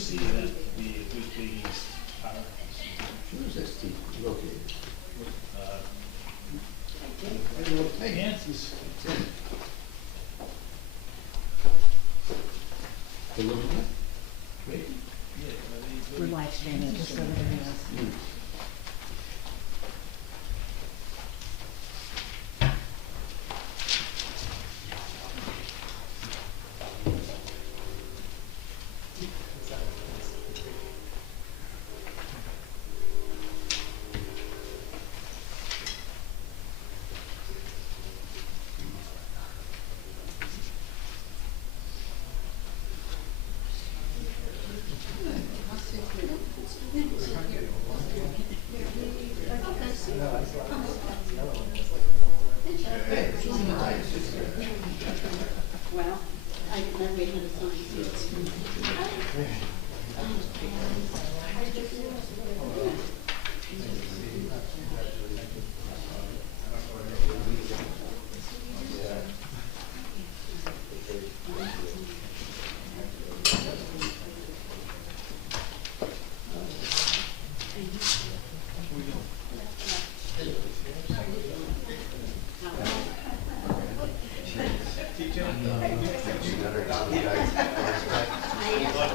see that the Big East Power. Where is that Steve located? Nancy's. The living room? Great. We're live streaming, just so everybody knows. Well, I didn't know we had a phone seats.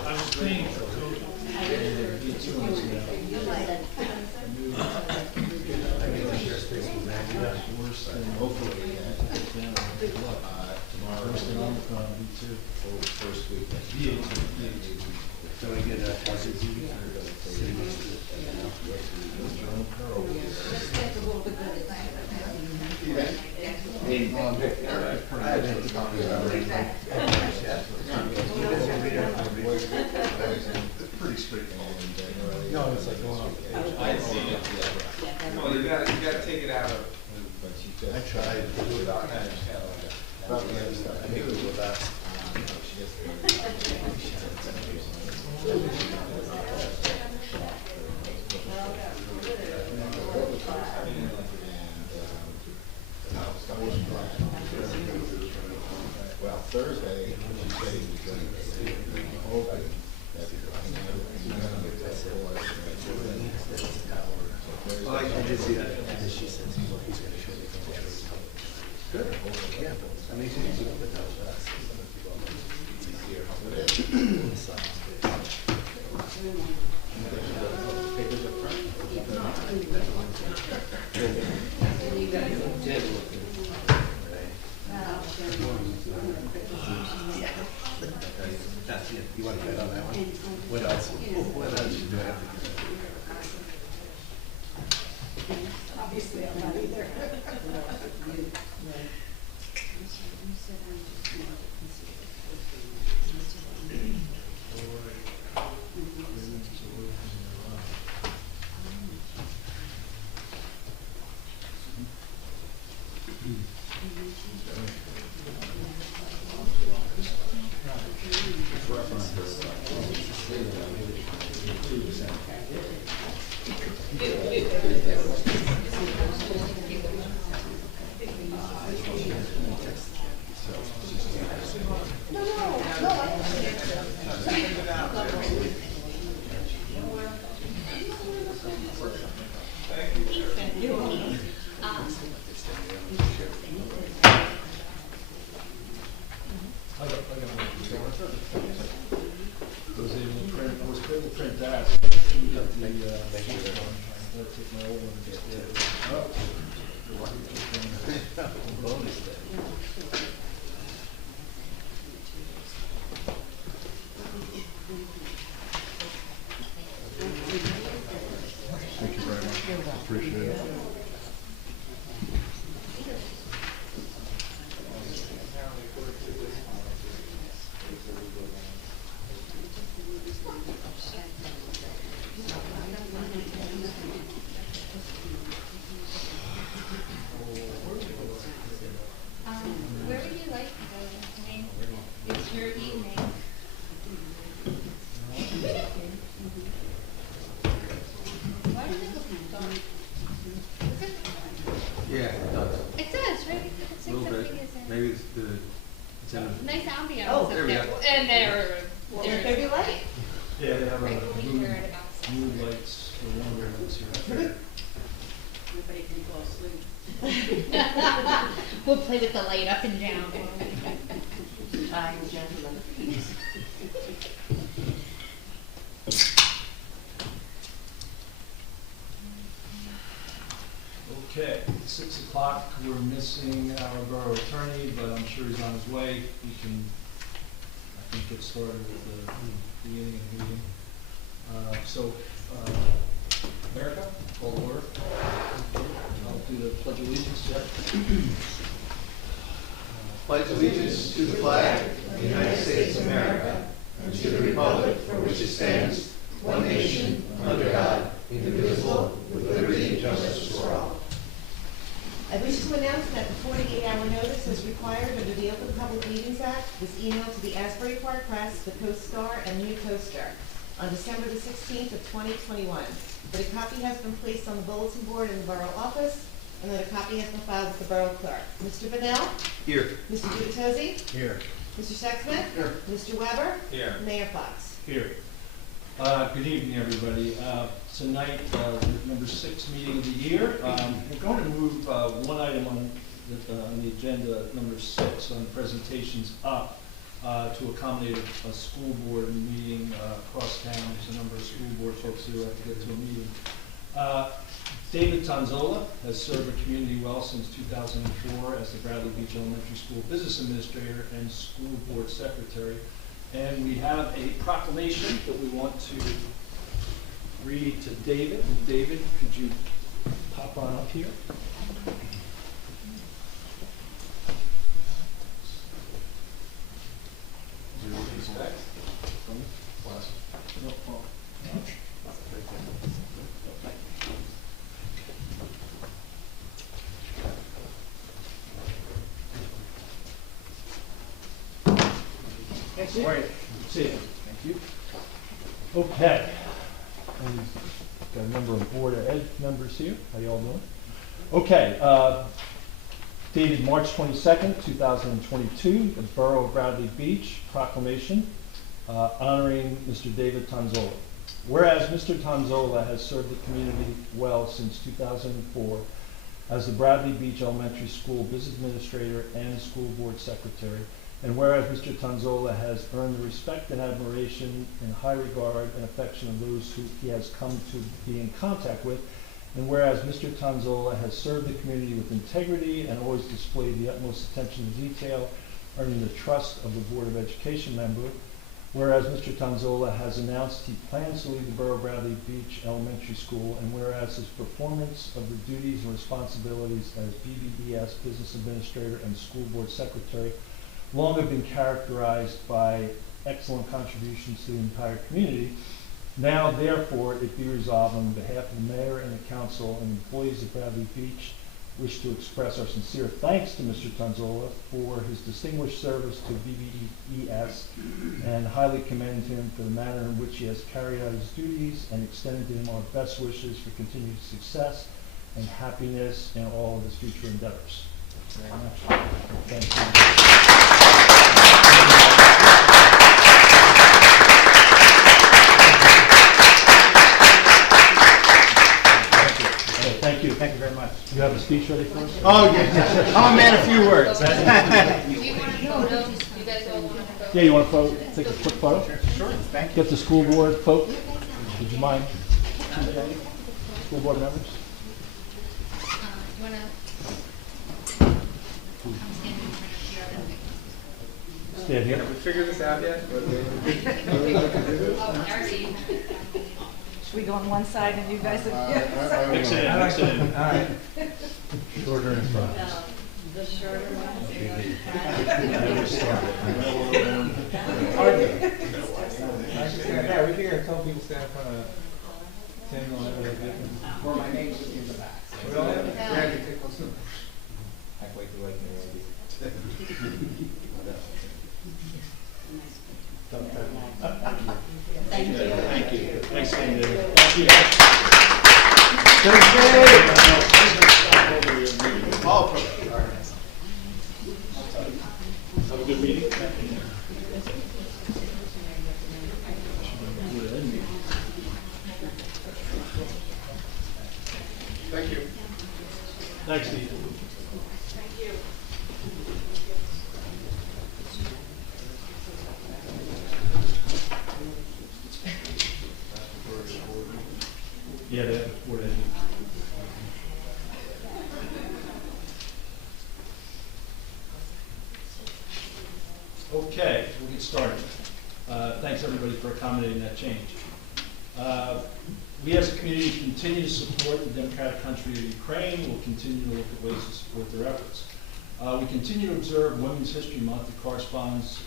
I was paying for code. Worse than hopefully tomorrow. Worse than Omicron, me too. First week. So I get a hazard duty sitting next to it. It's pretty straightforward. No, it's like going on. I've seen it. Well, you gotta take it out of. I tried. I think it was with that. Well, Thursday, she said he was going to open that. Well, I did see that. And she says he's going to show me. Good. Yeah. I mean, she's easy to put down. Papers up front. That's it. You want to bet on that one? What else? What else you do have to do? Obviously, I'm not either. Thank you very much. Appreciate it. Where would you like to go? I mean, it's your evening. Why does it look dark? Does it? Yeah, it does. It does, right? It's A little like bit. something is in. Maybe it's the, it's in a, Nice ambiance. Oh, up there we there. go. And Well, baby light. yeah, mood lights for one of the lights here. Nobody can fall asleep. We'll play with the light up and down. Fine, gentlemen. Okay, 6 o'clock, we're missing our borough attorney, but I'm sure he's on his way. We can, I think, get started with the beginning of the meeting. America, call to order. I'll do the pledge of allegiance, Jeff. Pledge allegiance to the flag of the United States of America and to the republic for which it stands, one nation, under God, indivisible, with liberty and justice for all. I wish to announce that the 48-hour notice as required under the Open Public Meetings Act was emailed to the Asbury Park Press, the Coast Star, and New Coaster on December the 16th of 2021. That a copy has been placed on the bulletin board in the borough office, and that a copy has been filed with the borough clerk. Mr. Bennell? Here. Mr. Gutatosi? Here. Mr. Sexsmith? Here. Mr. Weber? Here. Mayor Fox? Here. Good evening, everybody. Tonight, number 6 meeting of the year. We're going to move one item on the agenda, number 6, on presentations up to accommodate a school board meeting across town. There's a number of school board folks who have to get to a meeting. David Tonzola has served the community well since 2004 as the Bradley Beach Elementary School Business Administrator and School Board Secretary. And we have a proclamation that we want to read to David. And David, could you pop on up here? Respect. No, oh, no. Thanks, Wait. See you. Thank you. Okay. And got a number of Board of Ed members here. How you all doing? Okay. Dated March 22nd, 2022, the Borough of Bradley Beach proclamation honoring Mr. David Tonzola. Whereas Mr. Tonzola has served the community well since 2004 as the Bradley Beach Elementary School Business Administrator and School Board Secretary, and whereas Mr. Tonzola has earned the respect and admiration and high regard and affection of those who he has come to be in contact with, and whereas Mr. Tonzola has served the community with integrity and always displayed the utmost attention to detail, earning the trust of the Board of Education member, whereas Mr. Tonzola has announced he plans to leave the Borough of Bradley Beach Elementary School, and whereas his performance of the duties and responsibilities as BBES Business Administrator and School Board Secretary long have been characterized by excellent contributions to the entire community, now therefore it be resolved on behalf of the Mayor and the Council and employees of Bradley Beach, wish to express our sincere thanks to Mr. Tonzola for his distinguished service to BBES and highly commend him for the manner in which he has carried out his duties, and extend to him our best wishes for continued success and happiness in all of his future endeavors. Very much. Thank you. Thank you. Thank you very much. You have a speech ready for us? Oh, yeah. I'm a man of few words. Do you want a photo? You guys all want a photo? Yeah, you want a photo? Take a quick photo? Sure, thank you. Get the school board folk. Would you mind? School board members? You want to? I'm standing in front of you. Stand here. Have we figured this out yet? Oh, Darcy. Should we go on one side and you guys Mix it in, mix it in. All right. Shorter in front. The shorter ones. Yeah, we figured a couple people stand in front of Tim or whatever. Or my name's in the back. Really? Yeah, you take close to it. I can wait till like Thank you. Thank you. Thanks, Andy. Thank you. Oh, perfect. All right. Have a good meeting. Thanks, Steve. Thank you. Yeah, that, for that. Okay, we'll get started. Thanks everybody for accommodating that change. We as a community continue to support the democratic country of Ukraine. We'll continue to look at ways to support their efforts. We continue to observe Women's History Month. It corresponds,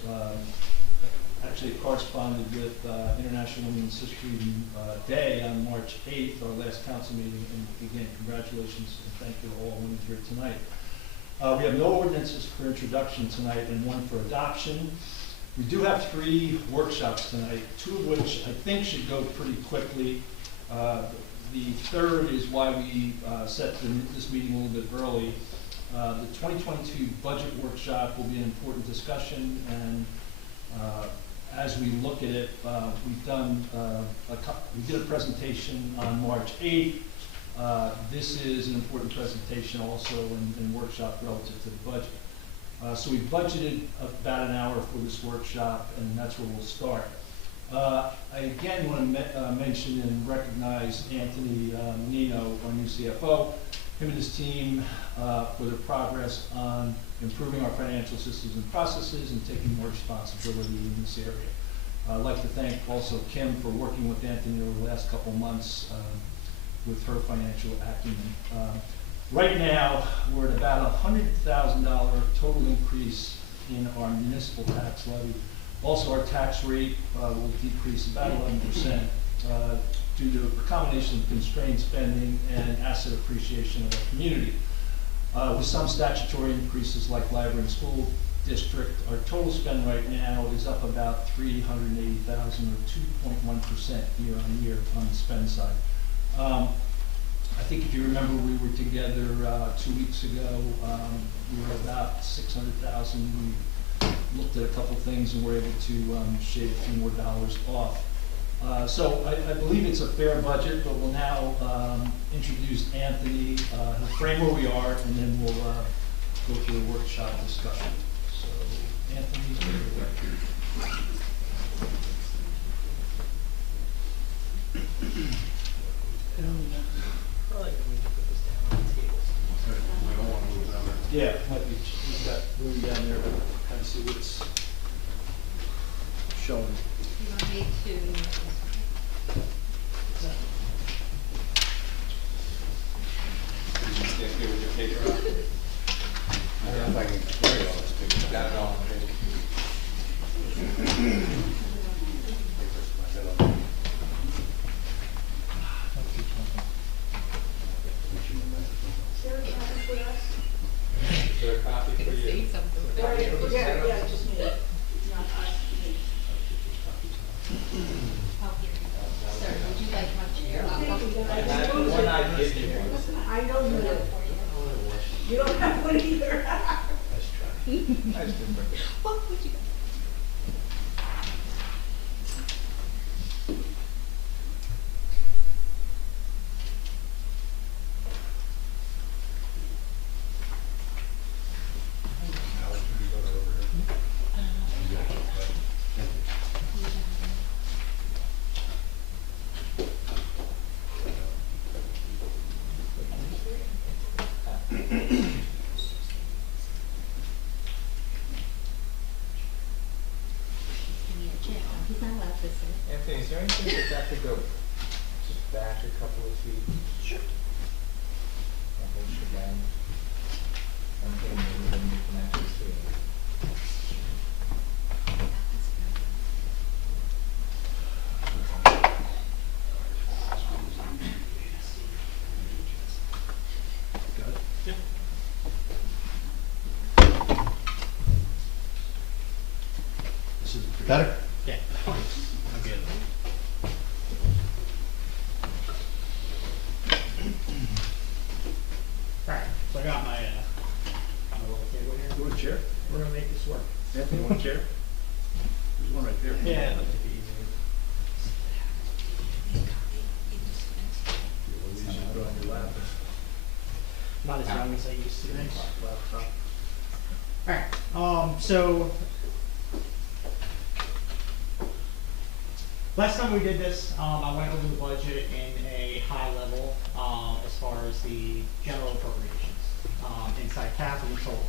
actually it corresponded with International Women's History Day on March 8th, our last council meeting. And again, congratulations and thank you to all women here tonight. We have no ordinances for introduction tonight and one for adoption. We do have 3 workshops tonight, 2 of which I think should go pretty quickly. The third is why we set this meeting a little bit early. The 2022 budget workshop will be an important discussion, and as we look at it, we did a presentation on March 8th. This is an important presentation also and workshop relative to the budget. So we budgeted about an hour for this workshop, and that's where we'll start. I again want to mention and recognize Anthony Nino, our new CFO, him and his team for their progress on improving our financial systems and processes and taking more responsibility in this area. I'd like to thank also Kim for working with Anthony over the last couple months with her financial acumen. Right now, we're at about $100,000 total increase in our municipal tax levy. Also, our tax rate will decrease about 11% due to a combination of constrained spending and asset appreciation of our community. With some statutory increases like library and school district, our total spend right now is up about $380,000 or 2.1% year on year on the spend side. I think if you remember, we were together 2 weeks ago. We were about $600,000. We looked at a couple things and were able to shave a few more dollars off. So I believe it's a fair budget, but we'll now introduce Anthony, he'll frame where we are, and then we'll go through a workshop discussion. So Anthony, take it away. Yeah, might be, we've got room down there to kind of see what's showing. You want me to? I don't know if I can carry all this picture. Got it all. Is there a copy for you? Yeah, just me, not us. Oh, here. Sir, would you like my chair? I had one I give you one. I know you do. You don't have one either. Let's try. I just didn't bring it. What would you? He's not allowed to sit. Anthony, is there anything that could go just back a couple of feet? Sure. That whole shebang. Okay, maybe then you can actually see it. Got it? Yep. This is better? Yeah. I'm good. Alright, so I got my little table here. You want a chair? We're gonna make this work. Anthony, you want a chair? There's one right there. Yeah, that'll make it easier. not as young as I used to be, but, alright, so, last time we did this, I went over the budget in a high level, as far as the general appropriations, inside cap and total.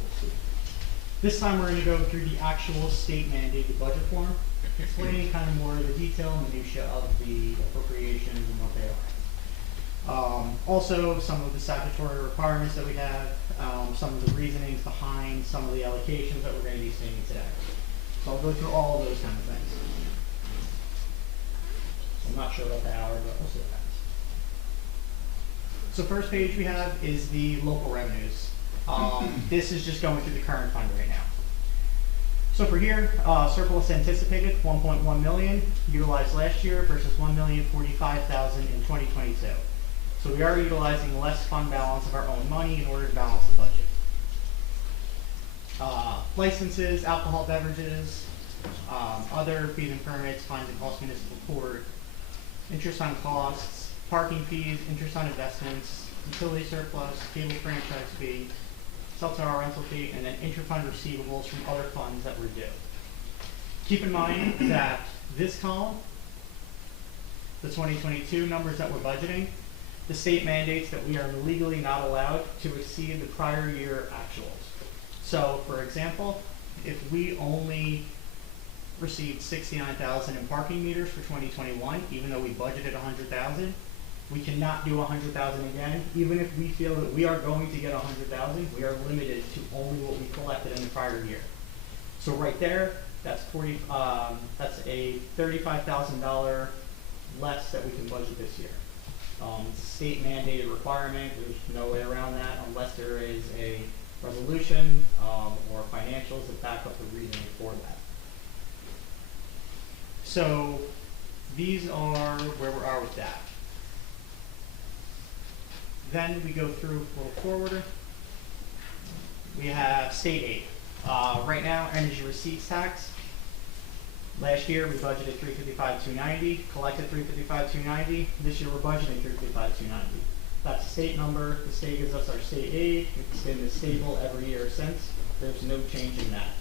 This time we're gonna go through the actual state mandated budget form, explaining kind of more of the detail and minutia of the appropriations and what they are. Also, some of the statutory requirements that we have, some of the reasonings behind some of the allocations that we're going to be seeing today. So I'll go through all of those kind of things. I'm not sure about the hour, but we'll see what happens. So first page we have is the local revenues. This is just going through the current fund right now. So for here, surplus anticipated 1.1 million utilized last year versus 1,045,000 in 2022. So we are utilizing less fund balance of our own money in order to balance the budget. Licenses, alcohol beverages, other fees and permits, fines and costs municipal court, interest on costs, parking fees, interest on investments, utility surplus, cable franchise fee, cell tower rental fee, and then interfund receivables from other funds that were due. Keep in mind that this column, the 2022 numbers that we're budgeting, the state mandates that we are legally not allowed to exceed the prior year actuals. So, for example, if we only received 69,000 in parking meters for 2021, even though we budgeted 100,000, we cannot do 100,000 again. Even if we feel that we are going to get 100,000, we are limited to only what we collected in the prior year. So right there, that's that's a $35,000 less that we can budget this year. It's a state mandated requirement. There's no way around that unless there is a resolution or financials that back up the reasoning for that. So these are where we are with that. Then we go through a little forward. We have state aid. Right now, energy receipts tax. Last year we budgeted $355,290, collected $355,290. This year we're budgeting $355,290. That's a state number. The state gives us our state aid. It's been stable every year since. There's no change in that.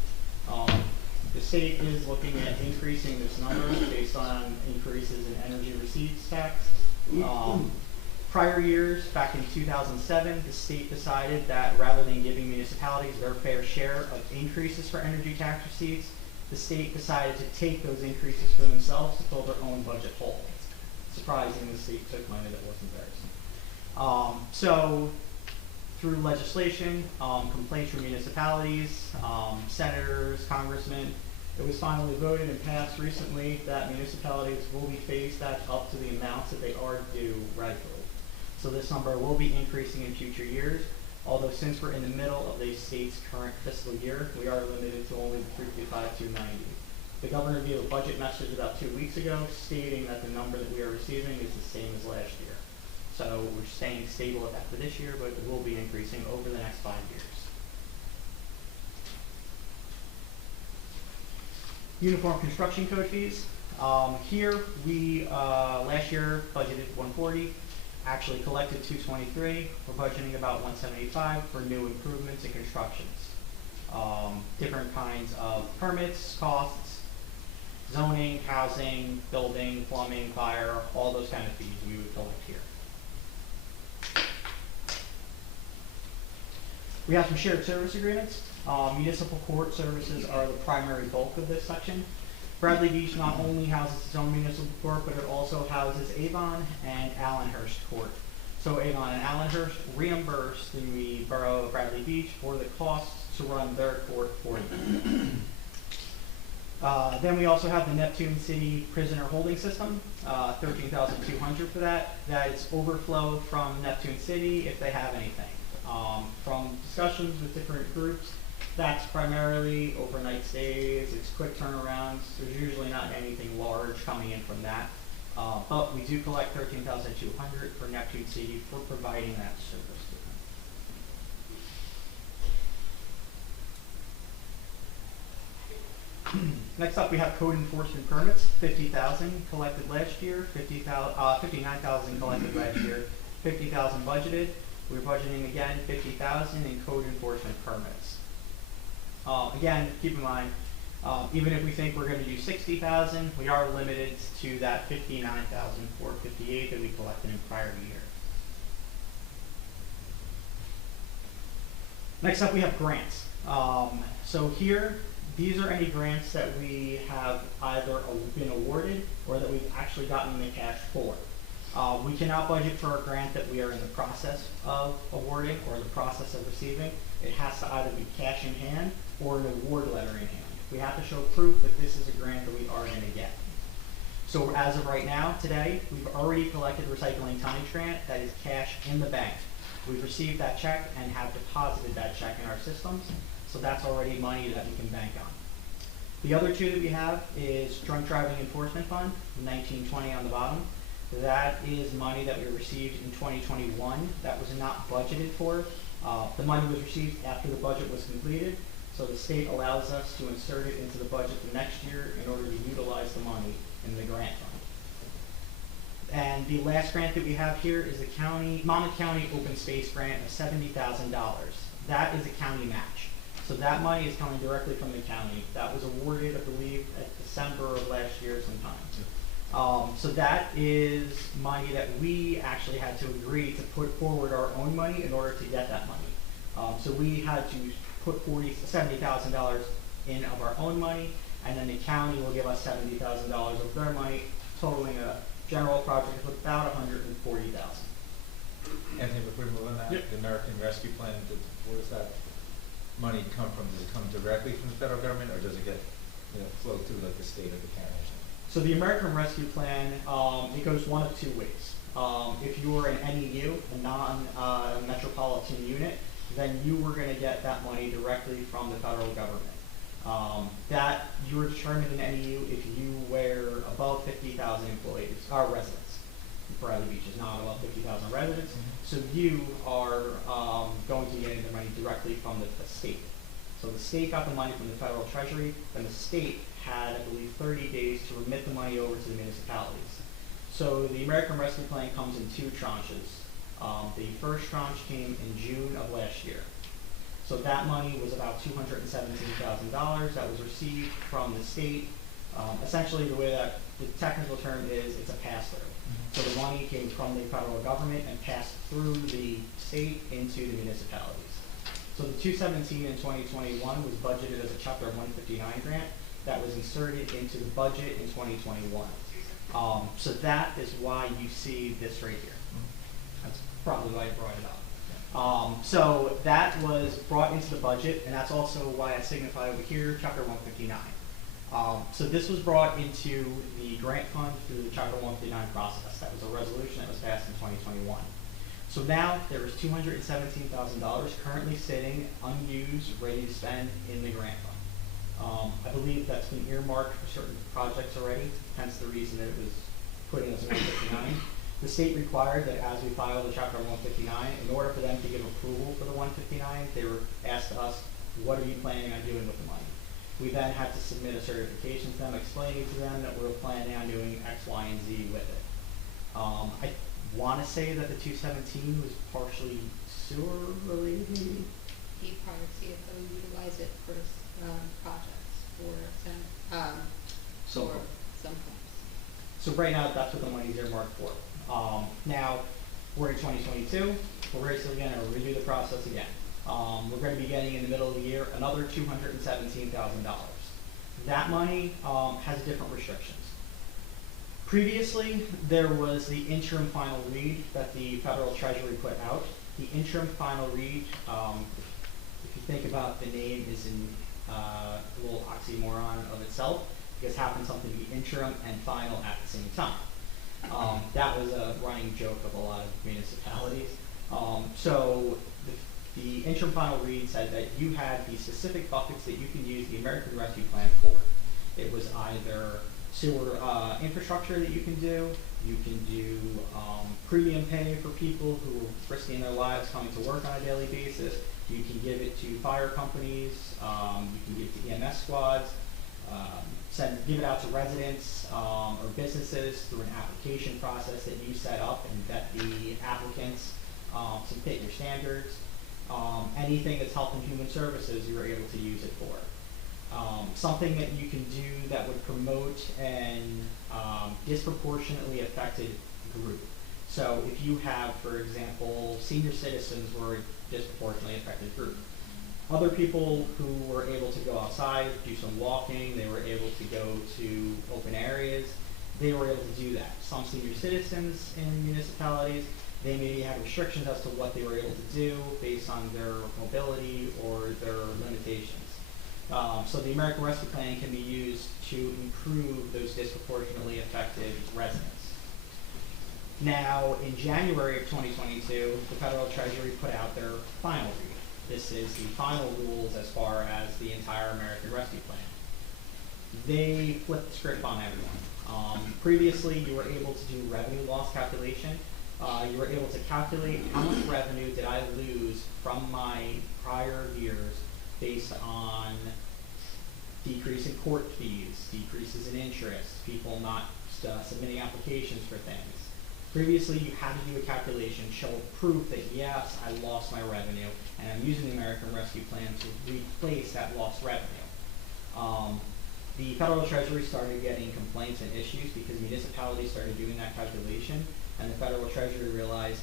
The state is looking at increasing this number based on increases in energy receipts tax. Prior years, back in 2007, the state decided that rather than giving municipalities their fair share of increases for energy tax receipts, the state decided to take those increases for themselves to fill their own budget hole. Surprising, the state took money that wasn't theirs. So, through legislation, complaints from municipalities, senators, congressmen, it was finally voted and passed recently that municipalities will be phased back up to the amounts that they are due regularly. So this number will be increasing in future years, although since we're in the middle of the state's current fiscal year, we are limited to only the $355,290. The governor gave a budget message about 2 weeks ago stating that the number that we are receiving is the same as last year. So we're staying stable at that for this year, but it will be increasing over the next 5 years. Uniform construction code fees. Here we last year budgeted 140. Actually collected 223. We're budgeting about 175 for new improvements and constructions. Different kinds of permits, costs, zoning, housing, building, plumbing, fire, all those kind of fees we would collect here. We have some shared service agreements. Municipal court services are the primary bulk of this section. Bradley Beach not only houses its own municipal court, but it also houses Avon and Allenhurst Court. So Avon and Allenhurst reimburse the borough of Bradley Beach for the costs to run their court for them. Then we also have the Neptune City Prisoner Holding System, $13,200 for that. That is overflow from Neptune City if they have anything. From discussions with different groups, that's primarily overnight stays, it's quick turnarounds. There's usually not anything large coming in from that. But we do collect $13,200 for Neptune City for providing that service to them. Next up we have code enforcement permits, 50,000 collected last year, 59,000 collected last year, 50,000 budgeted. We're budgeting again 50,000 in code enforcement permits. Again, keep in mind, even if we think we're going to do 60,000, we are limited to that 59,458 that we collected in prior year. Next up, we have grants. So here, these are any grants that we have either been awarded or that we've actually gotten the cash for. We cannot budget for a grant that we are in the process of awarding or the process of receiving. It has to either be cash in hand or an award letter in hand. We have to show proof that this is a grant that we are going to get. So as of right now, today, we've already collected recycling tonnage grant that is cash in the bank. We've received that check and have deposited that check in our systems, so that's already money that we can bank on. The other two that we have is Drunk Driving Enforcement Fund, 1920 on the bottom. That is money that we received in 2021 that was not budgeted for. The money was received after the budget was completed, so the state allows us to insert it into the budget the next year in order to utilize the money in the grant fund. And the last grant that we have here is the Monmouth County Open Space Grant of $70,000. That is a county match. So that money is coming directly from the county. That was awarded, I believe, at December of last year sometime. So that is money that we actually had to agree to put forward our own money in order to get that money. So we had to put $70,000 in of our own money, and then the county will give us $70,000 of their money, totaling a general project of about $140,000. Anthony, before we move on that, Yep. the American Rescue Plan, where does that money come from? Does it come directly from the federal government, or does it get, flow through like the state or the county? So the American Rescue Plan, it goes one of two ways. If you were an NEU, a non-metropolitan unit, then you were going to get that money directly from the federal government. That you were determined in NEU if you were above 50,000 employees, or residents. Bradley Beach is not above 50,000 residents, so you are going to be getting the money directly from the state. So the state got the money from the federal treasury, then the state had, I believe, 30 days to remit the money over to the municipalities. So the American Rescue Plan comes in two tranches. The first tranche came in June of last year. So that money was about $217,000 that was received from the state. Essentially, the way that the technical term is, it's a pass-through. So the money came from the federal government and passed through the state into the municipalities. So the 217 in 2021 was budgeted as a Chapter 159 grant that was inserted into the budget in 2021. So that is why you see this right here. That's probably why I brought it up. So that was brought into the budget, and that's also why I signify over here Chapter 159. So this was brought into the grant fund through the Chapter 159 process. That was a resolution that was passed in 2021. So now there is $217,000 currently sitting unused, ready to spend in the grant fund. I believe that's been earmarked for certain projects already, hence the reason that it was put in as 159. The state required that as we filed the Chapter 159, in order for them to give approval for the 159, they were asked us, what are you planning on doing with the money? We then had to submit a certification to them, explaining to them that we were planning on doing X, Y, and Z with it. I want to say that the 217 was partially sewer related, maybe? He probably see if they utilize it for projects or some things. So right now, that's what the money's earmarked for. Now, we're in 2022, we're basically going to redo the process again. We're going to be getting in the middle of the year another $217,000. That money has different restrictions. Previously, there was the interim final read that the federal treasury put out. The interim final read, if you think about the name, is a little oxymoron of itself, because it happens something to be interim and final at the same time. That was a running joke of a lot of municipalities. So the interim final read said that you had the specific buckets that you can use the American Rescue Plan for. It was either sewer infrastructure that you can do premium pay for people who are risking their lives coming to work on a daily basis, you can give it to fire companies, you can give it to EMS squads, give it out to residents or businesses through an application process that you set up and vet the applicants. some fit your standards. Anything that's health and human services, you are able to use it for. Something that you can do that would promote an disproportionately affected group. So if you have, for example, senior citizens were a disproportionately affected group. Other people who were able to go outside, do some walking, they were able to go to open areas, they were able to do that. Some senior citizens in municipalities, they maybe have restrictions as to what they were able to do based on their mobility or their limitations. So the American Rescue Plan can be used to improve those disproportionately affected residents. Now, in January of 2022, the Federal Treasury put out their final read. This is the final rules as far as the entire American Rescue Plan. They flipped the script on everyone. Previously, you were able to do revenue loss calculation. You were able to calculate how much revenue did I lose from my prior years based on decrease in court fees, decreases in interest, people not submitting applications for things. Previously, you had to do a calculation, show proof that yes, I lost my revenue, and I'm using the American Rescue Plan to replace that lost revenue. The Federal Treasury started getting complaints and issues because municipalities started doing that calculation, and the Federal Treasury realized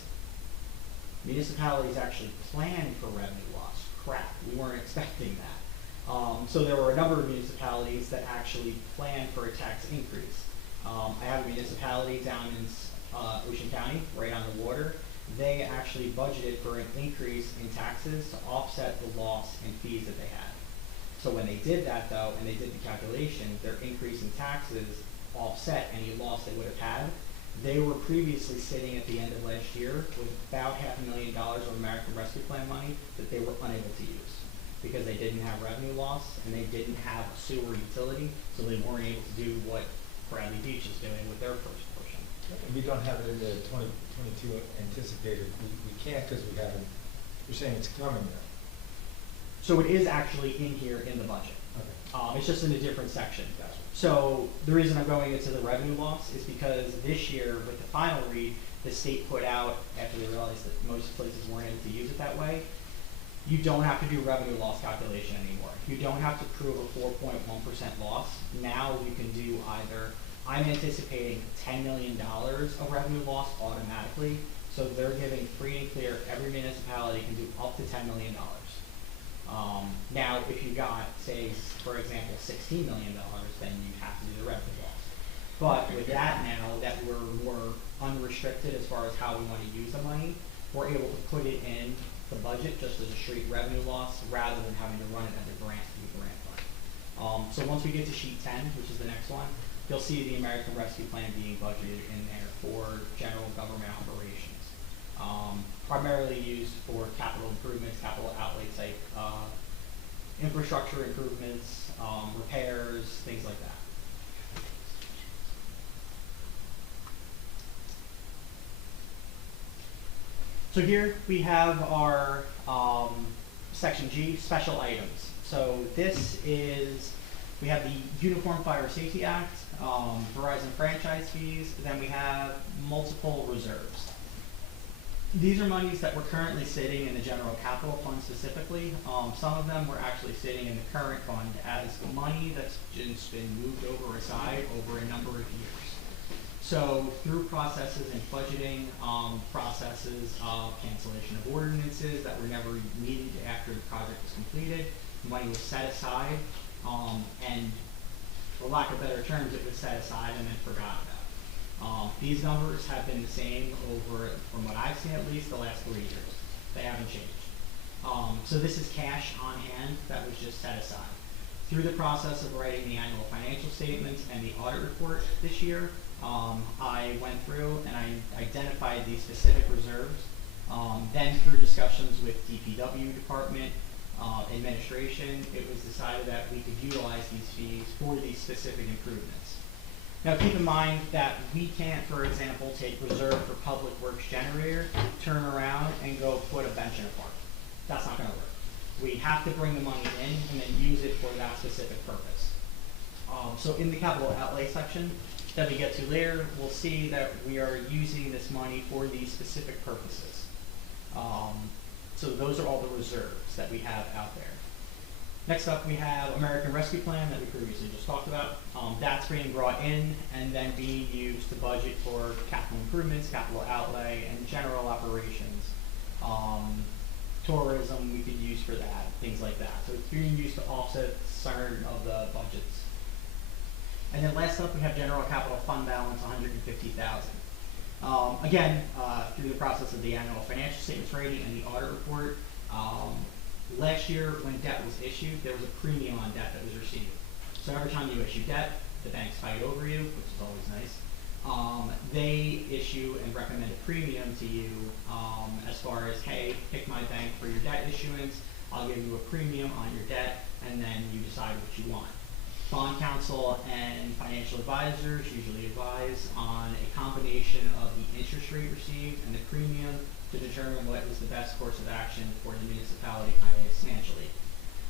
municipalities actually planned for revenue loss. Crap, we weren't expecting that. So there were a number of municipalities that actually planned for a tax increase. I have a municipality down in Ocean County, right on the water. They actually budgeted for an increase in taxes to offset the loss in fees that they had. So when they did that though, and they did the calculation, their increase in taxes offset any loss they would have had. They were previously sitting at the end of last year with about $500,000 of American Rescue Plan money that they were unable to use because they didn't have revenue loss and they didn't have a sewer utility, so they weren't able to do what Bradley Beach is doing with their first portion. We don't have it in the 2022 anticipated. We can't because we haven't. You're saying it's coming now. So it is actually in here in the budget. Okay. It's just in a different section. Gotcha. So the reason I'm going into the revenue loss is because this year with the final read, the state put out, after they realized that most places weren't able to use it that way, you don't have to do revenue loss calculation anymore. You don't have to prove a 4.1% loss. Now you can do either, I'm anticipating $10 million of revenue loss automatically, so they're giving free and clear, every municipality can do up to $10 million. Now, if you got, say, for example, $16 million, then you have to do the revenue loss. But with that now, that we're more unrestricted as far as how we want to use the money, we're able to put it in the budget just as a straight revenue loss rather than having to run it as a grant to the grant fund. So once we get to sheet 10, which is the next one, you'll see the American Rescue Plan being budgeted in there for general government operations. Primarily used for capital improvements, capital outlay type infrastructure improvements, repairs, things like that. So here we have our section G, special items. So this is, we have the Uniform Fire Safety Act, Verizon franchise fees, then we have multiple reserves. These are monies that were currently sitting in the general capital fund specifically. Some of them were actually sitting in the current fund as money that's just been moved over aside over a number of years. So through processes in budgeting, processes of cancellation of ordinances that were never needed after the project was completed, money was set aside, and for lack of better terms, it was set aside and then forgotten about. These numbers have been the same over, from what I've seen at least, the last 3 years. They haven't changed. So this is cash on hand that was just set aside. Through the process of writing the annual financial statements and the audit report this year, I went through and I identified these specific reserves. Then through discussions with DPW department, administration, it was decided that we could utilize these fees for these specific improvements. Now keep in mind that we can't, for example, take reserve for public works generator, turn around and go put a bench in a park. That's not gonna work. We have to bring the money in and then use it for that specific purpose. So in the capital outlay section that we get to later, we'll see that we are using this money for these specific purposes. So those are all the reserves that we have out there. Next up, we have American Rescue Plan that we previously just talked about. That's being brought in and then being used to budget for capital improvements, capital outlay, and general operations. Tourism we could use for that, things like that. So it's being used to offset certain of the budgets. And then last up, we have general capital fund balance, $150,000. Again, through the process of the annual financial statements rating and the audit report, last year when debt was issued, there was a premium on debt that was received. So every time you issue debt, the banks fight over you, which is always nice. They issue and recommend a premium to you as far as, hey, pick my bank for your debt issuance, I'll give you a premium on your debt, and then you decide what you want. Bond counsel and financial advisors usually advise on a combination of the interest rate received and the premium to determine what is the best course of action for the municipality financially.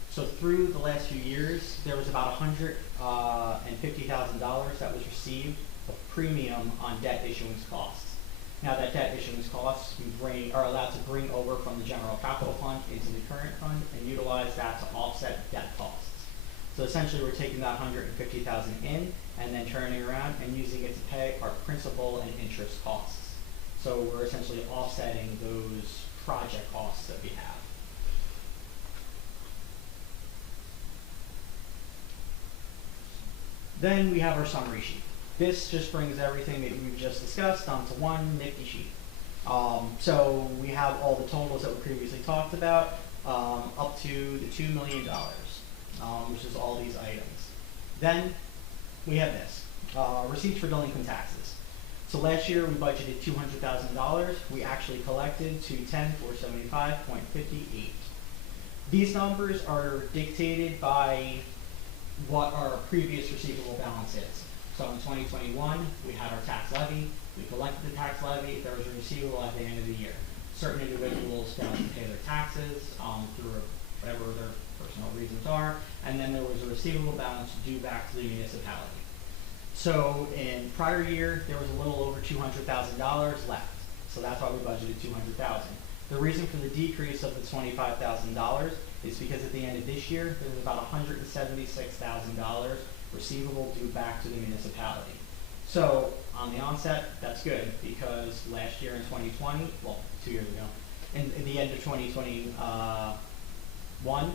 So through the last few years, there was about $150,000 that was received of premium on debt issuance costs. Now that debt issuance costs we are allowed to bring over from the general capital fund into the current fund and utilize that to offset debt costs. So essentially we're taking that $150,000 in and then turning around and using it to pay our principal and interest costs. So we're essentially offsetting those project costs that we have. Then we have our summary sheet. This just brings everything that we've just discussed onto one nifty sheet. So we have all the totals that we previously talked about up to the $2 million, which is all these items. Then we have this, receipts for delinquent taxes. So last year we budgeted $200,000. We actually collected $210,475.58. These numbers are dictated by what our previous receivable balance is. So in 2021, we had our tax levy, we collected the tax levy, there was a receivable at the end of the year. Certain individuals failed to pay their taxes through whatever their personal reasons are, and then there was a receivable balance due back to the municipality. So in prior year, there was a little over $200,000 left. So that's why we budgeted $200,000. The reason for the decrease of the $25,000 is because at the end of this year, there was about $176,000 receivable due back to the municipality. So on the onset, that's good because last year in 2020, well, 2 years ago, in the end of 2021,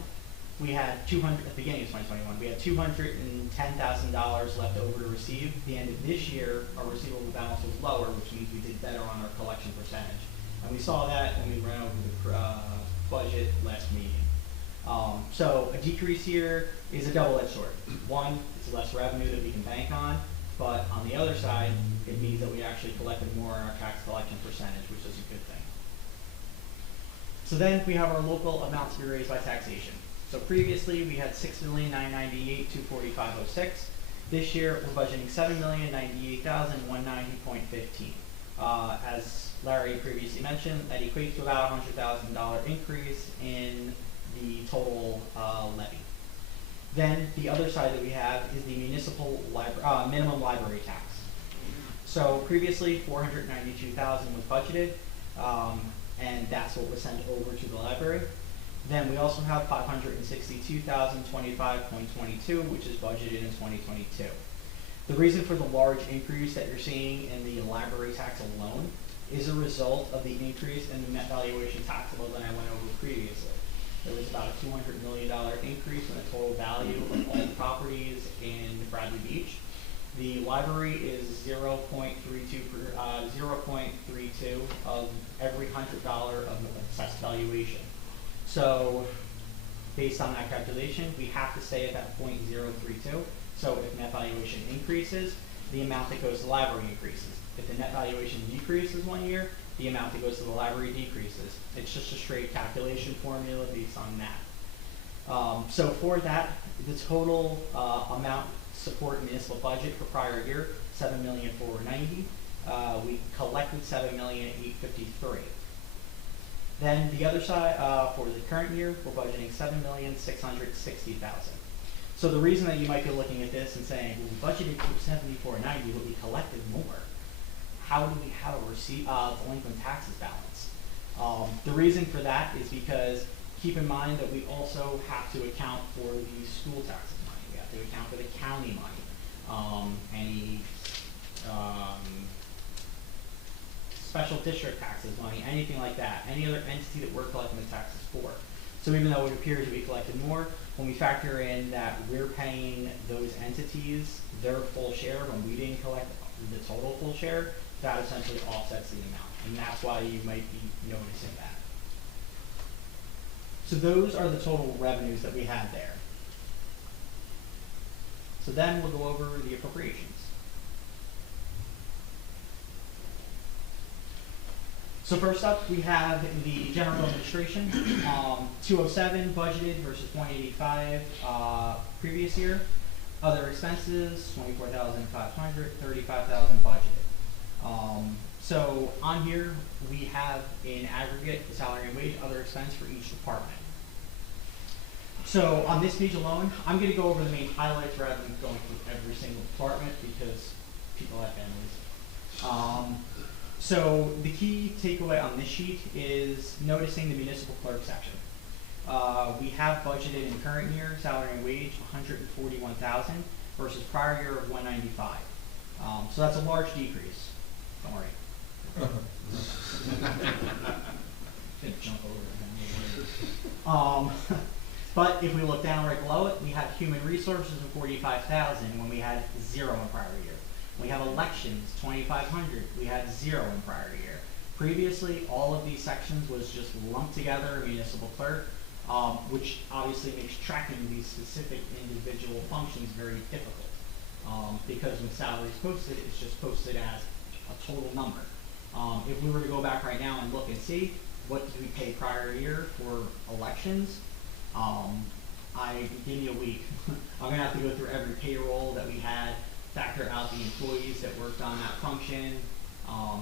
we had at the beginning of 2021, we had $210,000 left over to receive. At the end of this year, our receivable balance was lower, which means we did better on our collection percentage. And we saw that when we ran over the budget last meeting. So a decrease here is a double-edged sword. One, it's less revenue that we can bank on, but on the other side, it means that we actually collected more on our tax collection percentage, which is a good thing. So then we have our local amounts to be raised by taxation. So previously we had $6,998,245.06. This year we're budgeting $7,098,190.15. As Larry previously mentioned, that equates to about a $100,000 increase in the total levy. Then the other side that we have is the municipal minimum library tax. So previously $492,000 was budgeted, and that's what was sent over to the library. Then we also have $562,025.22, which is budgeted in 2022. The reason for the large increase that you're seeing in the library tax alone is a result of the increase in the net valuation taxable that I went over previously. There was about a $200 million increase in the total value of all the properties in Bradley Beach. The library is 0.32 of every $100 of assessed valuation. So based on that calculation, we have to stay at that 0.032. So if net valuation increases, the amount that goes to the library increases. If the net valuation decreases 1 year, the amount that goes to the library decreases. It's just a straight calculation formula based on that. So for that, the total amount support municipal budget for prior year, $7,490,000. We collected $7,853,000. Then the other side, for the current year, we're budgeting $7,660,000. So the reason that you might be looking at this and saying, well, we budgeted $7,490,000, but we collected more. How do we have a delinquent taxes balance? The reason for that is because keep in mind that we also have to account for the school taxes money. We have to account for the county money, any special district taxes money, anything like that, any other entity that we're collecting the taxes for. So even though it appears to be collected more, when we factor in that we're paying those entities their full share when we didn't collect the total full share, that essentially offsets the amount. And that's why you might be noticing that. So those are the total revenues that we had there. So then we'll go over the appropriations. So first up, we have the general administration, 207 budgeted versus 185 previous year. Other expenses, 24,500, 35,000 budgeted. So on here, we have in aggregate the salary and wage, other expense for each department. So on this page alone, I'm going to go over the main highlights rather than going through every single department because people have families. So the key takeaway on this sheet is noticing the municipal clerk section. We have budgeted in current year salary and wage 141,000 versus prior year of 195. So that's a large decrease. Don't worry. Didn't jump over it. But if we look down right below it, we have human resources of 45,000 when we had 0 in prior year. We have elections, 2,500. We had 0 in prior year. Previously, all of these sections was just lumped together, municipal clerk, which obviously makes tracking these specific individual functions very difficult. Because when salary is posted, it's just posted as a total number. If we were to go back right now and look and see, what did we pay prior year for elections? Give me a week. I'm gonna have to go through every payroll that we had, factor out the employees that worked on that function,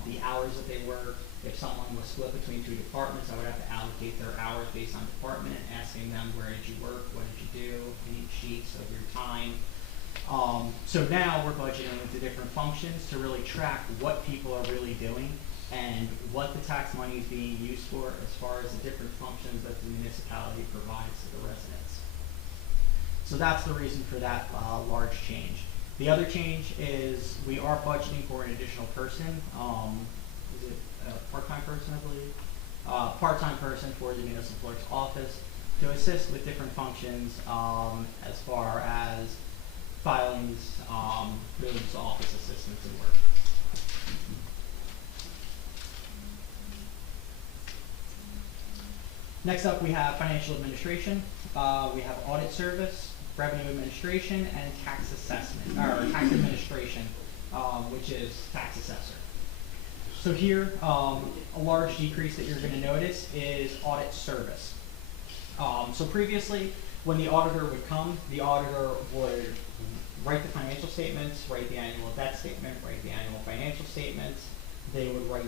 the hours that they worked. If someone was split between 2 departments, I would have to allocate their hours based on department, asking them where did you work, what did you do, any sheets of your time. So now we're budgeting into different functions to really track what people are really doing and what the tax money is being used for as far as the different functions that the municipality provides to the residents. So that's the reason for that large change. The other change is we are budgeting for an additional person. Is it a part-time person, I believe? Part-time person for the municipal clerk's office to assist with different functions as far as filings, really just office assistance and work. Next up, we have financial administration. We have audit service, revenue administration, and tax assessment, or tax administration, which is tax assessor. So here, a large decrease that you're going to notice is audit service. So previously, when the auditor would come, the auditor would write the financial statements, write the annual debt statement, write the annual financial statements. They would write,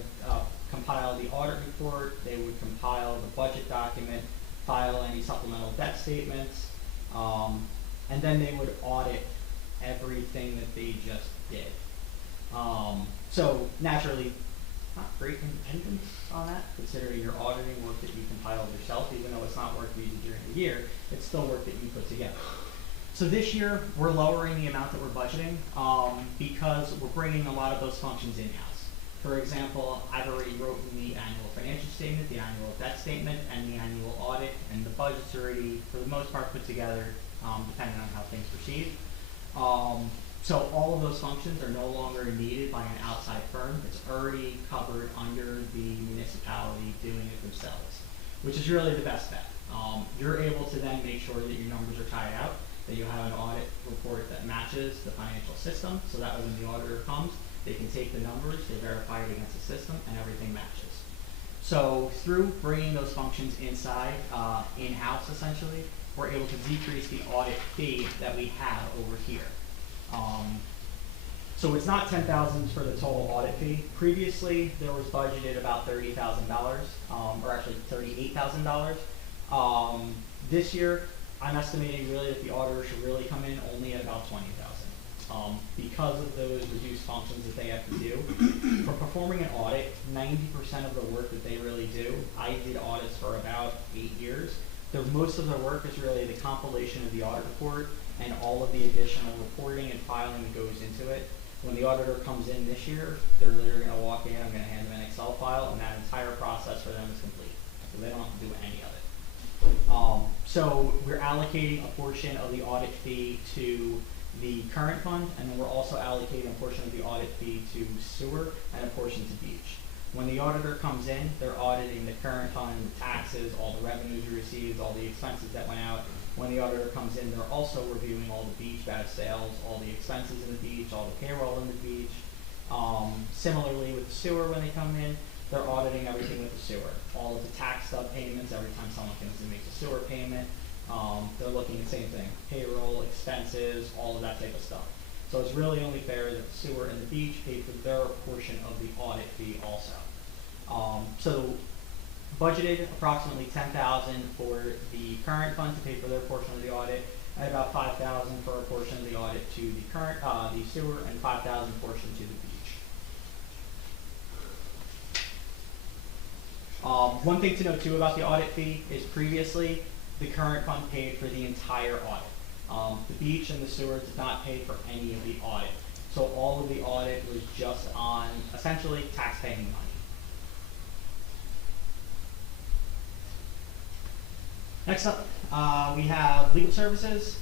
compile the audit report. They would compile the budget document, file any supplemental debt statements, and then they would audit everything that they just did. So naturally, not great independence on that, considering you're auditing work that you compiled yourself, even though it's not work you did during the year, it's still work that you put together. So this year, we're lowering the amount that we're budgeting because we're bringing a lot of those functions in-house. For example, I've already written the annual financial statement, the annual debt statement, and the annual audit, and the budget's already, for the most part, put together, depending on how things proceed. So all of those functions are no longer needed by an outside firm. It's already covered under the municipality doing it themselves, which is really the best bet. You're able to then make sure that your numbers are tied out, that you have an audit report that matches the financial system, so that when the auditor comes, they can take the numbers, they verify it against the system, and everything matches. So through bringing those functions inside, in-house essentially, we're able to decrease the audit fee that we have over here. So it's not $10,000 for the total audit fee. Previously, there was budgeted about $30,000, or actually $38,000. This year, I'm estimating really that the auditor should really come in only at about $20,000. Because of those reduced functions that they have to do. For performing an audit, 90% of the work that they really do, I did audits for about 8 years. Most of their work is really the compilation of the audit report and all of the additional reporting and filing that goes into it. When the auditor comes in this year, they're literally going to walk in, I'm going to hand them an Excel file, and that entire process for them is complete. So they don't have to do any of it. So we're allocating a portion of the audit fee to the current fund, and then we're also allocating a portion of the audit fee to sewer and a portion to beach. When the auditor comes in, they're auditing the current fund, the taxes, all the revenues received, all the expenses that went out. When the auditor comes in, they're also reviewing all the beach batch sales, all the expenses in the beach, all the payroll in the beach. Similarly with the sewer, when they come in, they're auditing everything with the sewer. All of the tax stub payments, every time someone comes in and makes a sewer payment, they're looking at the same thing, payroll, expenses, all of that type of stuff. So it's really only fair that the sewer and the beach pay for their portion of the audit fee also. So budgeted approximately $10,000 for the current fund to pay for their portion of the audit, and about $5,000 for a portion of the audit to the current, the sewer, and $5,000 portion to the beach. One thing to note too about the audit fee is previously the current fund paid for the entire audit. The beach and the sewer did not pay for any of the audit. So all of the audit was just on essentially tax-paying money. Next up, we have legal services,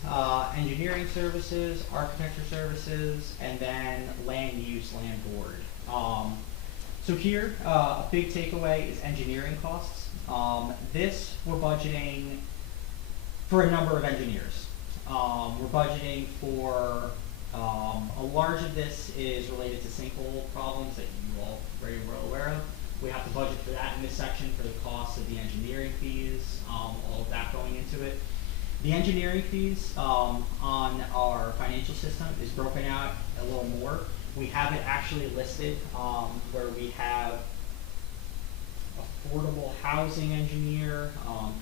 engineering services, architecture services, and then land use, land board. So here, a big takeaway is engineering costs. This, we're budgeting for a number of engineers. We're budgeting for, a large of this is related to sinkhole problems that you all are very well aware of. We have to budget for that in this section for the cost of the engineering fees, all of that going into it. The engineering fees on our financial system is broken out a little more. We have it actually listed where we have affordable housing engineer,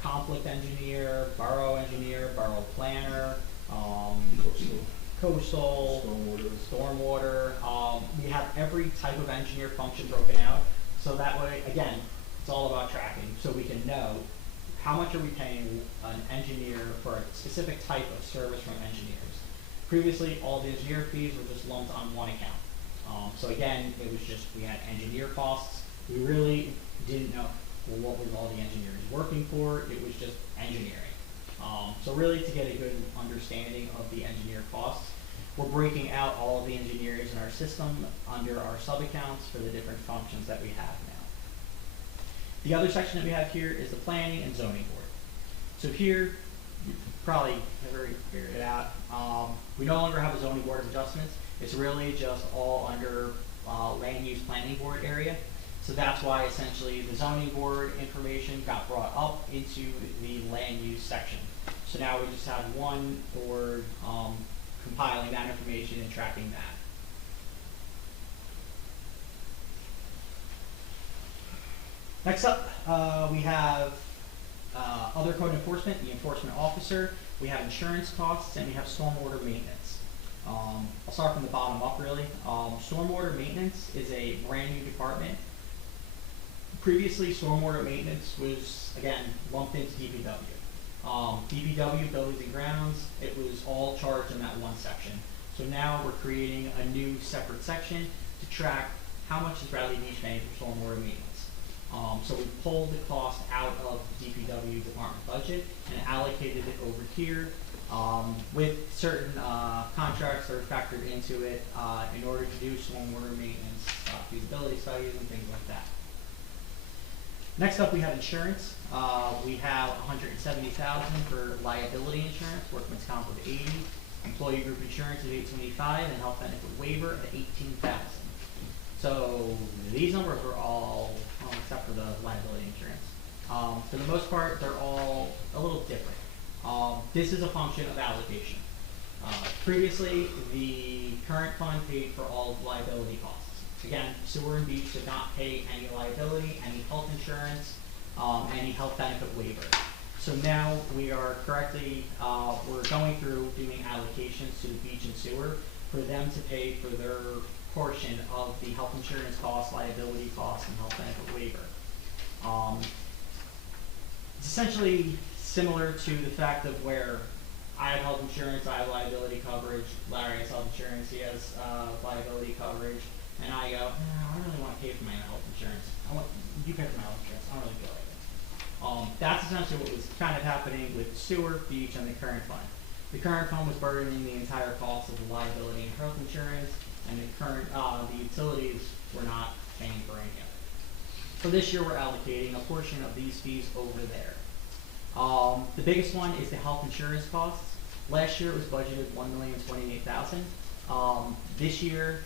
conflict engineer, borough planner, coastal, stormwater. We have every type of engineer function broken out. So that way, again, it's all about tracking. So we can know how much are we paying an engineer for a specific type of service from engineers. Previously, all the engineer fees were just lumped on one account. So again, it was just, we had engineer costs. We really didn't know, well, what was all the engineers working for. It was just engineering. So really, to get a good understanding of the engineer costs, we're breaking out all of the engineers in our system under our sub-accounts for the different functions that we have now. The other section that we have here is the planning and zoning board. So here, you probably have already figured it out. We no longer have a zoning board of adjustments. It's really just all under land use planning board area. So that's why essentially the zoning board information got brought up into the land use section. So now we just have one board compiling that information and tracking that. Next up, we have other code enforcement, the enforcement officer. We have insurance costs, and we have stormwater maintenance. I'll start from the bottom up, really. Stormwater maintenance is a brand new department. Previously, stormwater maintenance was, again, lumped into DPW. DPW, buildings and grounds, it was all charged in that one section. So now we're creating a new separate section to track how much is Bradley Beach paying for stormwater maintenance. So we pulled the cost out of the DPW department budget and allocated it over here with certain contracts that are factored into it in order to do stormwater maintenance, feasibility studies, and things like that. Next up, we have insurance. We have $170,000 for liability insurance, workman's comp of $80,000, employee group insurance of $825,000, and health benefit waiver at $18,000. So these numbers are all, except for the liability insurance. For the most part, they're all a little different. This is a function of allocation. Previously, the current fund paid for all of the liability costs. Again, sewer and beach did not pay any liability, any health insurance, any health benefit waiver. So now we are correctly, we're going through doing allocations to the beach and sewer for them to pay for their portion of the health insurance costs, liability costs, and health benefit waiver. It's essentially similar to the fact of where I have health insurance, I have liability coverage, Larry has health insurance, he has liability coverage, and I go, I don't really want to pay for my health insurance. You pay for my health insurance, I don't really feel like it. That's essentially what was kind of happening with sewer, beach, and the current fund. The current fund was burdening the entire cost of the liability and health insurance, and the utilities were not paying for any of it. So this year we're allocating a portion of these fees over there. The biggest one is the health insurance costs. Last year it was budgeted $1,028,000. This year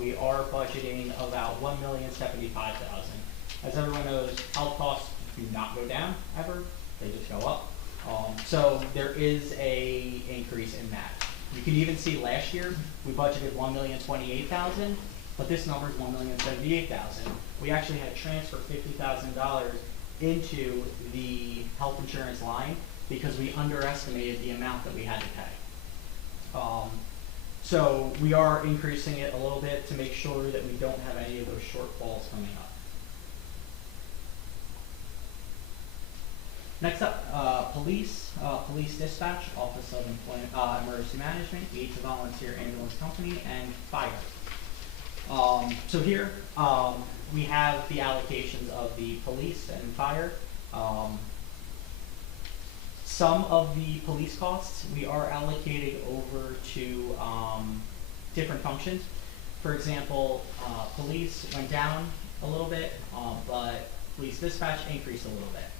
we are budgeting about $1,075,000. As everyone knows, health costs do not go down ever; they just go up. So there is a increase in that. You can even see last year we budgeted $1,028,000, but this number is $1,078,000. We actually had to transfer $50,000 into the health insurance line because we underestimated the amount that we had to pay. So we are increasing it a little bit to make sure that we don't have any of those shortfalls coming up. Next up, police dispatch, Office of Emergency Management, Aid to Volunteer Ambulance Company, and fire. So here we have the allocations of the police and fire. Some of the police costs we are allocating over to different functions. For example, police went down a little bit, but police dispatch increased a little bit.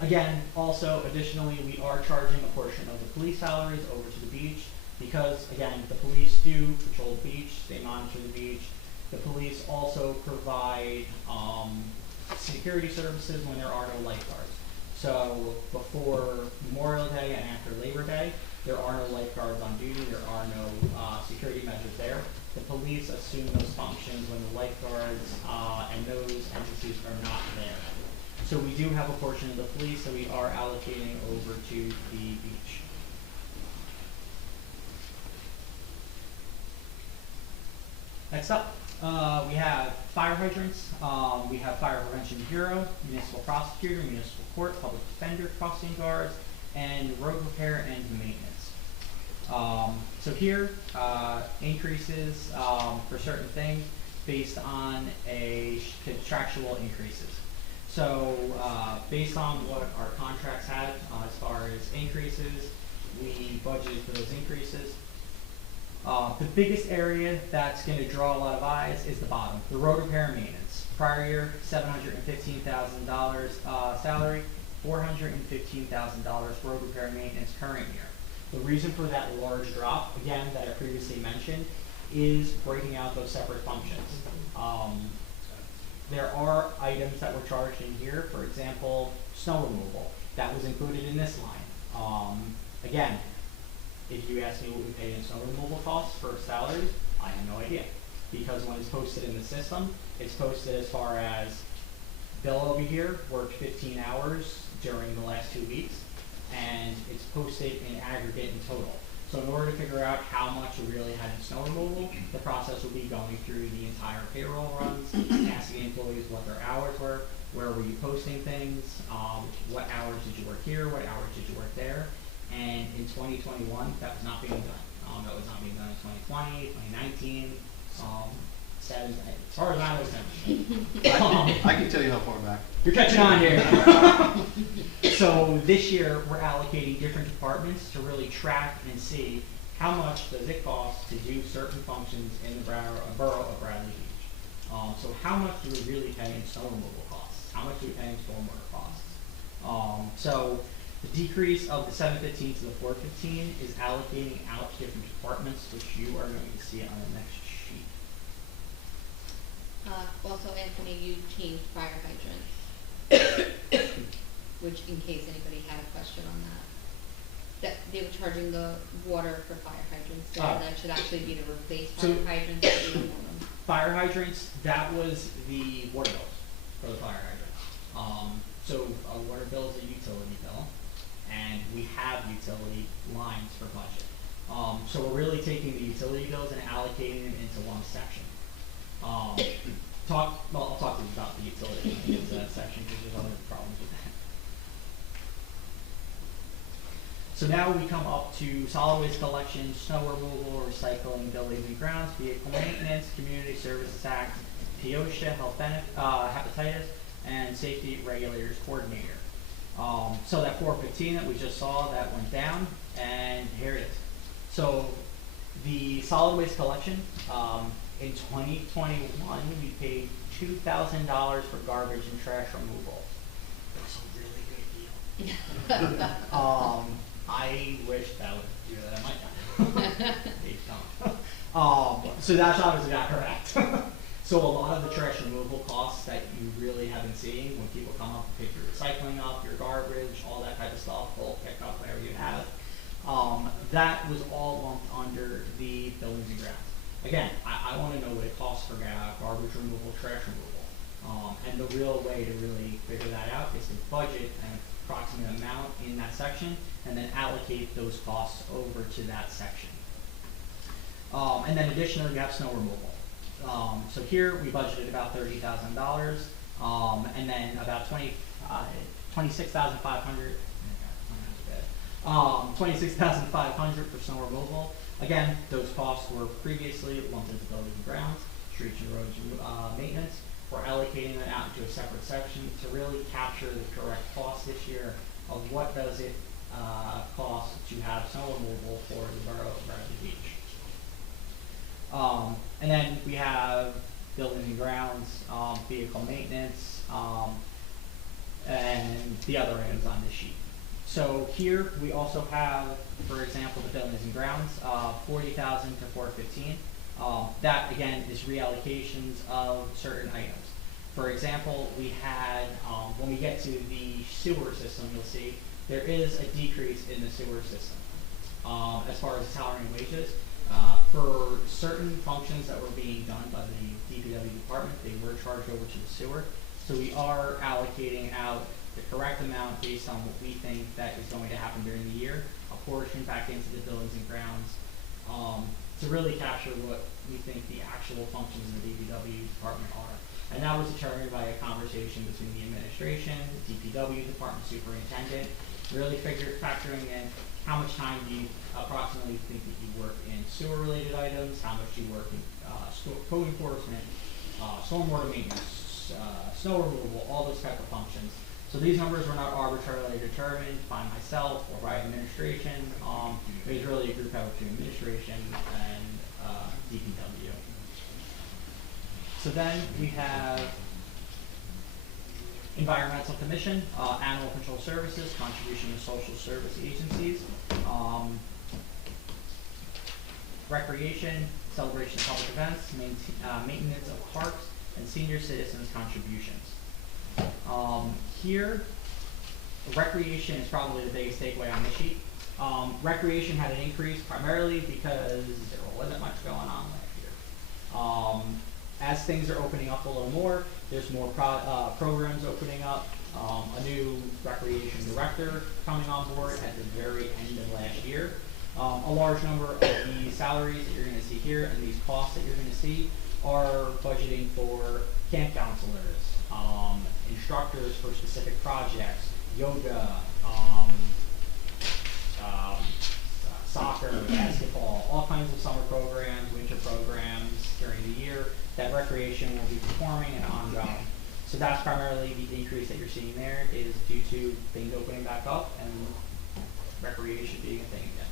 Again, also, additionally, we are charging a portion of the police salaries over to the beach because, again, the police do patrol the beach, they monitor the beach. The police also provide security services when there are no lifeguards. So before Memorial Day and after Labor Day, there are no lifeguards on duty, there are no security measures there. The police assume those functions when the lifeguards and those entities are not there. So we do have a portion of the police that we are allocating over to the beach. Next up, we have fire hydrants. We have Fire Prevention Bureau, Municipal Prosecutor, Municipal Court, Public Defender, Crossing Guards, and road repair and maintenance. So here, increases for certain things based on contractual increases. So based on what our contracts had as far as increases, we budgeted for those increases. The biggest area that's going to draw a lot of eyes is the bottom, the road repair and maintenance. Prior year, $715,000 salary, $415,000 road repair and maintenance current year. The reason for that large drop, again, that I previously mentioned, is breaking out those separate functions. There are items that were charged in here, for example, snow removal. That was included in this line. Again, if you ask me what we pay in snow removal costs for salaries, I have no idea. Because when it's posted in the system, it's posted as far as Bill over here worked 15 hours during the last 2 weeks, and it's posted in aggregate in total. So in order to figure out how much we really had in snow removal, the process will be going through the entire payroll runs, asking employees what their hours were, where were you posting things, what hours did you work here, what hours did you work there. And in 2021, that was not being done. That was not being done in 2020, 2019, as far as I was concerned. I can tell you how far back. You're catching on here. So this year, we're allocating different departments to really track and see how much does it cost to do certain functions in the borough of Bradley Beach. So how much do we really pay in snow removal costs? How much do we pay in stormwater costs? So the decrease of the 715 to the 415 is allocating out to different departments, which you are going to see on the next sheet. Also, Anthony, you changed fire hydrants, which, in case anybody had a question on that they were charging the water for fire hydrants, so that should actually be to replace fire hydrants. Fire hydrants, that was the water bills for the fire hydrants. So a water bill is a utility bill, and we have utility lines for budget. So we're really taking the utility bills and allocating them into one section. I'll talk to you about the utility when we get to that section because there's other problems with that. So now we come up to solid waste collection, snow removal, recycling, buildings and grounds, vehicle maintenance, community services act, POSHA, hepatitis, and safety regulators coordinator. So that 415 that we just saw, that went down, and here it is. So the solid waste collection, in 2021, we paid $2,000 for garbage and trash removal. That's a really good deal. I wish that would do that at my time. They don't. So that's obviously not correct. So a lot of the trash removal costs that you really have been seeing when people come up and pick your recycling up, your garbage, all that type of stuff, bulk pickup, whatever you have, that was all lumped under the buildings and grounds. Again, I want to know what it costs for garbage removal, trash removal. And the real way to really figure that out is to budget an approximate amount in that section and then allocate those costs over to that section. And then additionally, we have snow removal. So here we budgeted about $30,000, and then about $26,500 $26,500 for snow removal. Again, those costs were previously lumped into buildings and grounds, streets and roads maintenance. We're allocating that out into a separate section to really capture the correct cost this year of what does it cost to have snow removal for the borough of Bradley Beach. And then we have buildings and grounds, vehicle maintenance, and the other items on this sheet. So here we also have, for example, the buildings and grounds, 40,000 to 415. That again is reallocations of certain items. For example, we had, when we get to the sewer system, you'll see there is a decrease in the sewer system. As far as salary and wages, for certain functions that were being done by the DPW department, they were charged over to the sewer. So we are allocating out the correct amount based on what we think that is going to happen during the year, a portion back into the buildings and grounds, to really capture what we think the actual functions in the DPW department are. And that was determined by a conversation between the administration, the DPW department superintendent, really factoring in how much time do you approximately think that you work in sewer-related items, how much you work in code enforcement, stormwater maintenance, snow removal, all those type of functions. So these numbers were not arbitrarily determined by myself or by administration. It was really a group effort between administration and DPW. So then we have Environmental Commission, Animal Control Services, contribution to social service agencies, recreation, celebration of public events, maintenance of parks, and senior citizens contributions. Here, recreation is probably the biggest takeaway on this sheet. Recreation had an increase primarily because there wasn't much going on last year. As things are opening up a little more, there's more programs opening up. A new recreation director coming on board at the very end of last year. A large number of the salaries that you're going to see here and these costs that you're going to see are budgeting for camp counselors, instructors for specific projects, yoga, soccer, basketball, all kinds of summer programs, winter programs during the year that recreation will be performing and ongoing. So that's primarily the increase that you're seeing there is due to things opening back up and recreation being a thing again.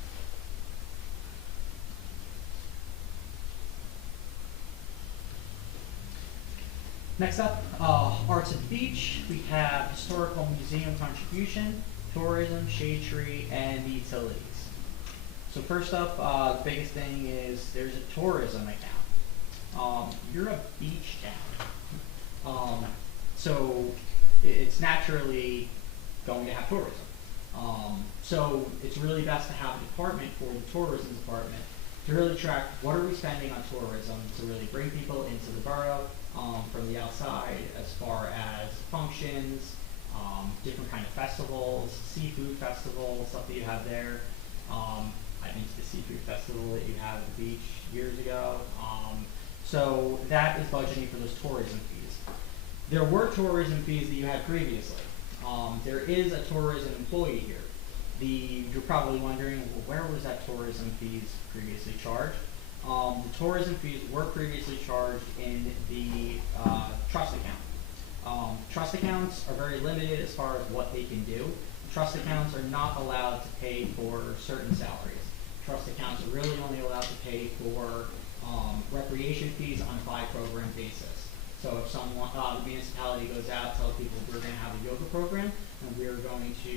Next up, Arts at the Beach. We have historical museum contribution, tourism, shade tree, and the utilities. So first up, the biggest thing is there's a tourism account. You're a beach town, so it's naturally going to have tourism. So it's really best to have a department for the tourism department to really track what are we spending on tourism to really bring people into the borough from the outside as far as functions, different kind of festivals, seafood festivals, stuff that you have there. I think it's the seafood festival that you had at the beach years ago. So that is budgeting for those tourism fees. There were tourism fees that you had previously. There is a tourism employee here. You're probably wondering, well, where was that tourism fees previously charged? The tourism fees were previously charged in the trust account. Trust accounts are very limited as far as what they can do. Trust accounts are not allowed to pay for certain salaries. Trust accounts are really only allowed to pay for recreation fees on a by-program basis. So if someone, the municipality goes out, tells people we're going to have a yoga program and we're going to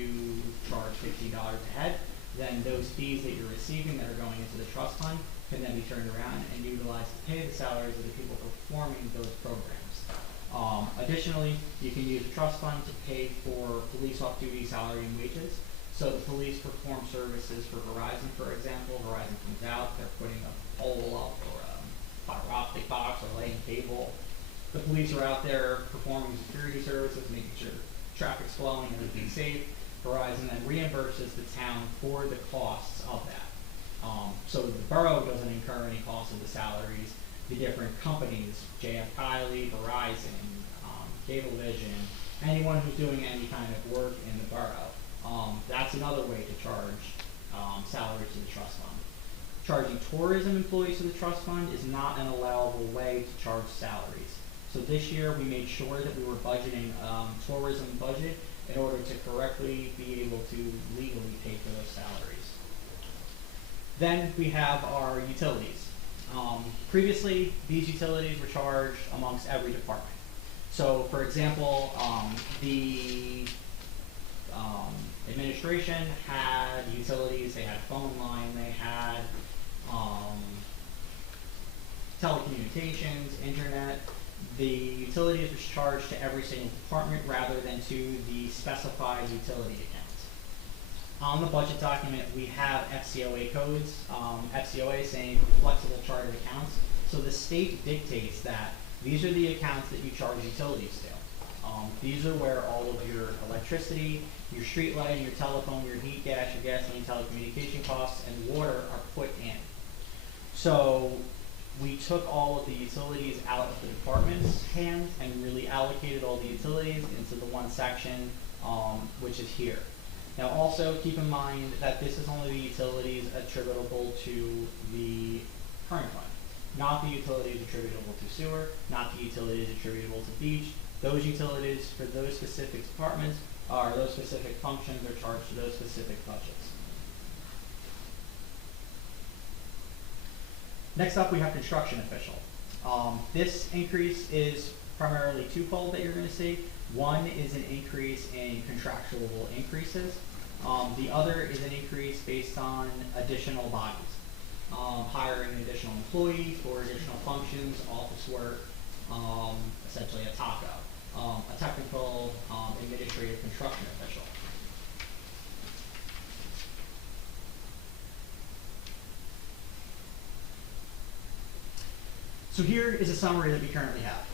charge $50 a head, then those fees that you're receiving that are going into the trust fund can then be turned around and utilized to pay the salaries of the people performing those programs. Additionally, you can use a trust fund to pay for police off-duty salary and wages. So the police perform services for Verizon, for example. Verizon comes out, they're putting a pole up or a fiber optic box or laying cable. The police are out there performing security services, making sure traffic's flowing and everything's safe. Verizon then reimburses the town for the costs of that. So the borough doesn't incur any costs of the salaries. The different companies, JF Kiley, Verizon, Cablevision, anyone who's doing any kind of work in the borough, that's another way to charge salaries to the trust fund. Charging tourism employees to the trust fund is not an allowable way to charge salaries. So this year we made sure that we were budgeting tourism budget in order to correctly be able to legally pay for those salaries. Then we have our utilities. Previously, these utilities were charged amongst every department. So, for example, the administration had utilities, they had phone line, they had telecommunications, internet. The utilities were charged to every single department rather than to the specified utility accounts. On the budget document, we have FCOA codes, FCOA saying flexible chart of accounts. So the state dictates that these are the accounts that you charge utilities to. These are where all of your electricity, your street lighting, your telephone, your heat, gas, your gasoline, telecommunication costs, and water are put in. So we took all of the utilities out of the department's hands and really allocated all the utilities into the one section, which is here. Now also keep in mind that this is only the utilities attributable to the current fund, not the utilities attributable to sewer, not the utilities attributable to beach. Those utilities for those specific departments or those specific functions are charged to those specific budgets. Next up we have construction official. This increase is primarily twofold that you're going to see. One is an increase in contractual increases. The other is an increase based on additional bodies. Hiring an additional employee for additional functions, office work, essentially a TACO, a technical administrative construction official. So here is a summary that we currently have.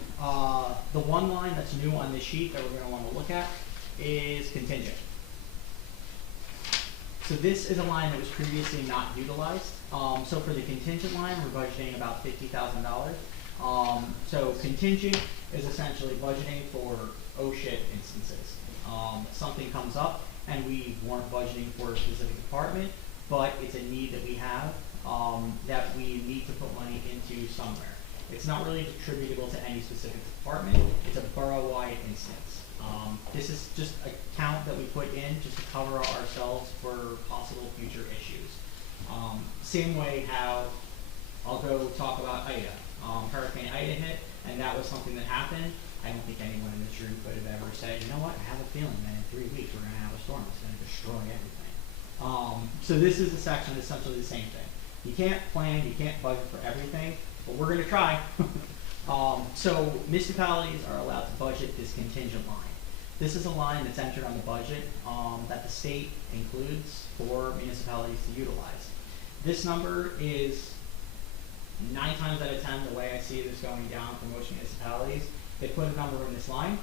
The one line that's new on this sheet that we're going to want to look at is contingent. So this is a line that was previously not utilized. So for the contingent line, we're budgeting about $50,000. So contingent is essentially budgeting for oh shit instances. Something comes up and we weren't budgeting for a specific department, but it's a need that we have that we need to put money into somewhere. It's not really attributable to any specific department. It's a borough-wide instance. This is just a count that we put in just to cover ourselves for possible future issues. Same way how I'll go talk about Ida. Hurricane Ida hit, and that was something that happened. I don't think anyone in this room could have ever said, you know what, I have a feeling that in 3 weeks we're going to have a storm that's going to destroy everything. So this is a section that's essentially the same thing. You can't plan, you can't budget for everything, but we're going to try. So municipalities are allowed to budget this contingent line. This is a line that's entered on the budget that the state includes for municipalities to utilize. This number is 9 times out of 10 the way I see this going down for most municipalities. They put a number in this line,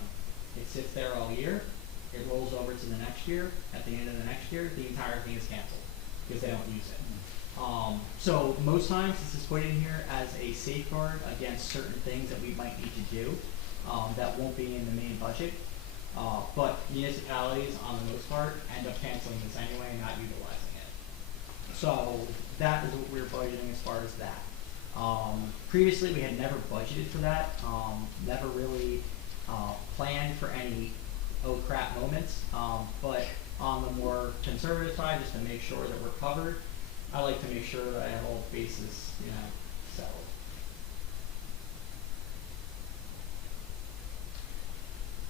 it sits there all year, it rolls over to the next year, at the end of the next year, the entire thing is canceled. because they don't use it. So most times this is put in here as a safeguard against certain things that we might need to do that won't be in the main budget. But municipalities, on the most part, end up canceling this anyway and not utilizing it. So that is what we're budgeting as far as that. Previously, we had never budgeted for that, never really planned for any oh crap moments, but on the more conservative side, just to make sure that we're covered, I like to make sure that I have all bases, settled.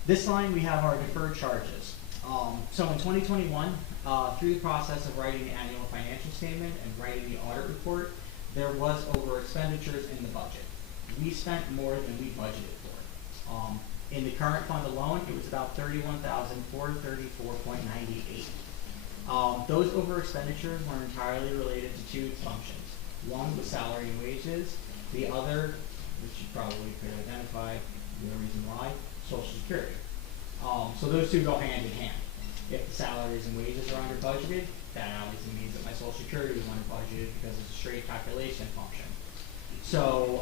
This line, we have our deferred charges. So in 2021, through the process of writing the annual financial statement and writing the audit report, there was over expenditures in the budget. We spent more than we budgeted for. In the current fund alone, it was about $31,434.98. Those over expenditures were entirely related to two functions. One was salary and wages. The other, which you probably could identify, the reason why, Social Security. So those two go hand in hand. If the salaries and wages are under budgeted, that obviously means that my Social Security is under budgeted because it's a straight calculation function. So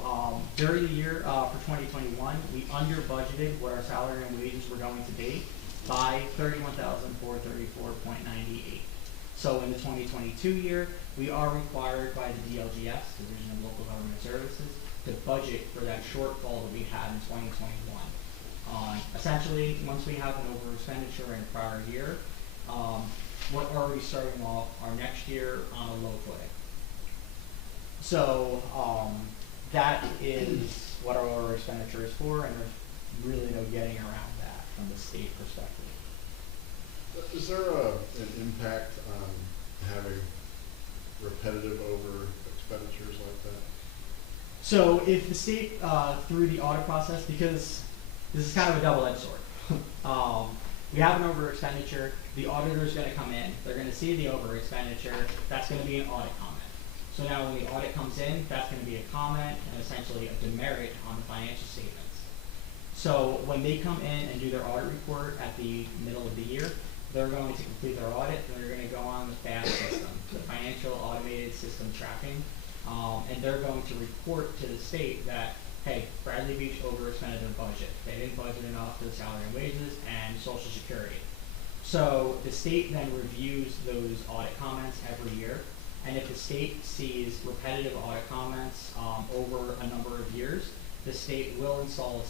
during the year for 2021, we under budgeted what our salary and wages were going to be by $31,434.98. So in the 2022 year, we are required by the DLGS, Division of Local Government Services, to budget for that shortfall that we had in 2021. Essentially, once we have an over expenditure in a prior year, we're already starting off our next year on a low footing. So that is what our over expenditure is for, and there's really no getting around that from the state perspective. Is there an impact on having repetitive over expenditures like that? So if the state, through the audit process, because this is kind of a double-edged sword, we have an over expenditure, the auditor is going to come in, they're going to see the over expenditure, that's going to be an audit comment. So now when the audit comes in, that's going to be a comment and essentially a demerit on the financial statements. So when they come in and do their audit report at the middle of the year, they're going to complete their audit and they're going to go on the FAST system, the Financial Automated System Tracking, and they're going to report to the state that, hey, Bradley Beach overexpended their budget. They didn't budget enough for the salary and wages and Social Security. So the state then reviews those audit comments every year. And if the state sees repetitive audit comments over a number of years, the state will install a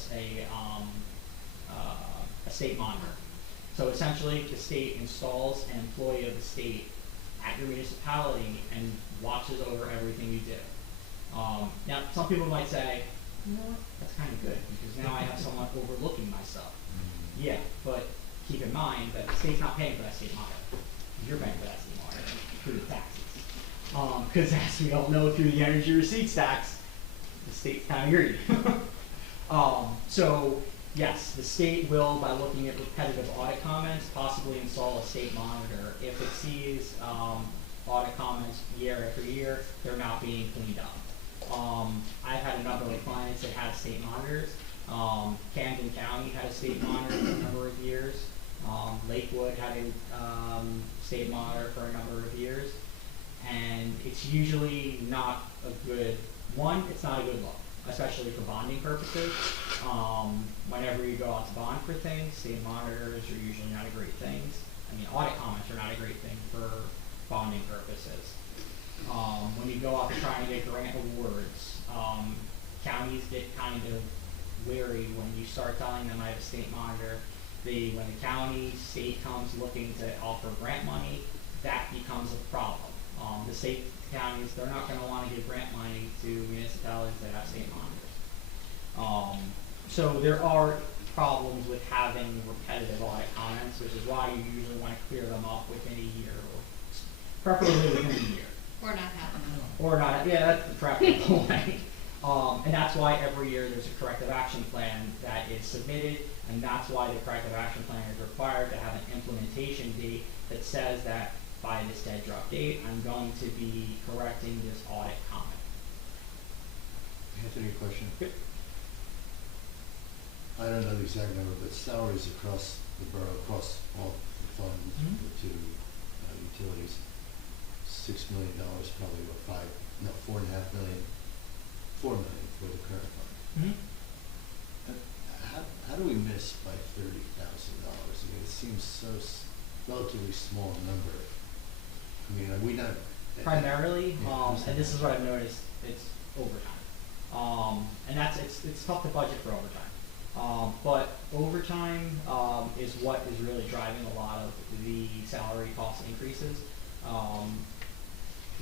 state monitor. So essentially, the state installs an employee of the state at your municipality and watches over everything you do. Now, some people might say, you know what, that's kind of good because now I have someone overlooking my stuff. Yeah, but keep in mind that the state's not paying for that state monitor. You're paying for that state monitor through the taxes. Because as we all know through the energy receipts tax, the state's kind of greedy. So yes, the state will, by looking at repetitive audit comments, possibly install a state monitor. If it sees audit comments year after year, they're not being cleaned up. I've had a number of clients that had state monitors. Camden County had a state monitor for a number of years. Lakewood had a state monitor for a number of years. And it's usually not a good, it's not a good look, especially for bonding purposes. Whenever you go out to bond for things, state monitors are usually not a great thing. I mean, audit comments are not a great thing for bonding purposes. When you go out to try and get grant awards, counties get kind of wary when you start telling them I have a state monitor. When the county, state comes looking to offer grant money, that becomes a problem. The state counties, they're not going to want to give grant money to municipalities that have state monitors. So there are problems with having repetitive audit comments, which is why you usually want to clear them up within a year, or preferably within a year. Or not have them. Or not, yeah, that's the preferable way. And that's why every year there's a corrective action plan that is submitted, and that's why the corrective action plan is required to have an implementation date that says that by this dead drop date, I'm going to be correcting this audit comment. Anthony, a question? Yep. I don't know the exact number, but salaries across the borough, across all the funds, the two utilities. $6 million, probably about 4.5 million, 4 million for the current fund. Mhm. How do we miss by $30,000? I mean, it seems so relatively small number. I mean, are we not? Primarily, Yeah, and this is what I've noticed, it's overtime. And it's tough to budget for overtime. But overtime, is what is really driving a lot of the salary cost increases.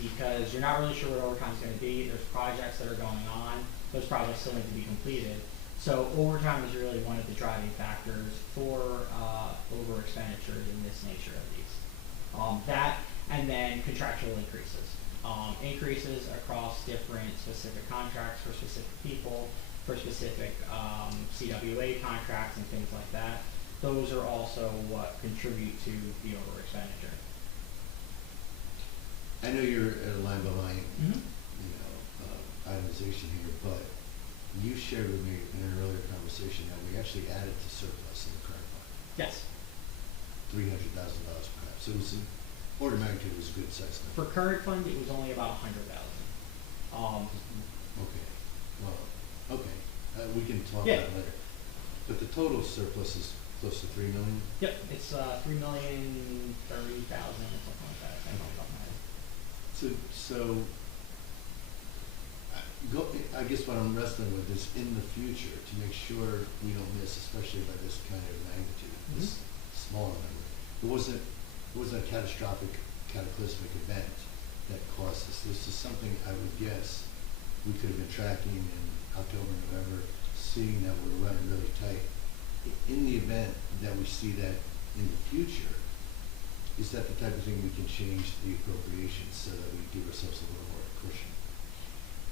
Because you're not really sure what overtime's gonna be, there's projects that are going on, those projects still need to be completed. So overtime is really one of the driving factors for, over expenditures in this nature of these. That, and then contractual increases. Increases across different specific contracts for specific people, for specific, CWA contracts and things like that. Those are also what contribute to the over expenditure. I know you're at a line by line, Mhm. itemization here, but you shared with me in an earlier conversation that we actually added to surplus in the current fund, Yes. $300,000 perhaps. So it was order of magnitude was a good size For number. current fund, it was only about 100,000. Okay, well, okay, we can talk Yeah. about it later. But the total surplus is close to 3 million? Yep, it's 3,030,000 or something like that, I think off the top of my head. So, I guess what I'm wrestling with is in the future, to make sure we don't miss, especially by this kind of magnitude, this smaller number. It wasn't a cataclysmic event that cost us. This is something I would guess we could have been tracking in October, November, seeing that we're running really tight. In the event that we see that in the future, is that the type of thing we can change the appropriations so that we give ourselves a little more cushion?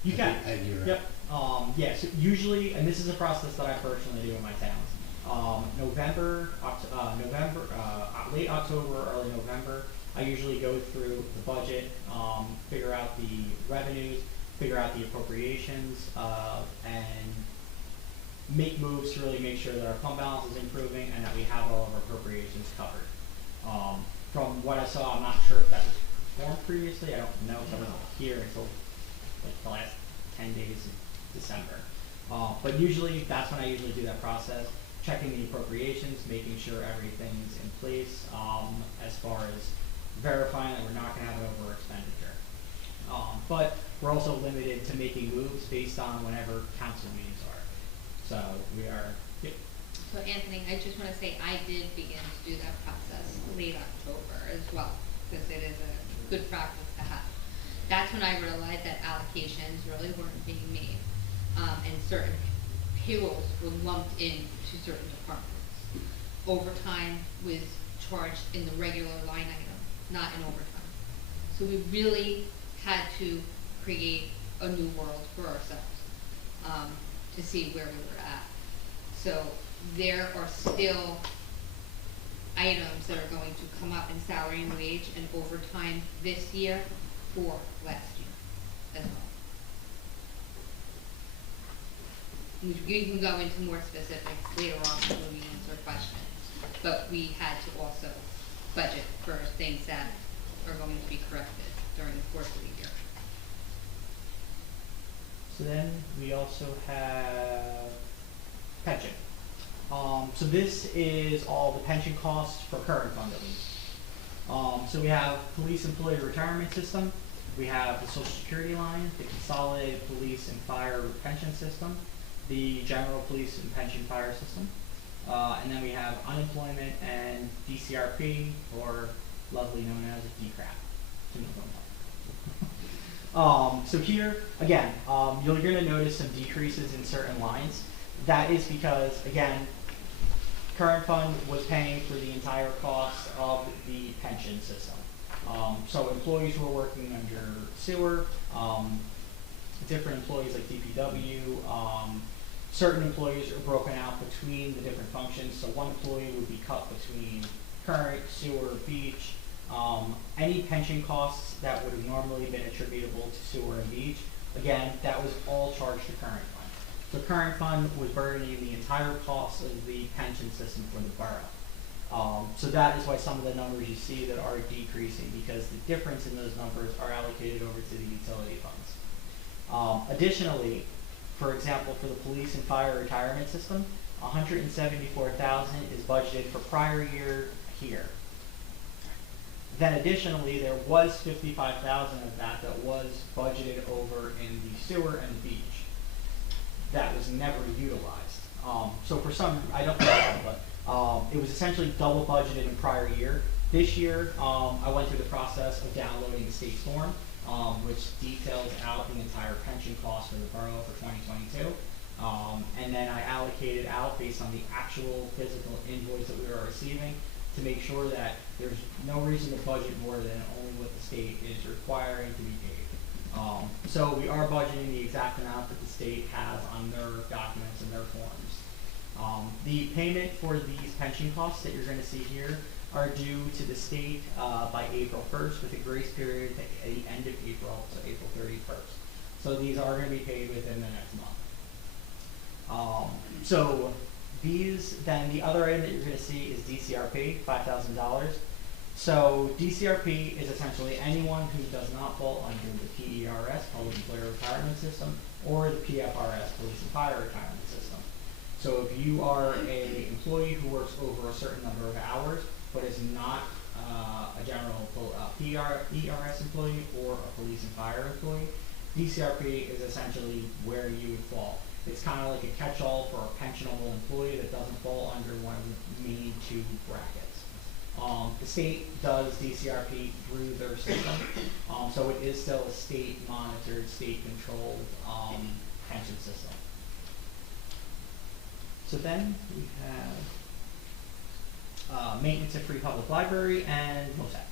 You can. At year end? Yep. Yeah, so usually, and this is a process that I personally do in my towns. Late October, early November, I usually go through the budget, figure out the revenues, figure out the appropriations, and make moves to really make sure that our fund balance is improving and that we have all of our appropriations covered. From what I saw, I'm not sure if that was performed previously. I don't know if I was here until like the last 10 days of December. But usually, that's when I usually do that process, checking the appropriations, making sure everything's in place, as far as verifying that we're not gonna have an over expenditure. But we're also limited to making moves based on whenever council meetings are. So we are, yep. So Anthony, I just wanna say I did begin to do that process late October as well, because it is a good practice to have. That's when I realized that allocations really weren't being made, and certain payrolls were lumped in to certain departments. Overtime was charged in the regular line item, not in overtime. So we really had to create a new world for ourselves, to see where we were at. So there are still items that are going to come up in salary and wage and overtime this year for last year as well. You can go into more specifics later on when we answer questions, but we had to also budget for things that are going to be corrected during the course of the year. So then we also have pension. So this is all the pension costs for current fund at least. So we have police employee retirement system, we have the social security line, the consolidated police and fire pension system, the general police and pension fire system, and then we have unemployment and DCRP, or lovely known as DCRAP. So here, again, you're going to notice some decreases in certain lines. That is because, again, current fund was paying for the entire cost of the pension system. So employees who are working under sewer, different employees like DPW, certain employees are broken out between the different functions. So one employee would be cut between current, sewer, beach. Any pension costs that would have normally been attributable to sewer and beach, again, that was all charged to current fund. So current fund was burdening the entire cost of the pension system for the borough. So that is why some of the numbers you see that are decreasing, because the difference in those numbers are allocated over to the utility funds. Additionally, for example, for the police and fire retirement system, $174,000 is budgeted for prior year here. Then additionally, there was $55,000 of that was budgeted over in the sewer and the beach. That was never utilized. So for some, I don't know, but it was essentially double budgeted in prior year. This year, I went through the process of downloading the state form, which details out the entire pension cost for the borough for 2022. And then I allocated out based on the actual physical invoice that we are receiving to make sure that there's no reason to budget more than only what the state is requiring to be paid. So we are budgeting the exact amount that the state has on their documents and their forms. The payment for these pension costs that you're going to see here are due to the state by April 1st with a grace period at the end of April, so April 31st. So these are going to be paid within the next month. So these, then the other item that you're going to see is DCRP, $5,000. So DCRP is essentially anyone who does not fall under the PERS, Public Employer Retirement System, or the PFRS, Police and Fire Retirement System. So if you are an employee who works over a certain number of hours, but is not a general PERS employee or a police and fire employee, DCRP is essentially where you would fall. It's kind of like a catch-all for a pensionable employee that doesn't fall under one of the main two brackets. The state does DCRP through their system, so it is still a state-monitored, state-controlled pension system. So then we have maintenance of free public library and MOSAC.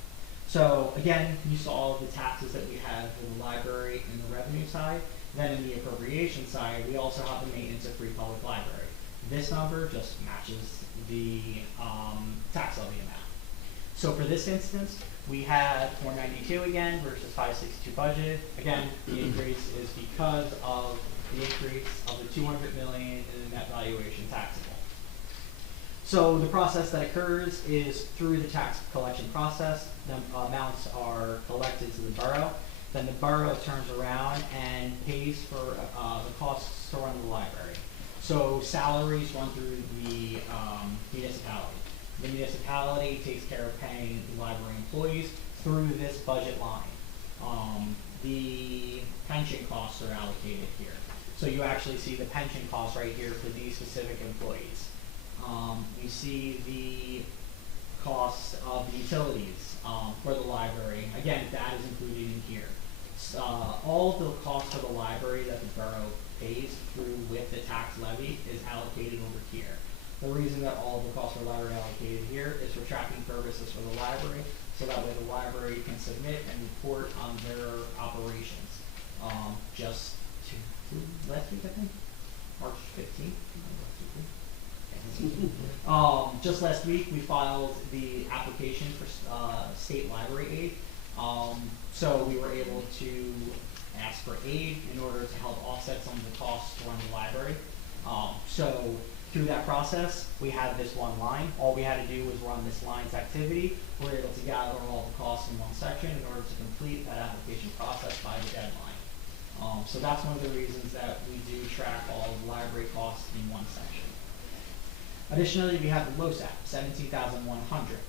So again, you saw the taxes that we had for the library and the revenue side. Then in the appropriation side, we also have the maintenance of free public library. This number just matches the tax levy amount. So for this instance, we had 492 again versus 562 budgeted. Again, the increase is because of the increase of the 200 million in the net valuation taxable. So the process that occurs is through the tax collection process, the amounts are collected to the borough. Then the borough turns around and pays for the costs to run the library. So salaries run through the municipality. The municipality takes care of paying the library employees through this budget line. The pension costs are allocated here. So you actually see the pension costs right here for these specific employees. You see the costs of the utilities for the library. Again, that is included in here. All of the costs for the library that the borough pays through with the tax levy is allocated over here. The reason that all of the costs for the library are allocated here is for tracking purposes for the library, so that way the library can submit and report on their operations. Just last week, I think, March 15th. Just last week, we filed the application for state library aid. So we were able to ask for aid in order to help offset some of the costs to run the library. So through that process, we had this one line. All we had to do was run this line's activity. We were able to gather all the costs in one section in order to complete that application process by the deadline. So that's one of the reasons that we do track all of the library costs in one section. Additionally, we have the LoSAP, $17,100.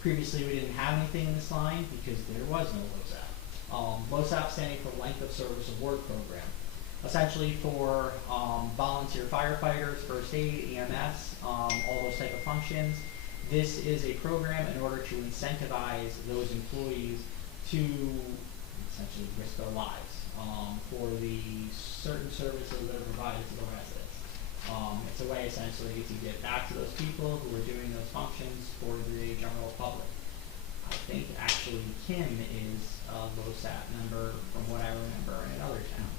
Previously, we didn't have anything in this line because there was no LoSAP. LoSAP standing for Length of Service Award Program. Essentially for volunteer firefighters, first aid, EMS, all those type of functions. This is a program in order to incentivize those employees to essentially risk their lives for the certain services that are provided to the residents. It's a way essentially to get back to those people who are doing those functions for the general public. I think actually Kim is a LoSAP member from what I remember in another town.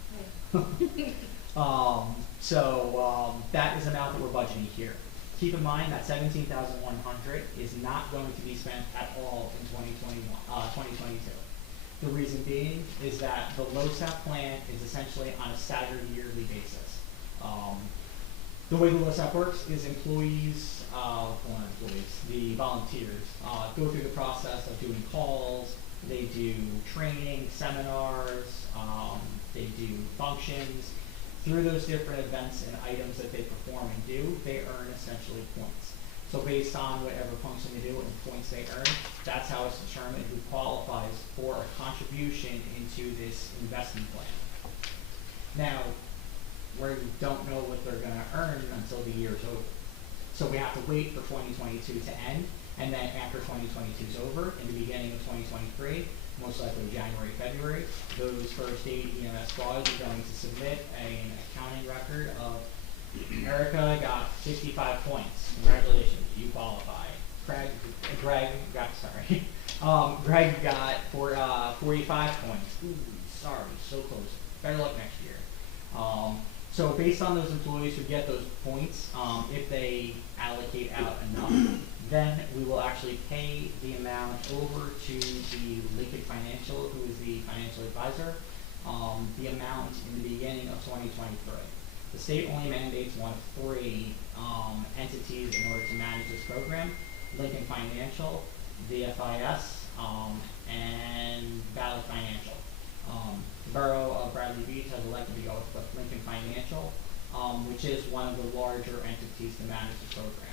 That is the amount that we're budgeting here. Keep in mind that $17,100 is not going to be spent at all in 2022. The reason being is that the LoSAP plan is essentially on a staggered yearly basis. The way the LoSAP works is employees, the the volunteers, go through the process of doing calls. They do training, seminars, they do functions. Through those different events and items that they perform and do, they earn essentially points. So based on whatever function they do and points they earn, that's how it's determined who qualifies for a contribution into this investment plan. Now, we don't know what they're gonna earn until the year's over. So we have to wait for 2022 to end, and then after 2022 is over, in the beginning of 2023, most likely January, February, those first aid EMS squads are going to submit an accounting record of Erica got 65 points. Congratulations, you qualify. Greg got 45 points. Ooh, sorry, so close. Better luck next year. So based on those employees who get those points, if they allocate out enough, then we will actually pay the amount over to the Lincoln Financial, who is the financial advisor, the amount in the beginning of 2023. The state only mandates one of 3 entities in order to manage this program: Lincoln Financial, the FIS, and Valley Financial. The Borough of Bradley Beach has elected to go with Lincoln Financial, which is one of the larger entities to manage the program.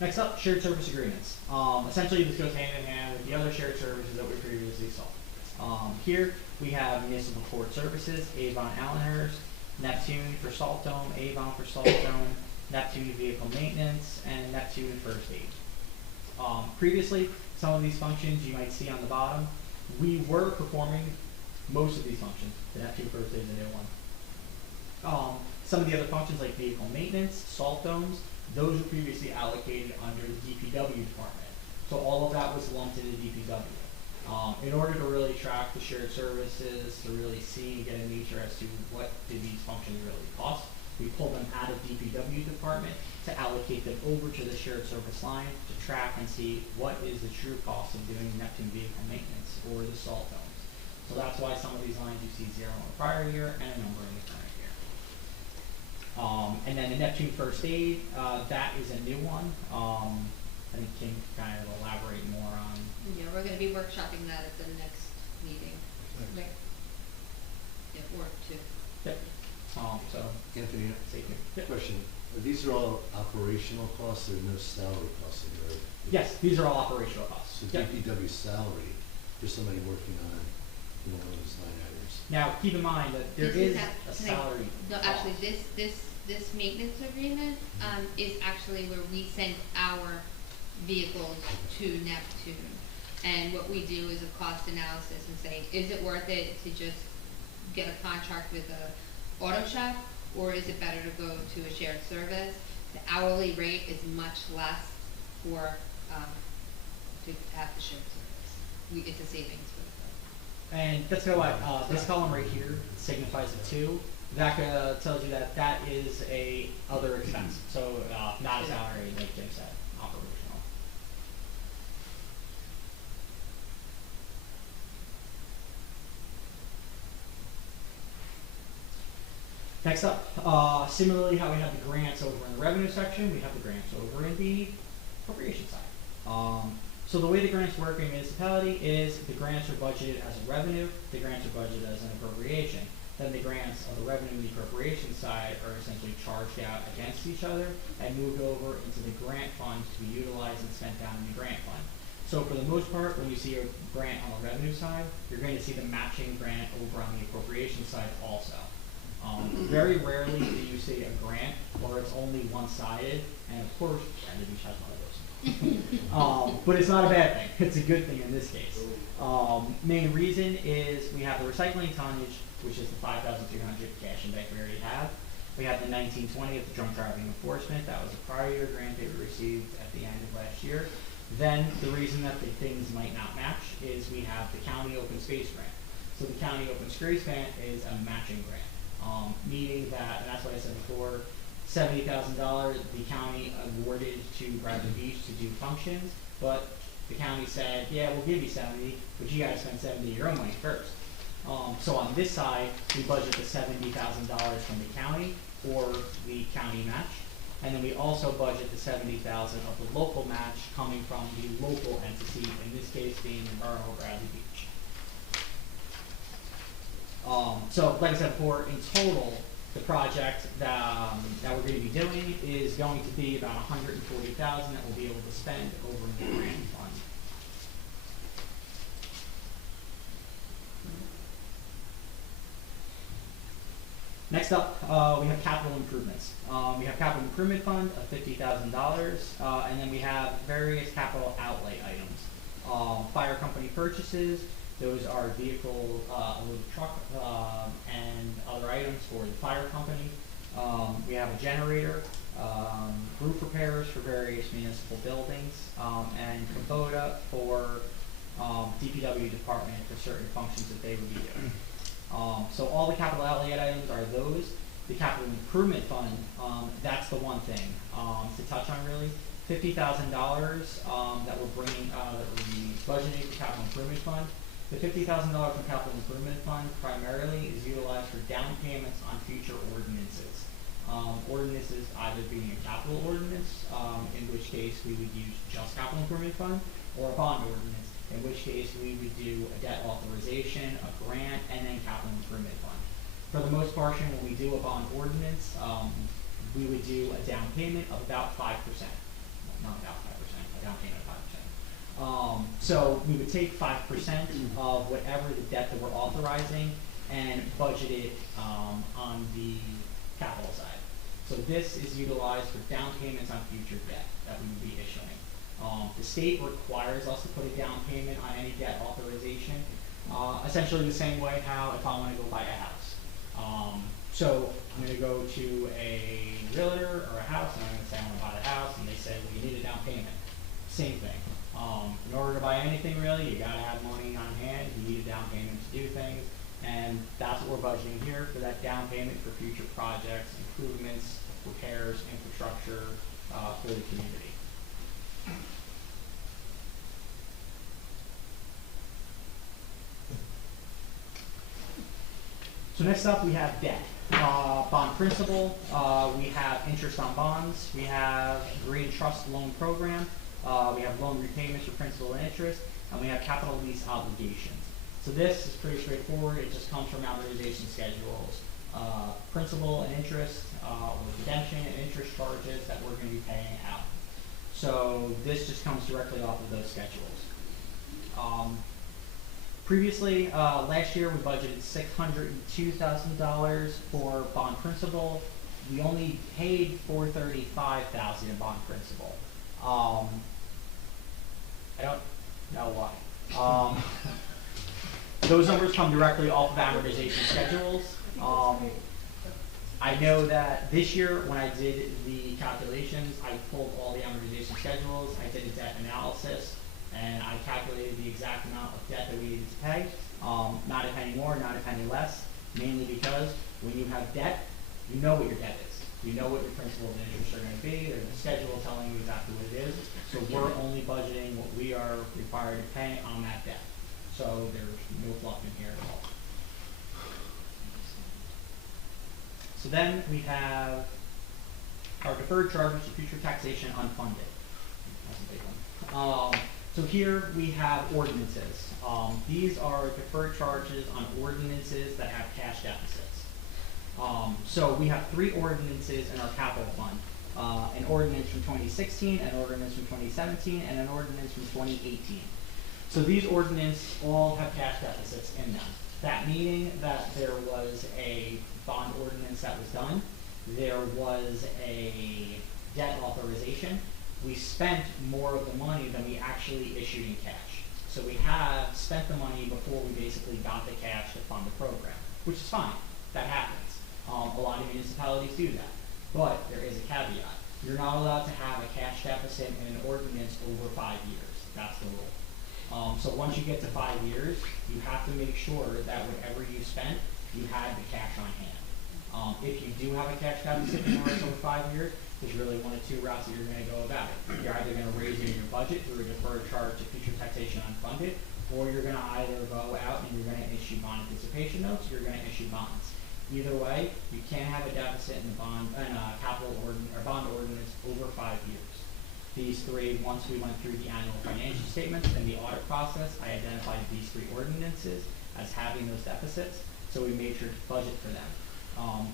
Next up, shared service agreements. Essentially, this goes hand in hand with the other shared services that we previously saw. Here, we have municipal court services, Avon Allenhurst, Neptune for Salt Dome, Avon for Salt Dome, Neptune vehicle maintenance, and Neptune first aid. Previously, some of these functions you might see on the bottom, we were performing most of these functions. The Neptune first aid is a new one. Some of the other functions like vehicle maintenance, salt domes, those were previously allocated under the DPW department. So all of that was lumped into DPW. In order to really track the shared services, to really see and get a nature as to what do these functions really cost, we pull them out of DPW department to allocate them over to the shared service line to track and see what is the true cost of doing Neptune vehicle maintenance or the salt domes. So that's why some of these lines you see 0 in the prior year and a number in the current year. And then the Neptune first aid, that is a new one. I think Kim can kind of elaborate more on. Yeah, we're gonna be workshopping that at the next meeting. Right. Yeah, or 2. Yep. So Anthony, safety. Yep. question, these are all operational costs, there are no salary costs in there? Yes, these are all operational costs. So Yep. DPW salary for somebody working on, one of those line items? Now, keep in mind that there This is at- a can I- salary No, cost. actually, this maintenance agreement, is actually where we send our vehicles to Neptune. And what we do is a cost analysis and say, is it worth it to just get a contract with a auto shop, or is it better to go to a shared service? The hourly rate is much less for, to have the shared service. It's a savings for the And that's kind of what this column right here signifies a 2. That tells you that that is a other expense. So not a salary, like Jim said, operational. Next up, similarly how we have the grants over in the revenue section, we have the grants over in the appropriation side. So the way the grants work in municipality is the grants are budgeted as a revenue, the grants are budgeted as an appropriation. Then the grants on the revenue and the appropriation side are essentially charged out against each other and moved over into the grant fund to be utilized and spent down in the grant fund. So for the most part, when you see a grant on the revenue side, you're going to see the matching grant over on the appropriation side also. Very rarely do you see a grant where it's only one-sided, and of course, Brandon Beach has one of those. But it's not a bad thing. It's a good thing in this case. Main reason is we have the recycling tonnage, which is the 5,300 cash and bank we already have. We have the 1920 of the drunk driving enforcement. That was a prior year grant that we received at the end of last year. Then the reason that the things might not match is we have the county open space grant. So the county open space grant is a matching grant. Meaning that, and that's what I said before, $70,000 the county awarded to Bradley Beach to do functions, but the county said, yeah, we'll give you 70, but you gotta spend 70 of your own money first. So on this side, we budget the $70,000 from the county or the county match. And then we also budget the $70,000 of the local match coming from the local entity, in this case being the Borough of Bradley Beach. So like I said before, in total, the project that we're going to be doing is going to be about $140,000 that we'll be able to spend over in the grant fund. Next up, we have capital improvements. We have capital improvement fund of $50,000, and then we have various capital outlay items. Fire company purchases, those are vehicle, a little truck, and other items for the fire company. We have a generator, roof repairs for various municipal buildings, and Kubota for DPW department for certain functions that they would be doing. So all the capital outlay items are those. The capital improvement fund, that's the one thing to touch on really. $50,000 that we're bringing, that we're budgeting for capital improvement fund. The $50,000 from capital improvement fund primarily is utilized for down payments on future ordinances. Ordinances either being a capital ordinance, in which case we would use just capital improvement fund, or a bond ordinance, in which case we would do a debt authorization, a grant, and then capital improvement fund. For the most portion, when we do a bond ordinance, we would do a down payment of about 5%. Not about 5%, a down payment of 5%. So we would take 5% of whatever the debt that we're authorizing and budget it on the capital side. So this is utilized for down payments on future debt that we would be issuing. The state requires us to put a down payment on any debt authorization, essentially the same way how if I want to go buy a house. So I'm going to go to a realtor or a house, and I'm going to say I want to buy the house, and they say, well, you need a down payment. Same thing. In order to buy anything really, you got to have money on hand. You need a down payment to do things, and that's what we're budgeting here for that down payment for future projects, improvements, repairs, infrastructure for the community. So next up we have debt. Bond principal, we have interest on bonds, we have green trust loan program, we have loan repayments for principal and interest, and we have capital lease obligations. So this is pretty straightforward. It just comes from amortization schedules. Principal and interest, or redemption and interest charges that we're going to be paying out. So this just comes directly off of those schedules. Previously, last year we budgeted $602,000 for bond principal. We only paid $435,000 in bond principal. I don't know why. Those numbers come directly off of amortization schedules. I know that this year when I did the calculations, I pulled all the amortization schedules, I did a debt analysis, and I calculated the exact amount of debt that we needed to pay. Not a penny more, not a penny less, mainly because when you have debt, you know what your debt is. You know what your principal and interest are going to be. There's a schedule telling you exactly what it is. So we're only budgeting what we are required to pay on that debt. So there's no fluff in here at all. So then we have our deferred charges to future taxation unfunded. That's a big one. So here we have ordinances. These are deferred charges on ordinances that have cash deficits. So we have 3 ordinances in our capital fund. An ordinance from 2016, an ordinance from 2017, and an ordinance from 2018. So these ordinances all have cash deficits in them. That meaning that there was a bond ordinance that was done, there was a debt authorization. We spent more of the money than we actually issued in cash. So we have spent the money before we basically got the cash to fund the program, which is fine. That happens. A lot of municipalities do that. But there is a caveat. You're not allowed to have a cash deficit in an ordinance over 5 years. That's the rule. So once you get to 5 years, you have to make sure that whatever you spent, you had the cash on hand. If you do have a cash deficit in over 5 years, there's really one of 2 routes that you're going to go about it. You're either going to raise it in your budget through a deferred charge to future taxation unfunded, or you're gonna either go out and you're gonna issue bond anticipation notes, or you're gonna issue bonds. Either way, you can't have a deficit in the bond, bond ordinance over 5 years. These three, once we went through the annual financial statements and the audit process, I identified these three ordinances as having those deficits, so we made sure to budget for them.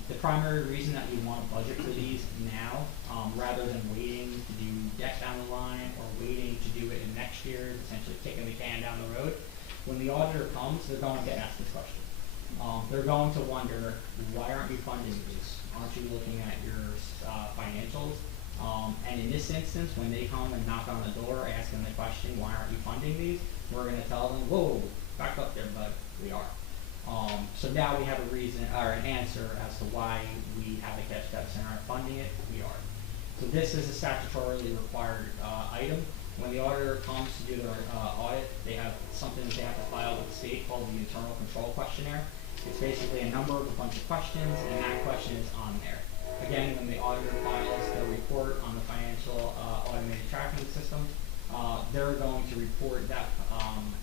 The primary reason that we want to budget for these now, rather than waiting to do debt down the line or waiting to do it in next year, essentially kicking the can down the road, when the auditor comes, they're going to get asked this question. They're going to wonder, why aren't you funding these? Aren't you looking at your financials? And in this instance, when they come and knock on the door asking the question, why aren't you funding these? We're going to tell them, whoa, back up there, bud, we are. So now we have a reason, or an answer as to why we have a cash deficit and aren't funding it, we are. So this is a statutorily required item. When the auditor comes to do their audit, they have something that they have to file with the state called the Internal Control Questionnaire. It's basically a number of a bunch of questions, and that question is on there. Again, when the auditor files their report on the financial automated tracking system, they're going to report that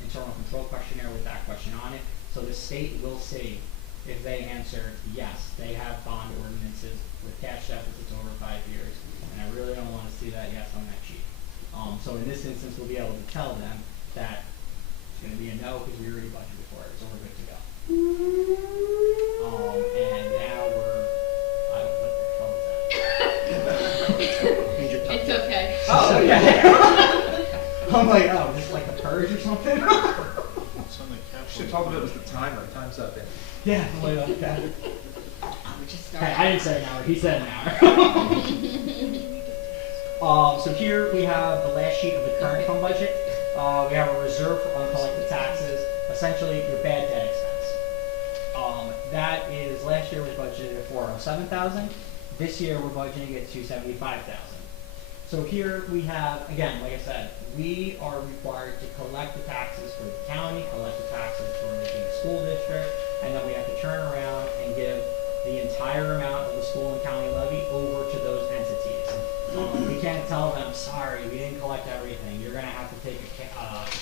internal control questionnaire with that question on it. So the state will see if they answer yes, they have bond ordinances with cash deficits over 5 years, and I really don't want to see that yes on that sheet. So in this instance, we'll be able to tell them that it's going to be a no because we already budgeted for it, so we're good to go. And now what the hell is that? It's okay. Oh, yeah. I'm like, oh, just like a purge or something? It's on the cap. Should talk about it was the timer. Time's up. Yeah, like that. We just Hey, started. I didn't say an hour, he said an hour. So here we have the last sheet of the current fund budget. We have a reserve for uncollected taxes, essentially your bad debt expense. That is, last year was budgeted at $407,000. This year we're budgeting at $275,000. So here we have, again, like I said, we are required to collect the taxes for the county, collect the taxes for the school district, and then we have to turn around and give the entire amount of the school and county levy over to those entities. We can't tell them, sorry, we didn't collect everything. You're going to have to take a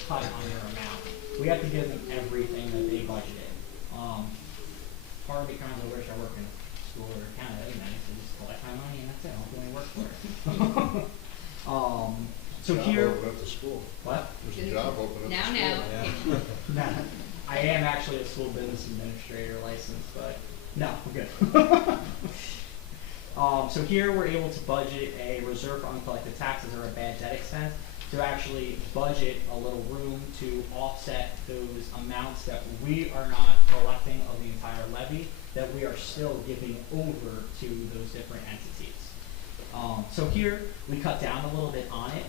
cut on your amount. We have to give them everything that they budgeted. Part of me kind of wish I worked in school or county levy nice and just collect my money and that's it. I don't do any work for it. So Job here, open up the school. what? There's a job open up the Now, school. Nah, I am actually a school business administrator license, but no, we're good. So here we're able to budget a reserve for uncollected taxes or a bad debt expense to actually budget a little room to offset those amounts that we are not collecting of the entire levy that we are still giving over to those different entities. So here we cut down a little bit on it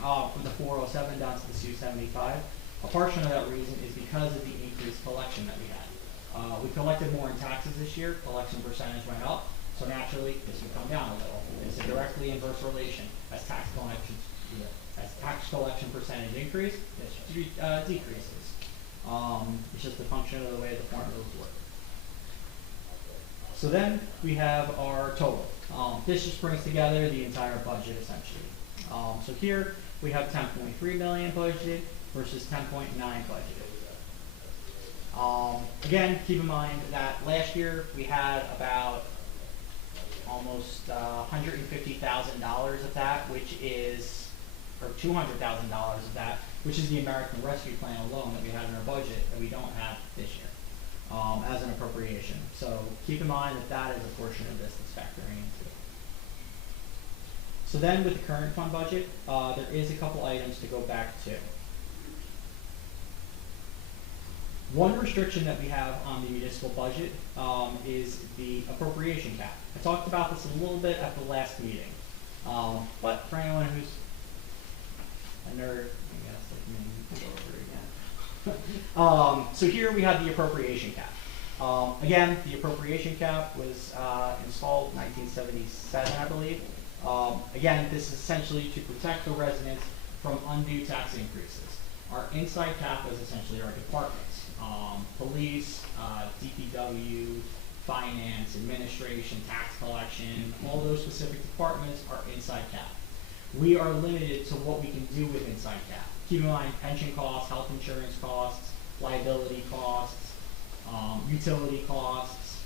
from the 407 down to the 275. A portion of that reason is because of the increased collection that we had. We collected more in taxes this year, collection percentage went up, so naturally this would come down a little. It's a directly inverse relation. As tax collection percentage increase, this decreases. It's just a function of the way the formulas work. So then we have our total. This just brings together the entire budget essentially. So here we have 10.3 million budgeted versus 10.9 budgeted. Again, keep in mind that last year we had about almost $150,000 of that, which is, or $200,000 of that, which is the American Rescue Plan alone that we had in our budget that we don't have this year as an appropriation. So keep in mind that that is a portion of this that's factoring into. So then with the current fund budget, there is a couple items to go back to. One restriction that we have on the municipal budget is the appropriation cap. I talked about this a little bit at the last meeting, but for anyone who's a nerd, I guess I can go over it again. So here we have the appropriation cap. Again, the appropriation cap was installed in 1977, I believe. Again, this is essentially to protect the residents from undue tax increases. Our inside cap is essentially our departments. Police, DPW, finance, administration, tax collection, all those specific departments are inside cap. We are limited to what we can do with inside cap. Keep in mind pension costs, health insurance costs, liability costs, utility costs,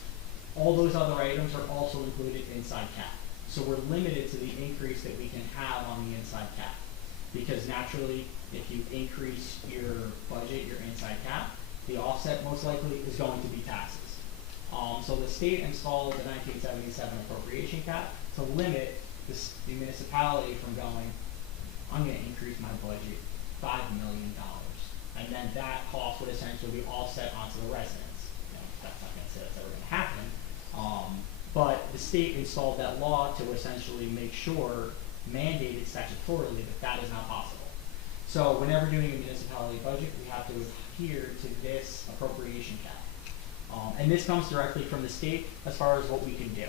all those other items are also included inside cap. So we're limited to the increase that we can have on the inside cap. Because naturally, if you increase your budget, your inside cap, the offset most likely is going to be taxes. So the state installed the 1977 appropriation cap to limit the municipality from going, I'm going to increase my budget $5 million. And then that cost would essentially be offset onto the residents. You know, that's not going to say that's ever going to happen. But the state installed that law to essentially make sure, mandated statutorily, that that is not possible. So whenever doing a municipality budget, we have to adhere to this appropriation cap. And this comes directly from the state as far as what we can do.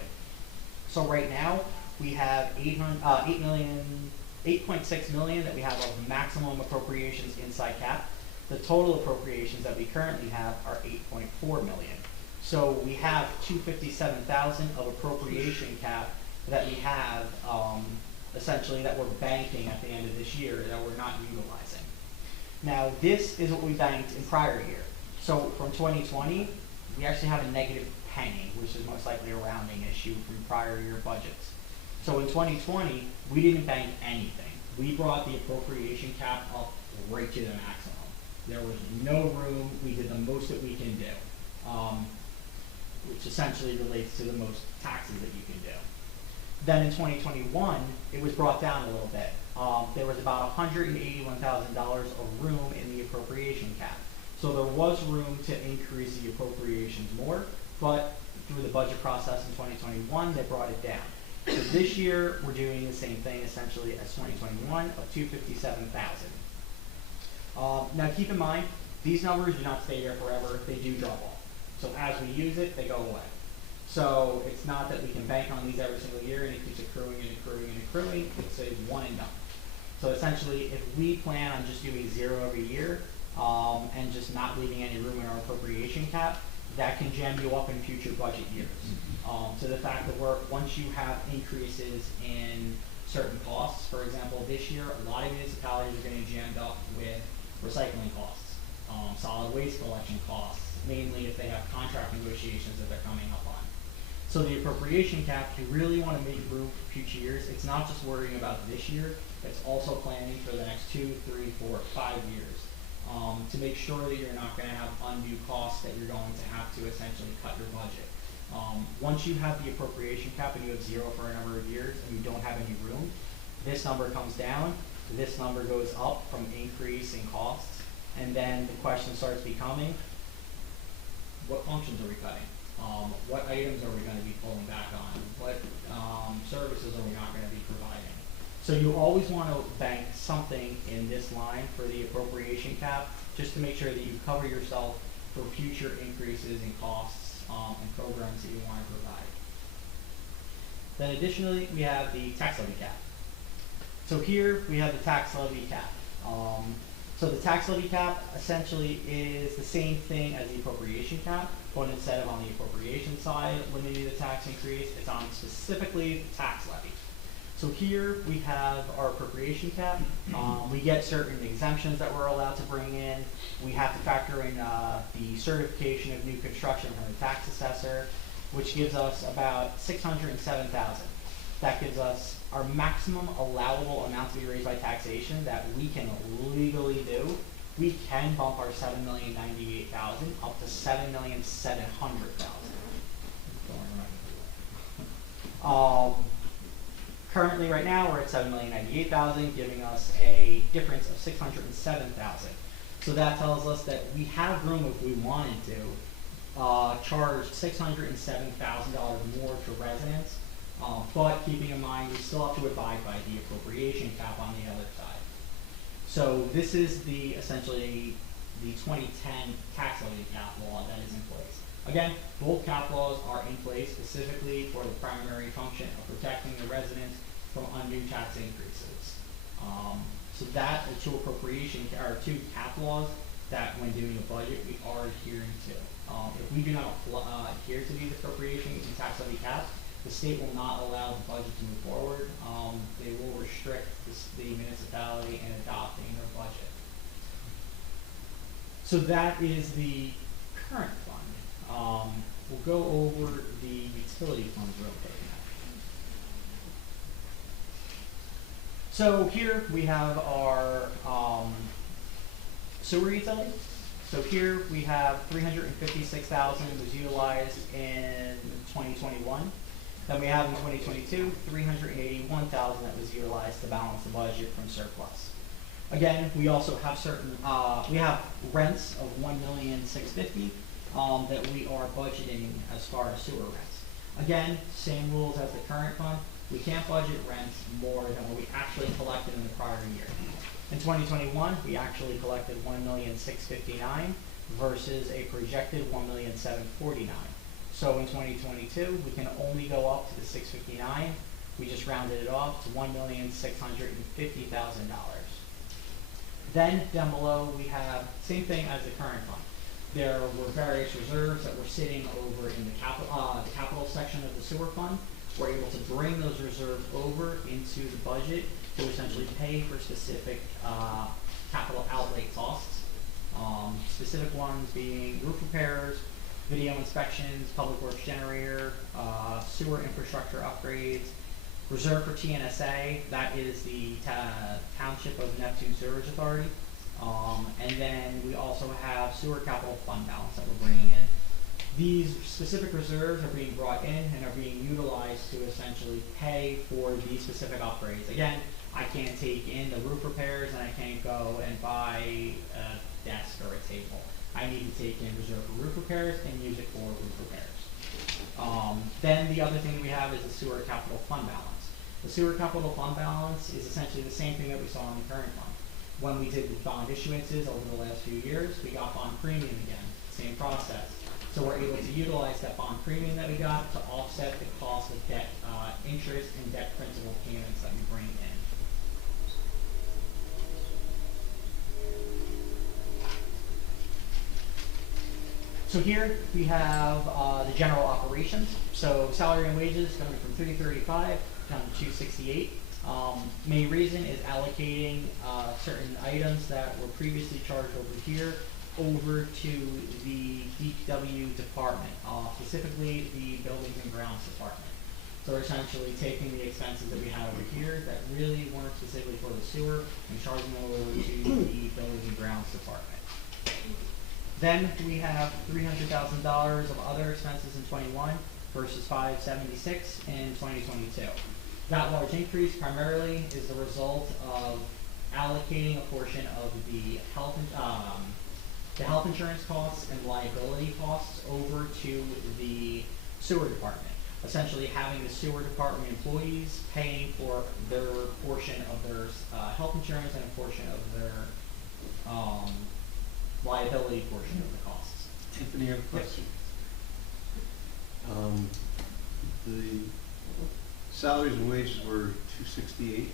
So right now, we have 8.6 million that we have of maximum appropriations inside cap. The total appropriations that we currently have are 8.4 million. So we have 257,000 of appropriation cap that we have essentially that we're banking at the end of this year that we're not utilizing. Now this is what we banked in prior year. So from 2020, we actually have a negative penny, which is most likely a rounding issue from prior year budgets. So in 2020, we didn't bank anything. We brought the appropriation cap up right to the maximum. There was no room. We did the most that we can do, which essentially relates to the most taxes that you can do. Then in 2021, it was brought down a little bit. There was about $181,000 of room in the appropriation cap. So there was room to increase the appropriations more, but through the budget process in 2021, they brought it down. So this year, we're doing the same thing essentially as 2021 of $257,000. Now keep in mind, these numbers do not stay there forever, they do drop off. So as we use it, they go away. So it's not that we can bank on these every single year and it keeps accruing and accruing and accruing, it's a one and done. So essentially, if we plan on just doing zero every year, and just not leaving any room in our appropriation cap, that can jam you up in future budget years. To the fact that once you have increases in certain costs, for example, this year, a lot of municipalities are getting jammed up with recycling costs, solid waste collection costs, mainly if they have contract negotiations that they're coming up on. So the appropriation cap, you really want to make room for future years. It's not just worrying about this year, it's also planning for the next 2, 3, 4, 5 years. To make sure that you're not going to have undue costs that you're going to have to essentially cut your budget. Once you have the appropriation cap and you have zero for a number of years and you don't have any room, this number comes down, this number goes up from increase in costs, and then the question starts becoming, what functions are we cutting? What items are we going to be pulling back on? What services are we not going to be providing? So you always want to bank something in this line for the appropriation cap, just to make sure that you cover yourself for future increases in costs and programs that you want to provide. Then additionally, we have the tax levy cap. So here we have the tax levy cap. So the tax levy cap essentially is the same thing as the appropriation cap, but instead of on the appropriation side limiting the tax increase, it's on specifically the tax levy. So here we have our appropriation cap. We get certain exemptions that we're allowed to bring in. We have to factor in the certification of new construction from the tax assessor, which gives us about $607,000. That gives us our maximum allowable amount to be raised by taxation that we can legally do. We can bump our $7,098,000 up to $7,700,000. Currently, right now, we're at $7,098,000, giving us a difference of $607,000. So that tells us that we have room if we wanted to charge $607,000 more to residents, but keeping in mind we still have to abide by the appropriation cap on the other side. So this is the essentially the 2010 tax levy cap law that is in place. Again, both cap laws are in place specifically for the primary function of protecting the residents from undue tax increases. So that are two cap laws that when doing a budget we are adhering to. If we do not adhere to these appropriations and tax levy caps, the state will not allow the budget to move forward. They will restrict the municipality in adopting their budget. So that is the current fund. We'll go over the utility funds real quick now. So here we have our sewer utility. So here we have 356,000 was utilized in 2021. Then we have in 2022, 381,000 that was utilized to balance the budget from surplus. Again, we also have certain, we have rents of $1,650,000 that we are budgeting as far as sewer rents. Again, same rules as the current fund. We can't budget rents more than what we actually collected in the prior year. In 2021, we actually collected $1,659,000 versus a projected $1,749,000. So in 2022, we can only go up to the 659. We just rounded it off to $1,650,000. Then down below, we have same thing as the current fund. There were various reserves that were sitting over in the capital section of the sewer fund. We're able to bring those reserves over into the budget to essentially pay for specific capital outlay costs. Specific ones being roof repairs, video inspections, public works generator, sewer infrastructure upgrades, reserve for TNSA, that is the Township of Neptune Sewerage Authority. And then we also have sewer capital fund balance that we're bringing in. These specific reserves are being brought in and are being utilized to essentially pay for these specific upgrades. Again, I can't take in the roof repairs and I can't go and buy a desk or a table. I need to take in reserve for roof repairs and use it for roof repairs. Then the other thing we have is the sewer capital fund balance. The sewer capital fund balance is essentially the same thing that we saw in the current fund. When we did the bond issuances over the last few years, we got bond premium again, same process. So we're able to utilize that bond premium that we got to offset the cost of debt interest and debt principal payments that we bring in. So here we have the general operations. So salary and wages going from 335 down to 268. Main reason is allocating certain items that were previously charged over here over to the DPW department, specifically the buildings and grounds department. So we're essentially taking the expenses that we had over here that really weren't specifically for the sewer and charging them over to the buildings and grounds department. Then we have $300,000 of other expenses in 21 versus $576 in 2022. That large increase primarily is the result of allocating a portion of the health insurance costs and liability costs over to the sewer department. Essentially having the sewer department employees paying for their portion of their health insurance and a portion of their liability portion of the costs. Anthony, I have a question. The salaries and wages were $268,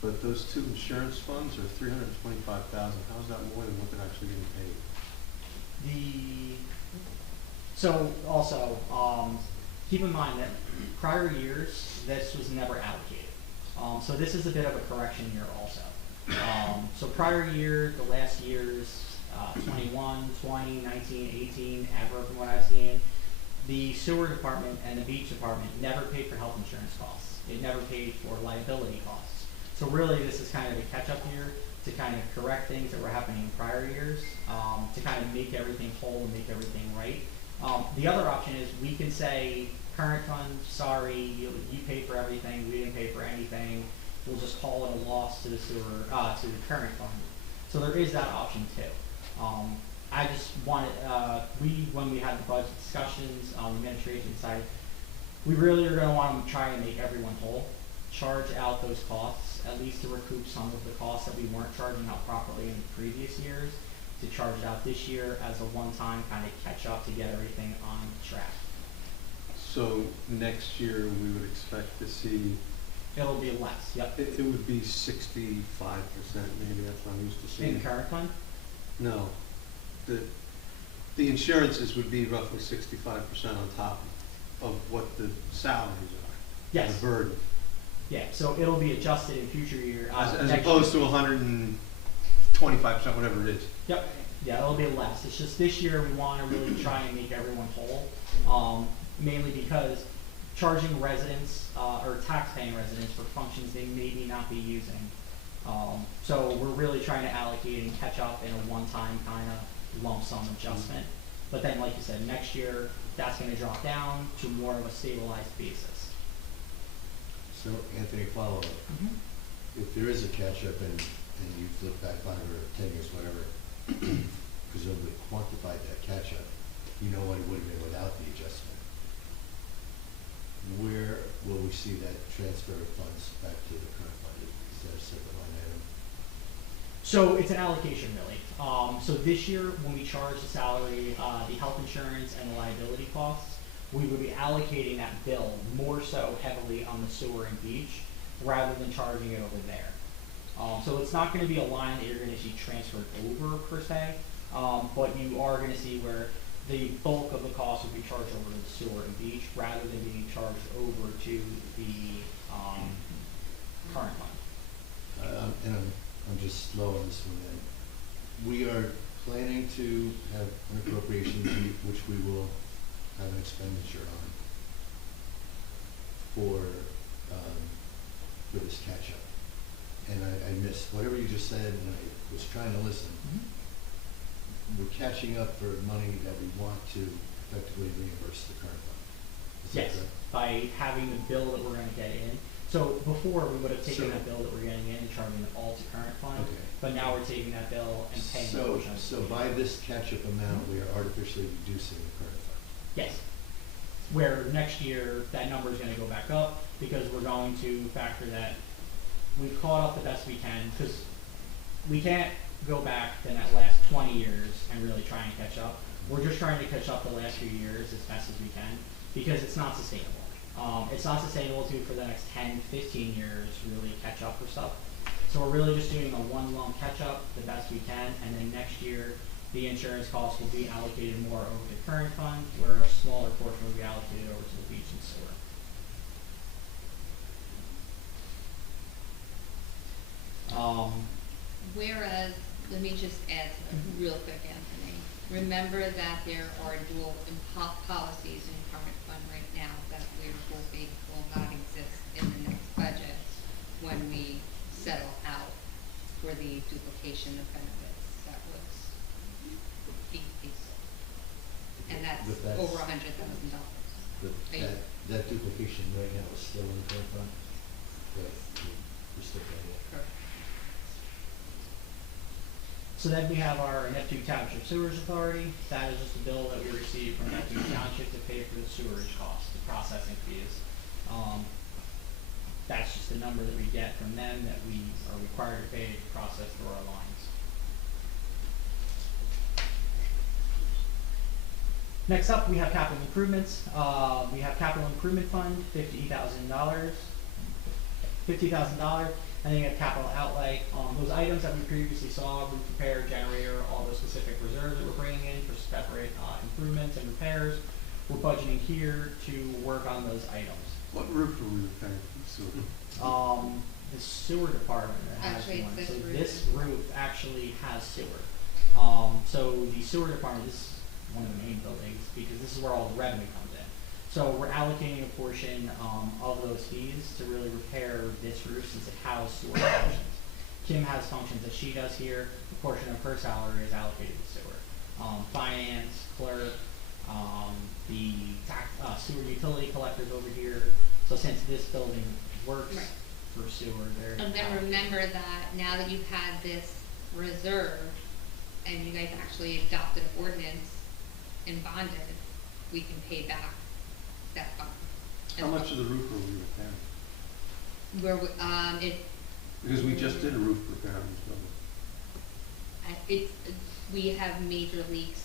but those two insurance funds are $325,000. How is that more than what they're actually getting paid? So also, keep in mind that prior years, this was never allocated. So this is a bit of a correction here also. So prior year, the last years, 21, 20, 19, 18, ever from what I've seen, the sewer department and the beach department never paid for health insurance costs. It never paid for liability costs. So really this is kind of a catch-up year to kind of correct things that were happening in prior years, to kind of make everything whole and make everything right. The other option is we can say, current fund, sorry, you paid for everything, we didn't pay for anything. We'll just call it a loss to the sewer, to the current fund. So there is that option too. I just wanted, when we had the budget discussions on the administration side, we really are going to want to try and make everyone whole, charge out those costs, at least to recoup some of the costs that we weren't charging out properly in previous years, to charge it out this year as a one-time kind of catch up to get everything on track. So next year we would expect to see. It'll be less, yep. It would be 65%, maybe. That's what I'm used to seeing. In the current fund? No, the insurances would be roughly 65% on top of what the salaries are. Yes. The burden. Yeah, so it'll be adjusted in future year. As opposed to 125%, whatever it is. Yep. Yeah, it'll be less. It's just this year we want to really try and make everyone whole, mainly because charging residents or tax-paying residents for functions they maybe not be using. So we're really trying to allocate and catch up in a one-time kind of lump sum adjustment. But then, like you said, next year that's going to drop down to more of a stabilized basis. So, Anthony, follow up. If there is a catch-up and you look back 5 or 10 years, whatever, presumably quantified that catch-up, you know what it would have been without the adjustment. Where will we see that transfer of funds back to the current fund? Is that a separate line item? So it's an allocation really. So this year when we charge the salary, the health insurance and the liability costs, we would be allocating that bill more so heavily on the sewer and beach rather than charging it over there. So it's not going to be a line that you're going to see transferred over per se, but you are going to see where the bulk of the cost will be charged over to the sewer and beach rather than being charged over to the current fund. And I'm just slow on this one then. We are planning to have an appropriation which we will have an expenditure on for this catch-up. And I missed whatever you just said, and I was trying to listen. We're catching up for money that we want to effectively reimburse the current fund. Is that Yes, correct? by having the bill that we're going to get in. So before we would have taken So- that bill that we're getting in and charging it all to current fund, Okay. but now we're taking that bill and paying a portion of it. So by this catch-up amount, we are artificially reducing the current fund. Yes. Where next year, that number is going to go back up because we're going to factor that we've caught up the best we can, because we can't go back in that last 20 years and really try and catch up. We're just trying to catch up the last few years as best as we can because it's not sustainable. It's not sustainable to for the next 10, 15 years really catch up for stuff. So we're really just doing a one lump catch up the best we can, and then next year the insurance costs will be allocated more over the current fund, where a smaller portion will be allocated over to the beach and sewer. Whereas, let me just add something real quick, Anthony. Remember that there are dual policies in current fund right now that will not exist in the next budget when we settle out for the duplication of benefits that was being sold. And that's But that's- over $100,000. But that duplication right now is still in the current fund? Right, we're still paying it. Correct. So then we have our Neptune Township Sewage Authority. That is just a bill that we receive from Neptune Township to pay for the sewerage costs, the processing fees. That's just the number that we get from them that we are required to pay to process through our lines. Next up, we have capital improvements. We have capital improvement fund, $50,000. And then you have capital outlay. Those items that we previously saw, roof repair, generator, all those specific reserves that we're bringing in for separate improvements and repairs. We're budgeting here to work on those items. What roof are we repairing? The sewer department has Actually, one. it's So this roof. this roof actually has sewer. So the sewer department is one of the main buildings because this is where all the revenue comes in. So we're allocating a portion of those fees to really repair this roof since it has sewer functions. Kim has functions that she does here. A portion of her salary is allocated to sewer. Finance, clerk, the sewer utility collectors over here. So since this building works Right. for sewer, they're And then allocated. remember that now that you've had this reserve and you guys actually adopted an ordinance and bonded, we can pay back that bond. How much of the roof are we repairing? Where, Because we just did a roof repair on this building. we have major leaks.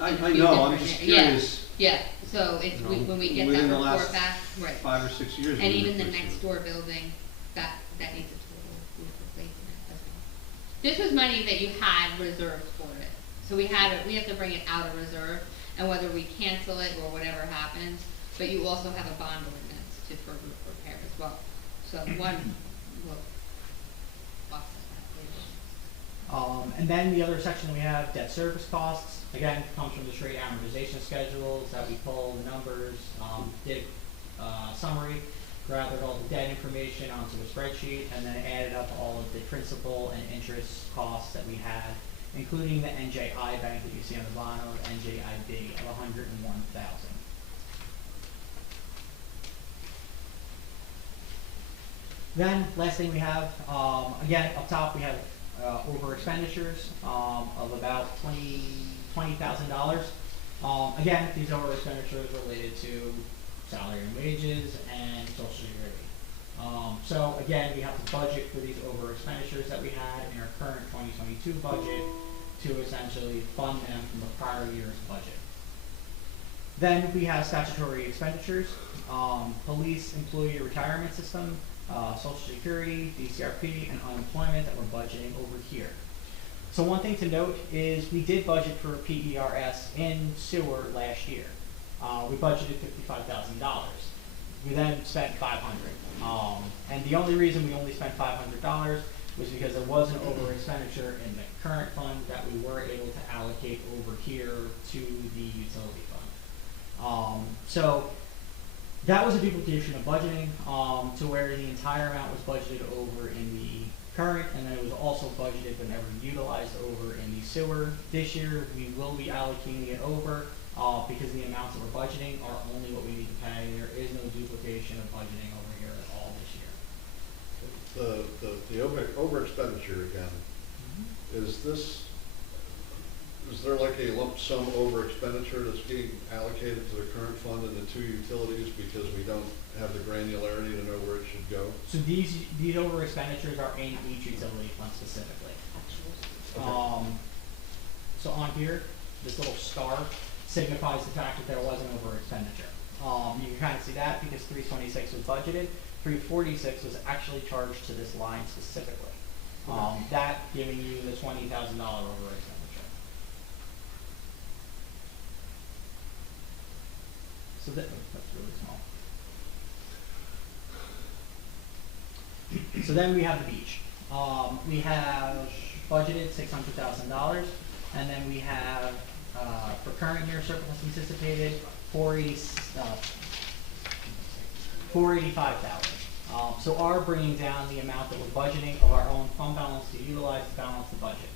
I in a few know, I'm different just yeah, curious. Yeah, so it's, You know, when we get within that the report last back, right. 5 or 6 years. And we even the replaced next roof. door building, that needs a total roof replacement as well. This was money that you had reserved for it. So we have to bring it out of reserve, and whether we cancel it or whatever happens, but you also have a bond ordinance for roof repair as well. So one will offset that later. And then the other section we have debt service costs. Again, comes from the straight amortization schedules that we pull the numbers, did summary, gathered all the debt information onto a spreadsheet, and then added up all of the principal and interest costs that we had, including the NJI bank that you see on the bottom of NJIB of $101,000. Then, last thing we have, again, up top we have over expenditures of about $20,000. Again, these over expenditures related to salary and wages and Social Security. So again, we have to budget for these over expenditures that we had in our current 2022 budget to essentially fund them from the prior year's budget. Then we have statutory expenditures, police employee retirement system, Social Security, DCRP, and unemployment that we're budgeting over here. So one thing to note is we did budget for PERS in sewer last year. We budgeted $55,000. We then spent $500. And the only reason we only spent $500 was because there was an over expenditure in the current fund that we were able to allocate over here to the utility fund. So that was a duplication of budgeting to where the entire amount was budgeted over in the current, and then it was also budgeted but never utilized over in the sewer. This year we will be allocating it over because the amounts that we're budgeting are only what we need to pay. There is no duplication of budgeting over here at all this year. The over expenditure again, is there like a lump sum over expenditure that's being allocated to the current fund and the two utilities because we don't have the granularity to know where it should go? So these over expenditures are in each utility fund specifically. So on here, this little star signifies the fact that there was an over expenditure. You can kind of see that because 326 was budgeted, 346 was actually charged to this line specifically. That giving you the $20,000 over expenditure. So that's really small. So then we have the beach. We have budgeted $600,000, and then we have for current year surplus anticipated $485,000. So our bringing down the amount that we're budgeting of our own fund balance to utilize to balance the budget.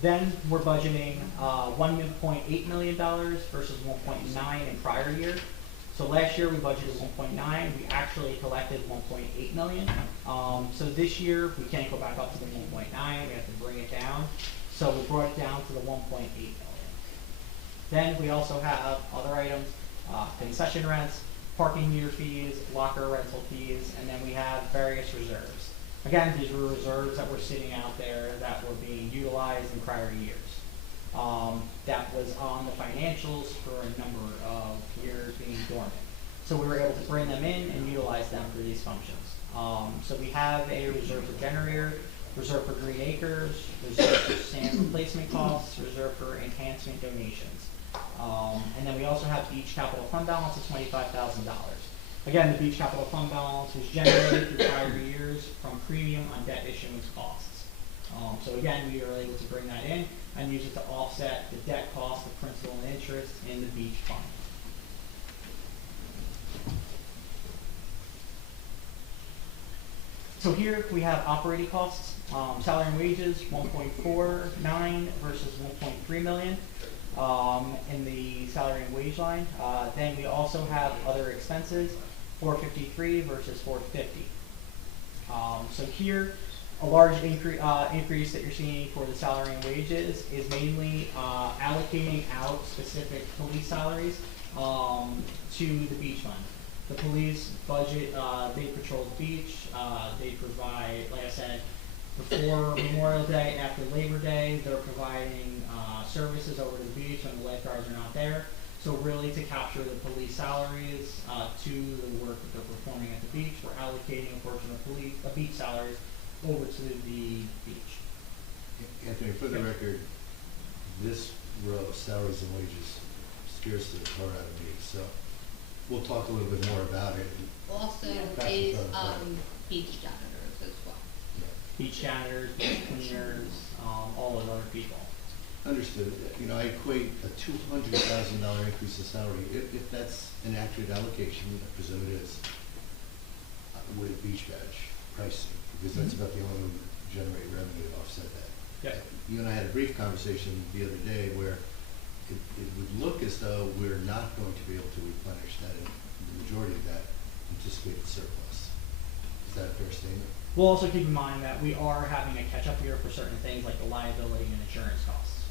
Then we're budgeting $1.8 million versus 1.9 in prior year. So last year we budgeted 1.9. We actually collected 1.8 million. So this year we can't go back up to the 1.9. We have to bring it down. So we brought it down to the 1.8 million. Then we also have other items, concession rents, parking meter fees, locker rental fees, and then we have various reserves. Again, these were reserves that were sitting out there that were being utilized in prior years. That was on the financials for a number of years being dormant. So we were able to bring them in and utilize them for these functions. So we have a reserve for generator, reserve for green acres, reserve for sand replacement costs, reserve for enhancement donations. And then we also have beach capital fund balance of $25,000. Again, the beach capital fund balance was generated through prior years from premium on debt issuance costs. So again, we were able to bring that in and use it to offset the debt cost of principal and interest in the beach fund. So here we have operating costs, salary and wages, 1.49 versus 1.3 million in the salary and wage line. Then we also have other expenses, 453 versus 450. So here, a large increase that you're seeing for the salary and wages is mainly allocating out specific police salaries to the beach fund. The police budget, they patrol the beach, they provide, like I said, before Memorial Day, after Labor Day, they're providing services over to the beach when the lifeguards are not there. So really to capture the police salaries to the work that they're performing at the beach, we're allocating a portion of beach salaries over to the beach. Anthony, for the record, this row, salaries and wages, scares the tar out of me, so we'll talk a little bit more about it. Also That's is the fun part. beach janitors as well. Yeah. beach janitors, beach cleaners, all those other people. Understood. You know, I equate a $200,000 increase in salary, if that's an accurate allocation, I presume it is, with beach badge pricing, because that's about the only way we generate revenue to offset that. Yep. You and I had a brief conversation the other day where it would look as though we're not going to be able to replenish that, the majority of that anticipated surplus. Is that a fair statement? We'll also keep in mind that we are having a catch-up year for certain things like the liability and insurance costs,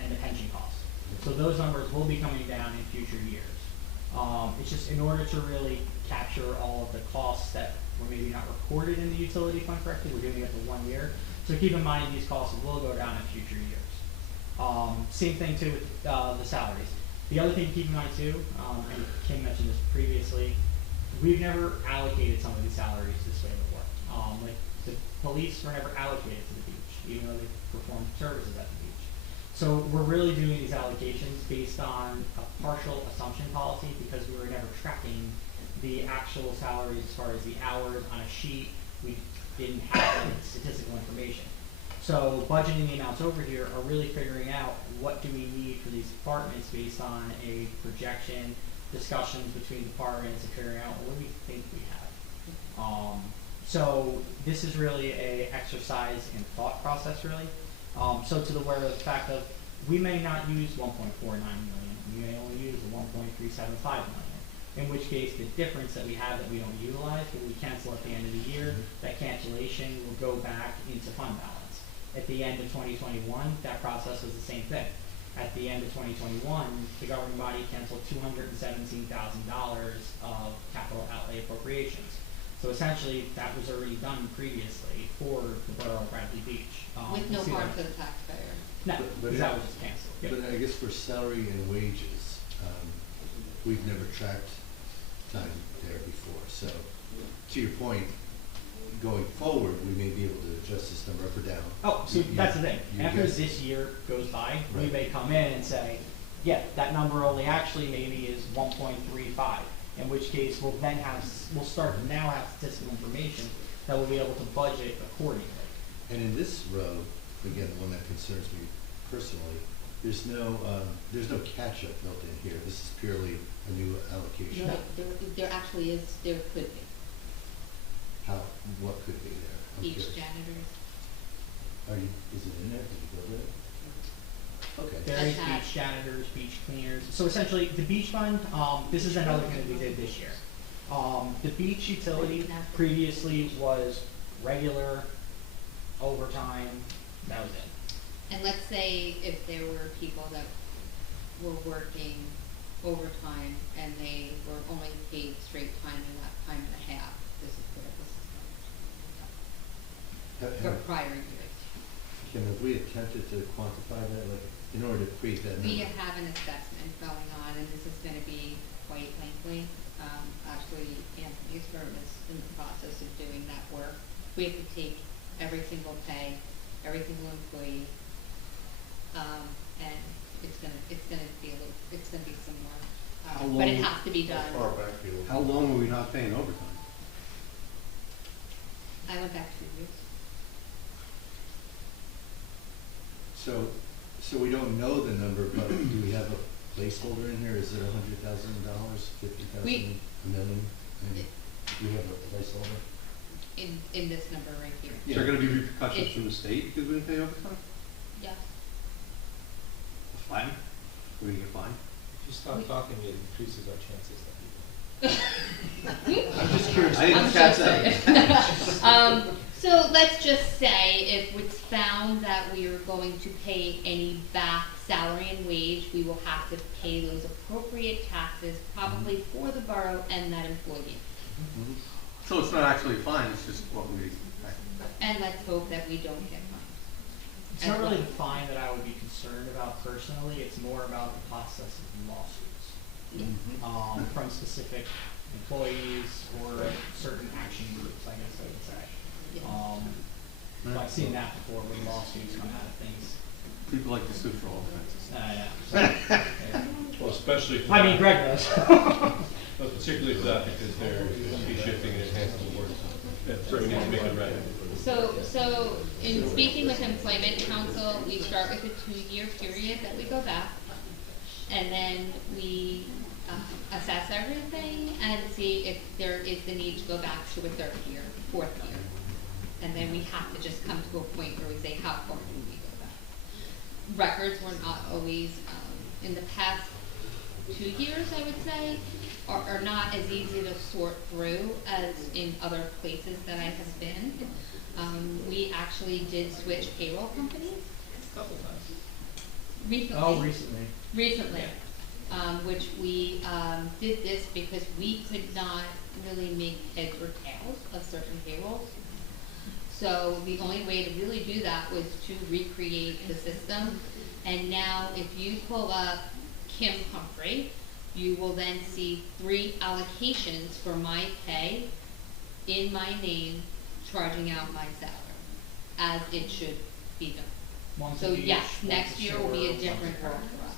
and the pension costs. So those numbers will be coming down in future years. It's just in order to really capture all of the costs that were maybe not recorded in the utility fund correctly, we're doing it for 1 year. So keep in mind these costs will go down in future years. Same thing too with the salaries. The other thing to keep in mind too, and Kim mentioned this previously, we've never allocated some of these salaries this way before. Like the police were never allocated to the beach, even though they performed services at the beach. So we're really doing these allocations based on a partial assumption policy because we were never tracking the actual salaries as far as the hours on a sheet. We didn't have any statistical information. So budgeting the amounts over here are really figuring out what do we need for these departments based on a projection, discussions between departments, and figuring out what do we think we have. So this is really a exercise in thought process, really. So to the where the fact of we may not use 1.49 million, we may only use the 1.375 million. In which case, the difference that we have that we don't utilize, when we cancel at the end of the year, that cancellation will go back into fund balance. At the end of 2021, that process was the same thing. At the end of 2021, the governing body canceled $217,000 of capital outlay appropriations. So essentially, that was already done previously for the borough of Bradley Beach. With no harm to the taxpayer. No, But because that was just canceled. Yep. But I guess for salary and wages, we've never tracked time there before. So to your point, going forward, we may be able to adjust this number up or down. Oh, so that's the thing. After guess. this year goes by, we Right. may come in and say, yeah, that number only actually maybe is 1.35. In which case, we'll start to now have statistical information that we'll be able to budget accordingly. And in this row, again, the one that concerns me personally, there's no catch-up built in here. This is purely a new allocation. No, there actually is, there could be. What could be there? I'm Beach curious. janitors. Is it in there? Did you build it? Okay. Various Attached. beach janitors, beach cleaners. So essentially, the beach fund, this is another thing that we did this year. The beach utility previously was regular overtime, that was it. And let's say if there were people that were working overtime and they were only paid straight time and not time and a half, this is where this is going. For prior years. Kim, have we attempted to quantify that, like, in order to create that number? We have an assessment going on, and this is gonna be quite lengthy. Actually, Anthony's firm is in the process of doing that work. We have to take every single pay, every single employee, and it's gonna be some more, but it has to be done. How far back do you look? How long were we not paying overtime? I went back 2 years. So we don't know the number, but do we have a placeholder in here? Is it $100,000, $50,000, We- $1 million? I mean, do we have a placeholder? In this number right here. Is there gonna be repercussions from the state because we didn't pay overtime? Yeah. A fine? We're gonna get fined? If you stop talking, it increases our chances that people. I'm just curious. I didn't catch that. So let's just say if it's found that we are going to pay any back salary and wage, we will have to pay those appropriate taxes probably for the borough and that employee. Mhm. So it's not actually a fine, it's just what we, And let's hope that we don't get fined. It's not really the fine that I would be concerned about personally, it's more about the process of lawsuits. Yeah. From specific employees or certain action groups, I guess I would say. Yeah. So I've seen that before when lawsuits come out of things. people like to sue for all offenses. Yeah. Well, especially for I mean, that, Greg does. but particularly for that, because they're fee shifting and enhancing the work. Yeah, certainly need to make it right. So in speaking with employment council, we start with a 2-year period that we go back, and then we assess everything and see if there is the need to go back to a 3rd year, 4th year. And then we have to just come to a point where we say, how far do we go back? Records were not always, in the past 2 years, I would say, are not as easy to sort through as in other places that I have been. We actually did switch payroll companies A couple times. recently. Oh, recently. Recently, which we did this because we could not really make heads or tails of certain payrolls. So the only way to really do that was to recreate the system. And now if you pull up Kim Humphrey, you will then see 3 allocations for my pay in my name, charging out my salary, as it should be done. One So to beach, yes, one next to year will be a sewer, one to different world trash. for us.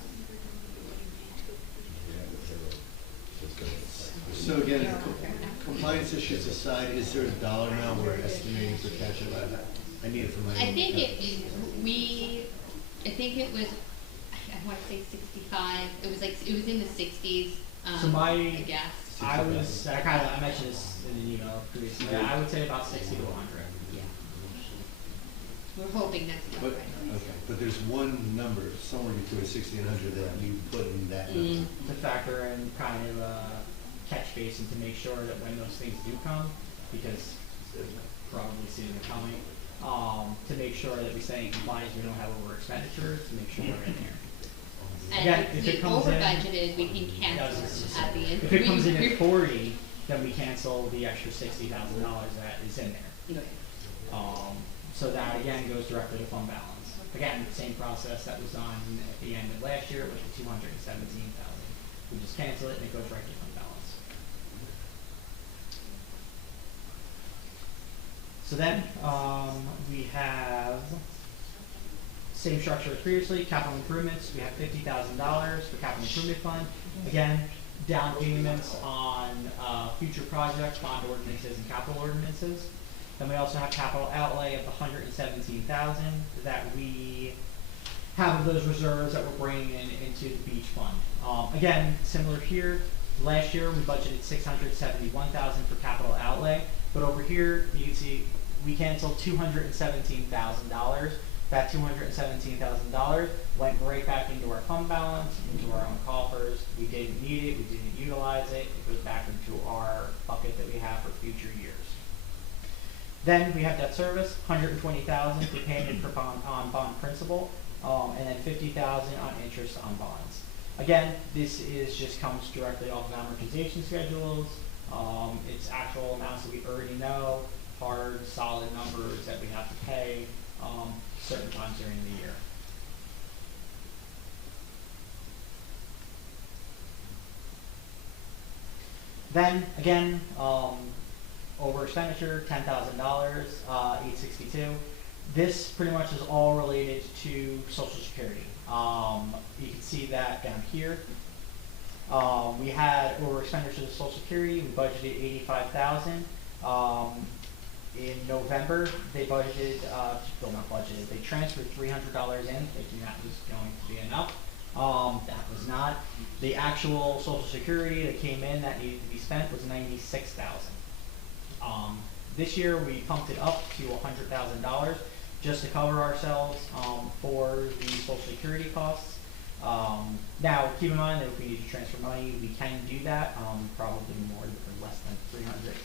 So again, compliance issues aside, is there a dollar amount we're estimating for catch-up? I need it for my own. I think calculation. I think it was, I wanna say 65, it was in the 60s, So my- I guess. I mentioned this in an email previously, yeah, I would say about 60 to 100. Yeah. We're hoping that's not But, right. okay, but there's one number, somewhere between 60 and 100 that you put in that number. To factor in kind of a catch basin to make sure that when those things do come, because they're probably seeing them coming, to make sure that we stay in compliance, we don't have over expenditures, to make sure we're in there. Again, And if if it we comes over in- budgeted, we can cancel at the end. If it comes in at 40, then we cancel the extra $60,000 that is in there. Right. So that again goes directly to fund balance. Again, same process that was done at the end of last year with the 217,000. We just cancel it and it goes right to fund balance. So then, we have same structure as previously, capital improvements, we have $50,000 for capital improvement fund. Again, down payments on, future projects, bond ordinances and capital ordinances. Then we also have capital outlay of the $117,000 that we have of those reserves that we're bringing into the beach fund. Again, similar here, last year we budgeted $671,000 for capital outlay, but over here you can see we canceled $217,000. That $217,000 went right back into our fund balance, into our own coffers. We didn't need it, we didn't utilize it. It goes back into our bucket that we have for future years. Then we have debt service, $120,000 for payment for on bond principal, and then $50,000 on interest on bonds. Again, this just comes directly off of amortization schedules. It's actual amounts that we already know, hard, solid numbers that we have to pay certain times during the year. Then again, over expenditure, $10,000, 862. This pretty much is all related to Social Security. You can see that down here. We had over expenditures of Social Security. We budgeted $85,000. In November, they budgeted, well, not budgeted, they transferred $300 in, thinking that was going to be enough. That was not. The actual Social Security that came in that needed to be spent was $96,000. This year, we pumped it up to $100,000 just to cover ourselves for the Social Security costs. Now, keep in mind that if we need to transfer money, we can do that, probably more or less than 300.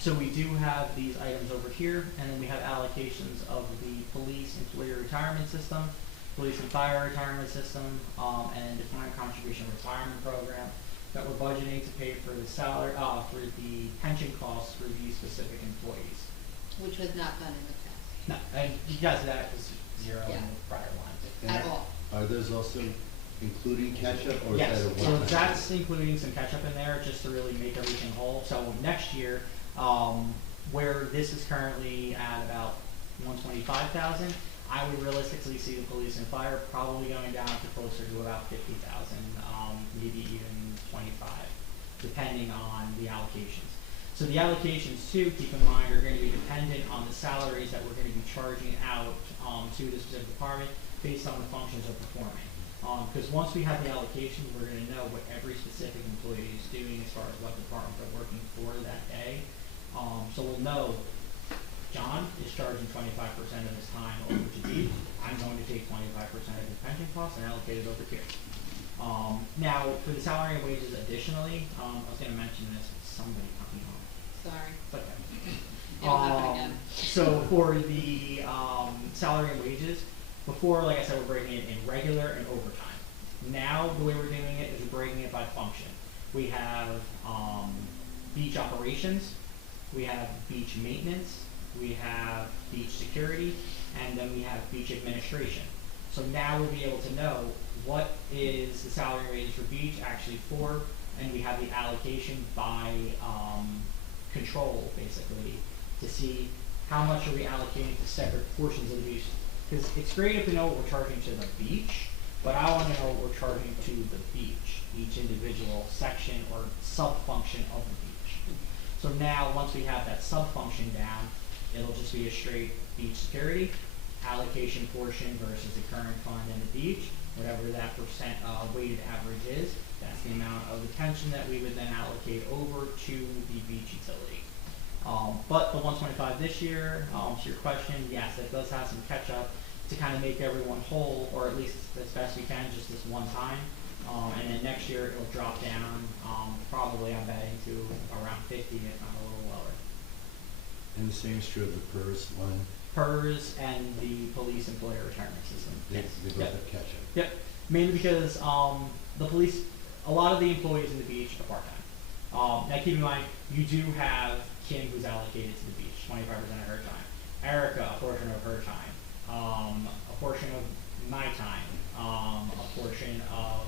So we do have these items over here, and then we have allocations of the police employee retirement system, police and fire retirement system, and defined contribution retirement program that we're budgeting to pay for the salary, for the pension costs for these specific employees. Which was not done in the past, No, and because that was zero in Yeah. the prior lines. at all. Are those also including catch-up, or is Yes, that a so one-time? that's including some catch-up in there, just to really make everything whole. So next year, where this is currently at about 125,000, I would realistically see the police and fire probably going down to closer to about 50,000, maybe even 25, depending on the allocations. So the allocations too, keep in mind, are gonna be dependent on the salaries that we're gonna be charging out, to the specific department based on the functions they're performing. Cause once we have the allocation, we're gonna know what every specific employee is doing as far as what department they're working for that day. So we'll know John is charging 25% of his time over to Dee. I'm going to take 25% of his pension costs and allocate it over here. Now, for the salary and wages additionally, I was gonna mention this, somebody cut me off. Sorry. It's okay. It'll happen again. So for the, salary and wages, before, like I said, we're breaking it in regular and overtime. Now, the way we're doing it is we're breaking it by function. We have, beach operations, we have beach maintenance, we have beach security, and then we have beach administration. So now we'll be able to know what is the salary and wages for beach actually for, and we have the allocation by, control, basically, to see how much are we allocating to separate portions of the beach. Because it's great if we know what we're charging to the beach, but I want to know what we're charging to the beach, each individual section or sub-function of the beach. So now, once we have that sub-function down, it'll just be a straight beach security, allocation portion versus the current fund and the beach, whatever that percent weighted average is, that's the amount of the pension that we would then allocate over to the beach utility. But the 125 this year, to your question, yes, that does have some catch up to kind of make everyone whole, or at least as best we can, just this one time. And then next year it'll drop down, probably I'm betting to around 50, if not a little lower. And the same is true of the PERS line? PERS and the police employer retirement system. They both Yep. have catch-up. Yep, mainly because the police, a lot of the employees in the beach are part-time. Now keep in mind, you do have Kim who's allocated to the beach, 25% of her time. Erica, a portion of her time. A portion of my time. A portion of,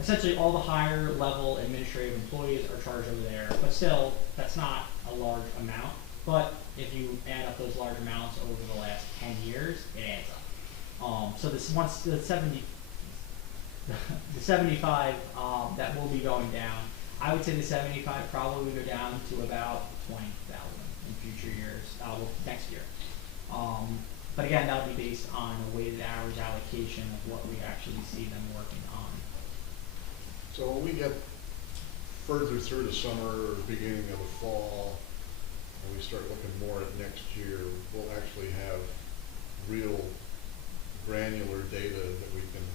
essentially all the higher level administrative employees are charged over there, but still, that's not a large amount. But if you add up those large amounts over the last 10 years, it adds up. So this once the 75 that will be going down, I would say the 75 probably would go down to about 20,000 in future years, well, next year. But again, that would be based on a weighted average allocation of what we actually see them working on. So when we get further through the summer, or beginning of the fall, and we start looking more at next year, we'll actually have real granular data that we can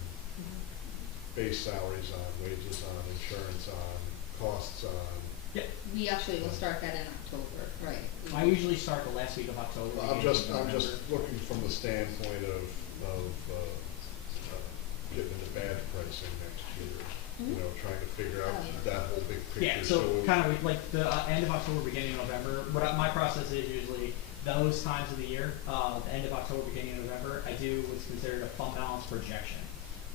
base salaries on, wages on, insurance on, costs on. Yep. We actually will start that in October, right? I usually start the last week of October. Well, I'm beginning of just November. looking from the standpoint of getting into bad pricing next year. You know, trying to figure out Oh, yeah. that whole big picture. Yeah, so kind of like the end of October, beginning of November. My process is usually those times of the year, the end of October, beginning of November, I do what's considered a fund balance projection.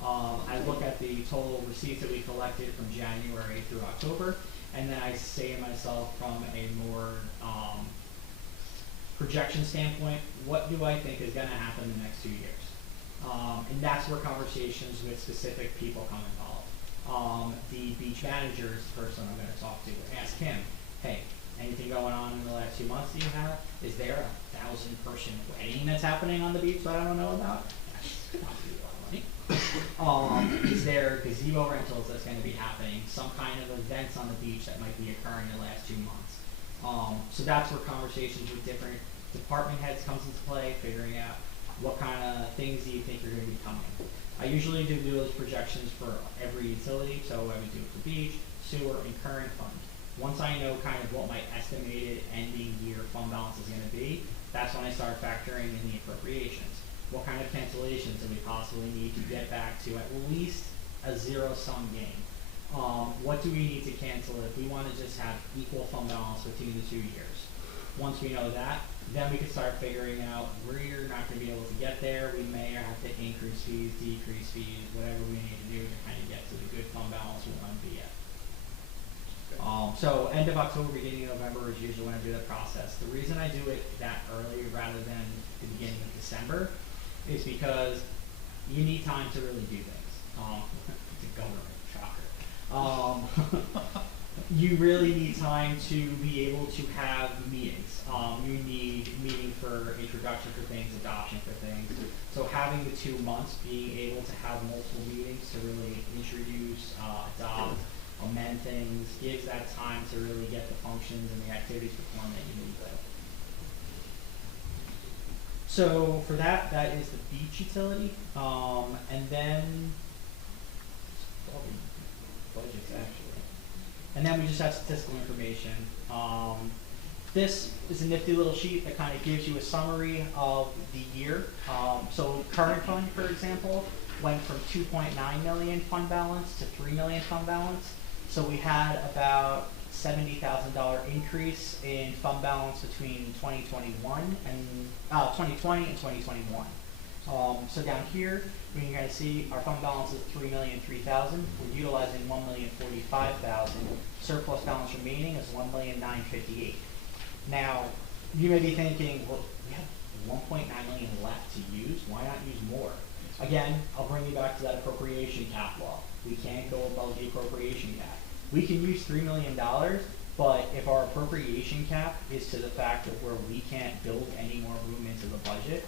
I look at the total receipts that we collected from January through October, and then I say to myself from a more projection standpoint, what do I think is going to happen in the next 2 years? And that's where conversations with specific people come involved. The beach manager is the person I'm going to talk to. Ask him, hey, anything going on in the last 2 months that you have? Is there a 1,000-person wedding that's happening on the beach that I don't know about? That's probably a lot of money. Is there gazebo rentals that's going to be happening? Some kind of events on the beach that might be occurring in the last 2 months? So that's where conversations with different department heads comes into play, figuring out what kind of things do you think are going to be coming. I usually do those projections for every utility, so I would do it for beach, sewer, and current fund. Once I know kind of what my estimated ending year fund balance is going to be, that's when I start factoring in the appropriations. What kind of cancellations do we possibly need to get back to at least a zero-sum game? What do we need to cancel if we want to just have equal fund balance between the 2 years? Once we know that, then we can start figuring out where you're not going to be able to get there. We may have to increase fees, decrease fees, whatever we need to do to kind of get to the good fund balance we want to be at. So end of October, beginning of November is usually when I do that process. The reason I do it that early rather than the beginning of December is because you need time to really do things. It's a government shocker. You really need time to be able to have meetings. You need meeting for introduction for things, adoption for things. So having the 2 months, being able to have multiple meetings to really introduce, adopt, amend things, gives that time to really get the functions and the activities performed that you need to. So for that, that is the beach utility. And then, all the budgets actually. And then we just have statistical information. This is a nifty little sheet that kind of gives you a summary of the year. So current fund, for example, went from 2.9 million fund balance to 3 million fund balance. So we had about $70,000 increase in fund balance between 2021 and 2020 and 2021. So down here, when you're going to see our fund balance is $3,003,000. We're utilizing $1,045,000. Surplus balance remaining is $1,958,000. Now, you may be thinking, well, we have $1.9 million left to use. Why not use more? Again, I'll bring you back to that appropriation cap law. We can't go above the appropriation cap. We can use $3 million, but if our appropriation cap is to the fact of where we can't build any more room into the budget,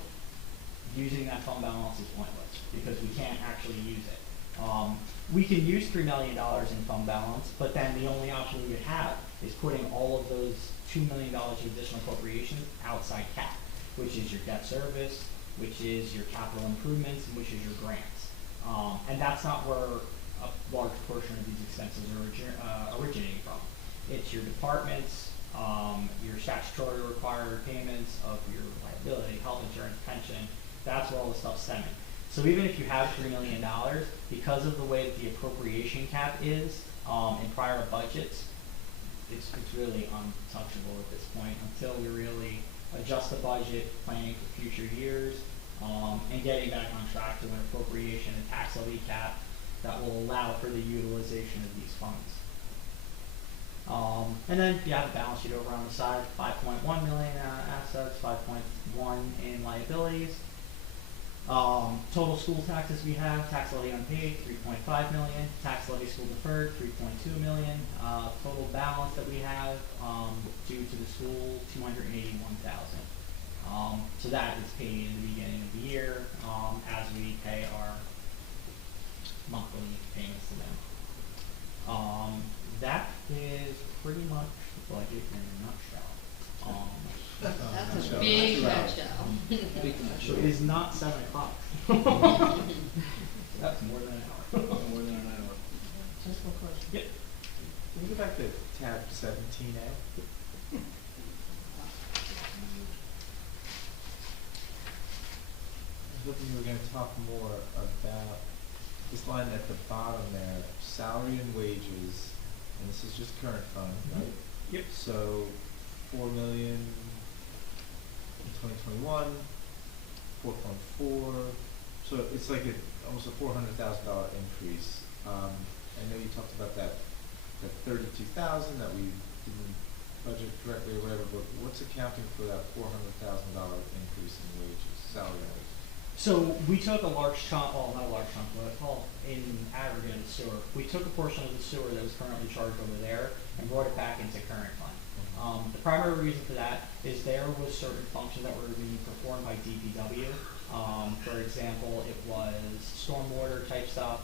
using that fund balance is pointless because we can't actually use it. We can use $3 million in fund balance, but then the only option we would have is putting all of those $2 million of additional appropriations outside cap, which is your debt service, which is your capital improvements, and which is your grants. And that's not where a large portion of these expenses are originating from. It's your departments, your statutory required payments of your liability, health insurance, pension. That's where all the stuff's stemming. So even if you have $3 million, because of the way that the appropriation cap is in prior budgets, it's really untouchable at this point until we really adjust the budget, planning for future years, and getting back on track to an appropriation and tax levy cap that will allow for the utilization of these funds. And then you have a balance sheet over on the side, 5.1 million assets, 5.1 in liabilities. Total school taxes we have, tax levy unpaid, 3.5 million, tax levy school deferred, 3.2 million, total balance that we have, due to the school, 281,000. So that is paid in the beginning of the year, as we pay our monthly payments to them. That is pretty much the budget in a nutshell. That's a big nutshell. It is not 7 o'clock. That's more than an hour. More than an hour. Just one question. Yep. Can we go back to tab 17A? I was hoping you were going to talk more about this line at the bottom there, salary and wages, and this is just current fund, right? Yep. So 4 million in 2021, 4.4. So it's like almost a $400,000 increase. I know you talked about that 32,000 that we didn't budget correctly or whatever, but what's accounting for that $400,000 increase in wages, salary and wages? So we took a large chunk, well, not a large chunk, but it's all in aggregate in the sewer. We took a portion of the sewer that was currently charged over there and brought it back into current fund. The primary reason for that is there was certain functions that were being performed by DPW. For example, it was stormwater type stuff,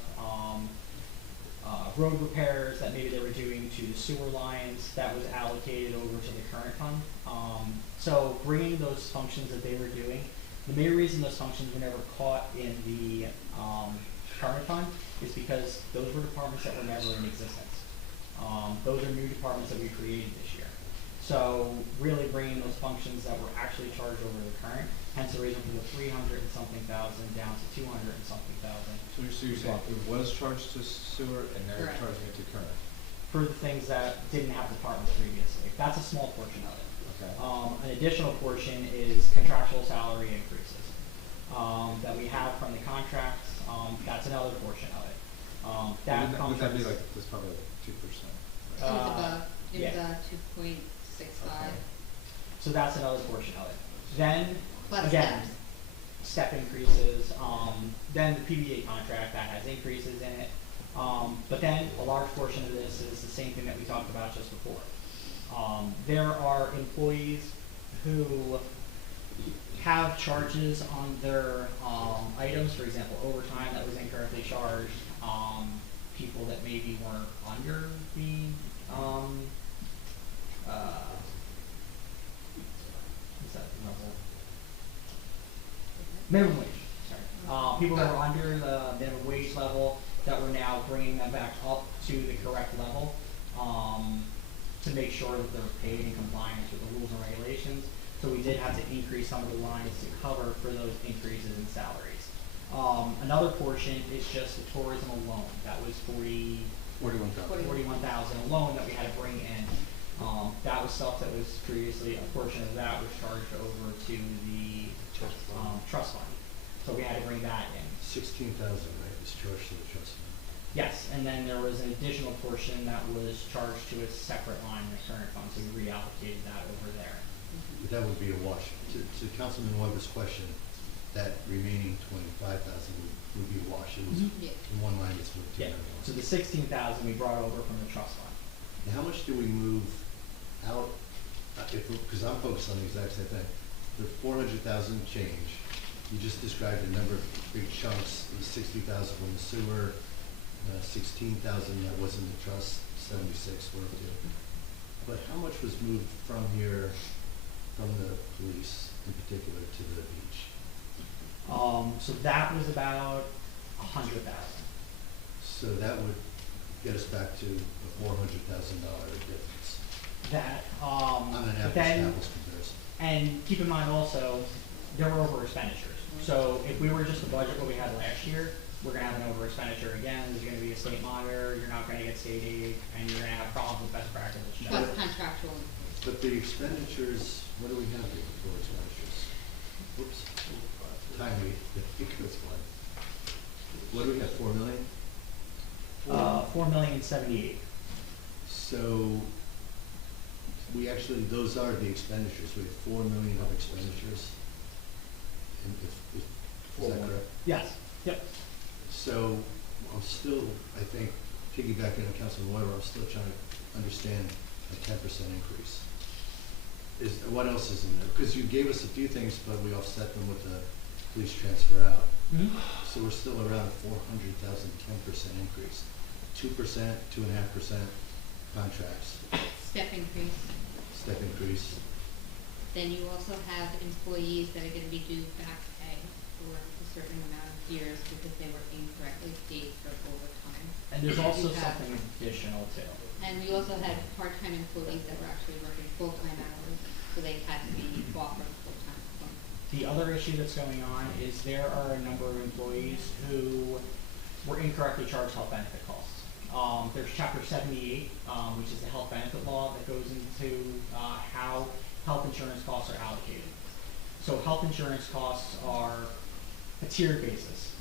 road repairs that maybe they were doing to the sewer lines that was allocated over to the current fund. So bringing those functions that they were doing, the main reason those functions were never caught in the current fund is because those were departments that were never in existence. Those are new departments that we created this year. So really bringing those functions that were actually charged over the current, hence the reason for the 300 and something thousand down to 200 and something thousand. So you're saying it was charged to sewer and now you're Correct. charging it to current? For the things that didn't have departments previously. That's a small portion of it. Okay. An additional portion is contractual salary increases that we have from the contracts. That's another portion of it. That Would that be comes- like, that's probably like 2%? It was above, it was yeah. 2.65. So that's another portion of it. Then, Plus again, steps. step increases, then the PBA contract that has increases in it. But then a large portion of this is the same thing that we talked about just before. There are employees who have charges on their items, for example, overtime that was incorrectly charged, people that maybe weren't under the what's that level? Minimum wage, sorry. People that were under the minimum wage level that we're now bringing them back up to the correct level, to make sure that they're paid in compliance with the rules and regulations. So we did have to increase some of the lines to cover for those increases in salaries. Another portion is just the tourism alone. That was 41,000 alone that we had to bring in. That was stuff that was previously, a portion of that was charged over to the trust fund. So we had to bring that in. 16,000, right, is charged to the trust fund. Yes, and then there was an additional portion that was charged to a separate line in the current fund, so we reallocated that over there. But that would be a wash. To Councilman Weber's question, that remaining 25,000 would be a wash. It was in one line, it's moved to Yeah, another one. so the 16,000 we brought over from the trust fund. Now, how much do we move out, because I'm focused on the exact same thing. The 400,000 change, you just described a number of big chunks, the 60,000 from the sewer, 16,000 that was in the trust, 76 were due. But how much was moved from here, from the police in particular, to the beach? So that was about 100,000. So that would get us back to a $400,000 difference That, on an but then, apples-to-apples comparison. and keep in mind also, there were over expenditures. So if we were just to budget what we had last year, we're gonna have an over expenditure again, there's gonna be a state monitor, you're not gonna get state aid, and you're gonna have problems with best practices. Plus contractual. But the expenditures, what do we have here for expenditures? Whoops. Time read, it goes one. What do we have, 4 million? 4,078,000. So, we actually, those are the expenditures, we have 4 million of expenditures. And is that correct? Yes, yep. So, I'm still, I think, piggybacking on Councilman Weber, I'm still trying to understand a 10% increase. What else is in there? Because you gave us a few things, but we offset them with the police transfer out. So we're still around a 400,000, 10% increase. 2%, 2.5% contracts, Step increase. step increase. Then you also have employees that are gonna be due back pay for a certain amount of years because they were incorrectly paid for overtime. And there's also You have- something additional too. And we also had part-time employees that were actually working full-time hours, so they had to be offered full-time employment. The other issue that's going on is there are a number of employees who were incorrectly charged health benefit costs. There's Chapter 78, which is the health benefit law that goes into how health insurance costs are allocated. So health insurance costs are a tiered basis.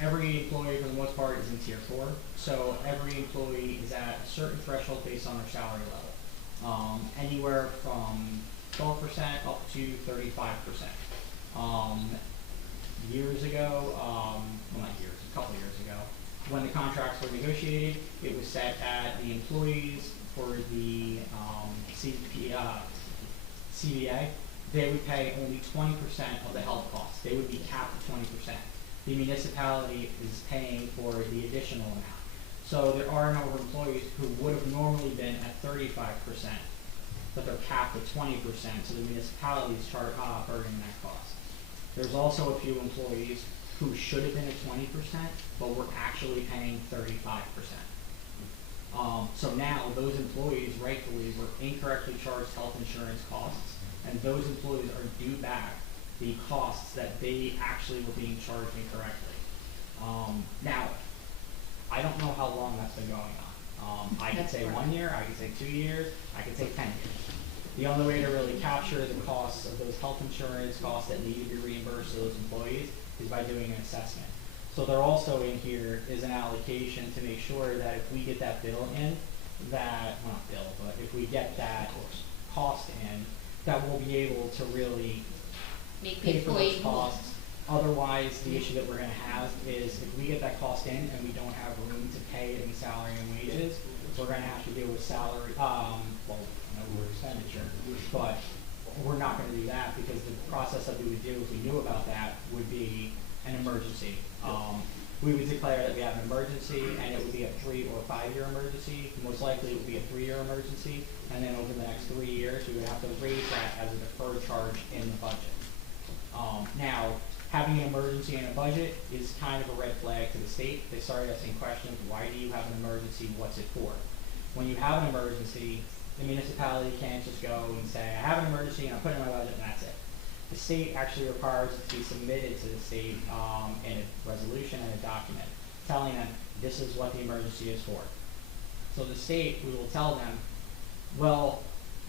Every employee, for the most part, is in Tier 4. So every employee is at a certain threshold based on their salary level. Anywhere from 12% up to 35%. Years ago, well not years, a couple years ago, when the contracts were negotiated, it was set at the employees for the CBA, they would pay only 20% of the health costs. They would be capped at 20%. The municipality is paying for the additional amount. So there are a number of employees who would have normally been at 35%, but they're capped at 20%, so the municipality is burdening that cost. There's also a few employees who should have been at 20%, but we're actually paying 35%. So now those employees rightfully were incorrectly charged health insurance costs, and those employees are due back the costs that they actually were being charged incorrectly. Now, I don't know how long that's been going on. I could say 1 year, I could say 2 years, I could say 10 years. The only way to really capture the costs of those health insurance costs that need to be reimbursed to those employees is by doing an assessment. So there also in here is an allocation to make sure that if we get that bill in, that, well not bill, but if we get that cost in, that we'll be able to really Make the pay for those employee whole. costs Otherwise, the issue that we're gonna have is if we get that cost in and we don't have room to pay it in salary and wages, we're gonna have to deal with salary, expenditure. But we're not gonna do that because the process that we would do if we knew about that would be an emergency. We would declare that we have an emergency and it would be a 3 or 5 year emergency. Most likely it would be a 3 year emergency, and then over the next 3 years, we would have to raise that as a deferred charge in the budget. Now, having an emergency in a budget is kind of a red flag to the state. They started asking questions, why do you have an emergency, what's it for? When you have an emergency, the municipality can't just go and say, I have an emergency and I put it in my budget and that's it. The state actually requires it to be submitted to the state in a resolution and a document telling them this is what the emergency is for. So the state, we will tell them, well,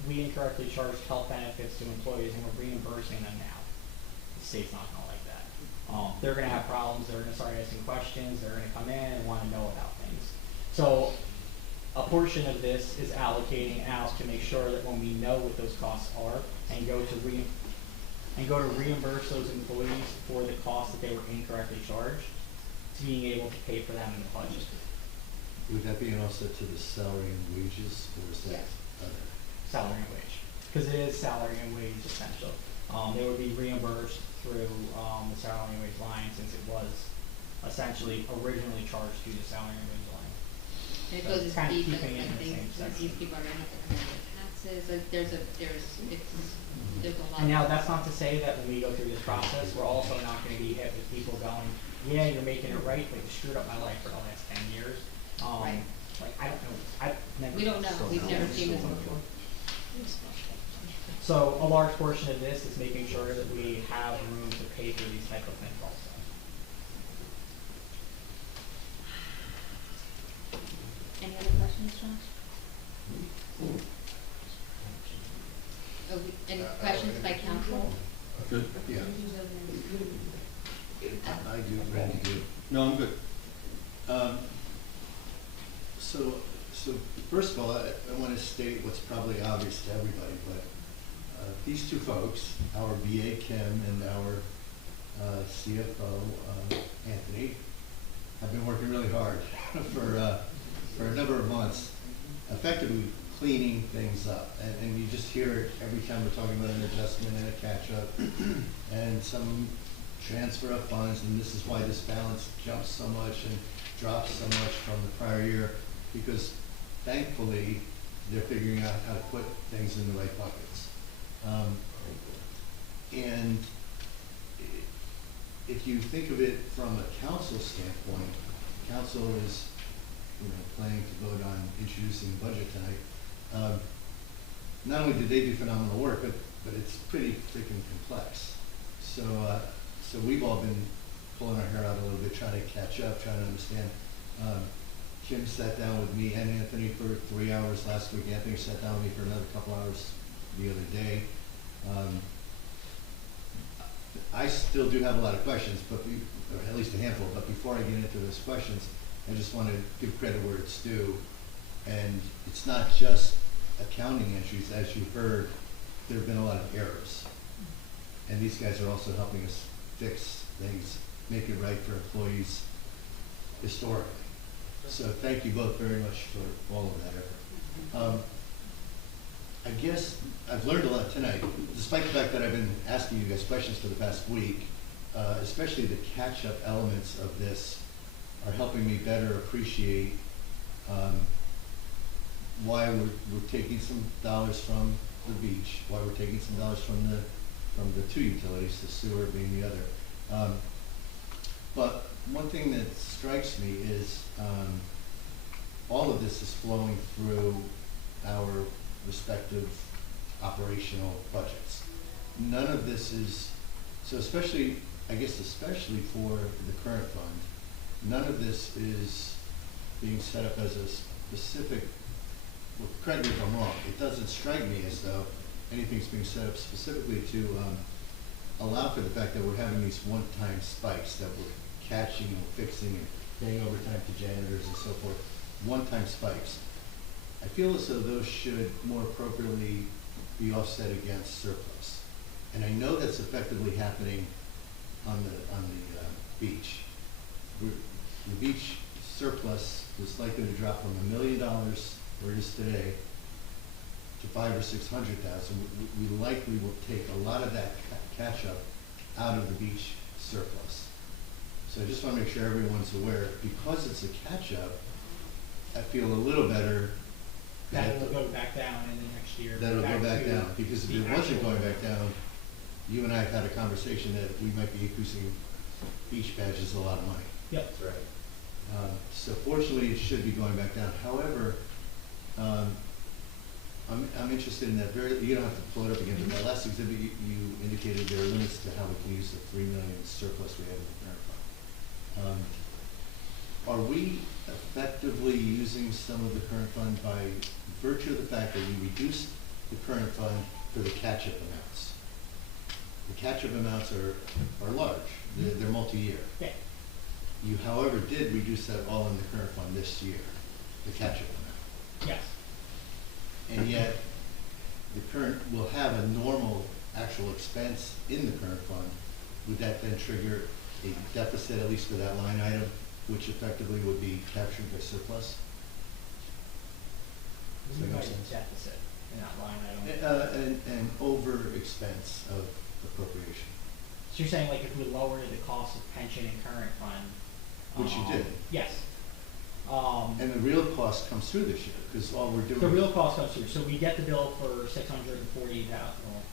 we incorrectly charged health benefits to employees and we're reimbursing them now. The state's not gonna like that. They're gonna have problems, they're gonna start asking questions, they're gonna come in and wanna know about things. So a portion of this is allocating out to make sure that when we know what those costs are and go to reimburse those employees for the costs that they were incorrectly charged, to being able to pay for them in the budget. Would that be an offset to the salary and wages, or is that? Okay. Salary and wage, because it is salary and wage essential. They would be reimbursed through the salary and wage line since it was essentially originally charged through the salary and wage line. And it So goes it's as kind of deep as keeping it in I the think same that section. these people are gonna have to come in with taxes, like there's a lot. And now that's not to say that when we go through this process, we're also not gonna be hit with people going, yeah, you're making it right, but you screwed up my life for the last 10 years. Right. Like, I don't know, I've never. We don't know, we've never seen this before. So a large portion of this is making sure that we have room to pay for these type of things also. Any other questions, Josh? Any questions by council? Good. Yeah. I do, Randy do. No, I'm good. So first of all, I want to state what's probably obvious to everybody, but these two folks, our VA Kim and our CFO Anthony, have been working really hard for a number of months, effectively cleaning things up. And you just hear it every time we're talking about an adjustment and a catch-up and some transfer of funds, and this is why this balance jumps so much and drops so much from the prior year, because thankfully they're figuring out how to put things in the right buckets. And if you think of it from a council standpoint, council is, planning to vote on introducing the budget tonight. Not only did they do phenomenal work, but it's pretty freaking complex. So we've all been pulling our hair out a little bit, trying to catch up, trying to understand. Kim sat down with me and Anthony for 3 hours last week. Anthony sat down with me for another couple hours the other day. I still do have a lot of questions, or at least a handful, but before I get into those questions, I just want to give credit where it's due. And it's not just accounting entries. As you heard, there have been a lot of errors. And these guys are also helping us fix things, make it right for employees historically. So thank you both very much for all of that effort. I guess I've learned a lot tonight, despite the fact that I've been asking you guys questions for the past week, especially the catch-up elements of this are helping me better appreciate why we're taking some dollars from the beach, why we're taking some dollars from the two utilities, the sewer being the other. But one thing that strikes me is all of this is flowing through our respective operational budgets. None of this is, so especially for the current fund, none of this is being set up as a specific, well, correct me if I'm wrong, it doesn't strike me as though anything's being set up specifically to allow for the fact that we're having these one-time spikes that we're catching and fixing and paying overtime to janitors and so forth, one-time spikes. I feel as though those should more appropriately be offset against surplus. And I know that's effectively happening on the beach. The beach surplus was likely to drop from $1 million, where it is today, to 500,000 or 600,000. We likely will take a lot of that catch-up out of the beach surplus. So I just want to make sure everyone's aware, because it's a catch-up, I feel a little better. That will go back down in the next year. That'll go back to down, because if the it wasn't actual- going back down, you and I have had a conversation that we might be increasing beach badges a lot of money. Yep. That's right. So fortunately, it should be going back down. However, I'm interested in that you don't have to pull it up again, but that last exhibit, you indicated there are limits to how we can use the $3 million surplus we have in the current fund. Are we effectively using some of the current fund by virtue of the fact that we reduced the current fund for the catch-up amounts? The catch-up amounts are large. They're multi-year. Yeah. You, however, did reduce that all in the current fund this year, the catch-up amount. Yes. And yet, the current will have a normal actual expense in the current fund. Would that then trigger a deficit, at least for that line item, which effectively would be captured by surplus? Does We that make might sense? deficit in that line item. An over expense of appropriation, So you're saying like if we lower the cost of pension and current fund? which you did. Yes. And the real cost comes through this year, because all we're doing. The real cost comes through, so we get the bill for $640,000, well,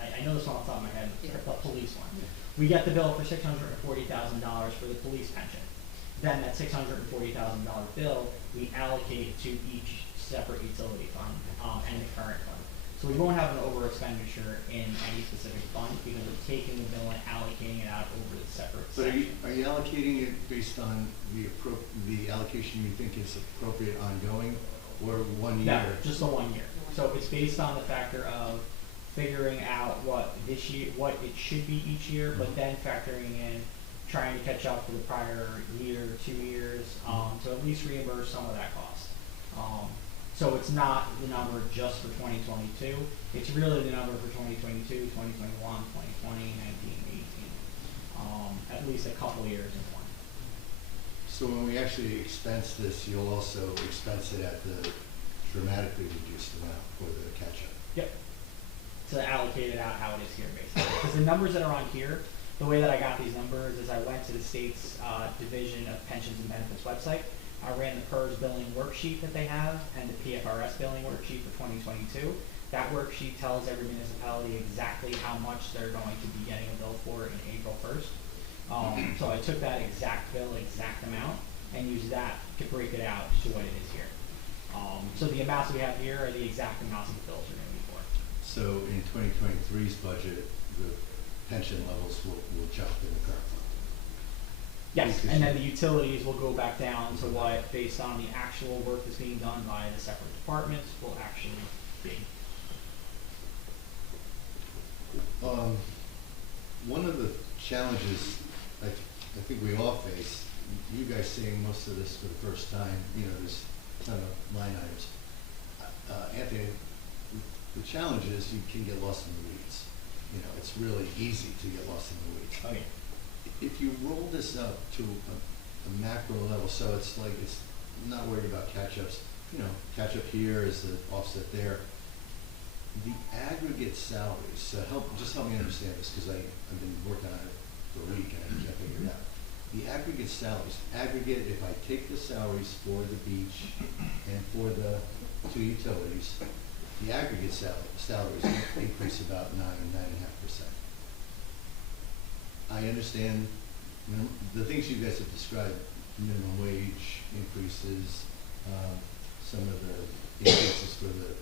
I know this one off the top of my head, Yeah. the police one. We get the bill for $640,000 for the police pension. Then that $640,000 bill, we allocate to each separate utility fund, and the current fund. So we won't have an over expenditure in any specific fund, because we're taking the bill and allocating it out over the separate But section. are you allocating it based on the allocation you think is appropriate ongoing, or 1 year? No, just the 1 year. So it's based on the factor of figuring out what this year, what it should be each year, but then factoring in trying to catch up for the prior year, 2 years, to at least reimburse some of that cost. So it's not the number just for 2022, it's really the number for 2022, 2021, 2020, 19, 18, at least a couple years in one. So when we actually expense this, you'll also expense it at the dramatically reduced amount for the catch-up. Yep. To allocate it out how it is here, basically. Because the numbers that are on here, the way that I got these numbers is I went to the state's Division of Pensions and Benefits website. I ran the PERS billing worksheet that they have and the PFRS billing worksheet for 2022. That worksheet tells every municipality exactly how much they're going to be getting a bill for in April 1st. So I took that exact bill, exact amount, and used that to break it out to what it is here. So the amounts we have here are the exact amounts of the bills are going to be for. So in 2023's budget, the pension levels will jump in the current fund. Yes, and then the utilities will go back down to what, based on the actual work that's being done by the separate departments, will actually be. One of the challenges I think we all face, you guys seeing most of this for the first time, there's a ton of line items. Anthony, the challenge is you can get lost in the weeds. It's really easy to get lost in the weeds. Okay. If you roll this up to a macro level, so it's like it's not worried about catch-ups, catch-up here is the offset there. The aggregate salaries, so help me understand this, because I've been working on it for a week and I can't figure it out. The aggregate salaries, if I take the salaries for the beach and for the two utilities, the aggregate salaries increase about 9.5%. I understand the things you guys have described, minimum wage increases, some of the increases for the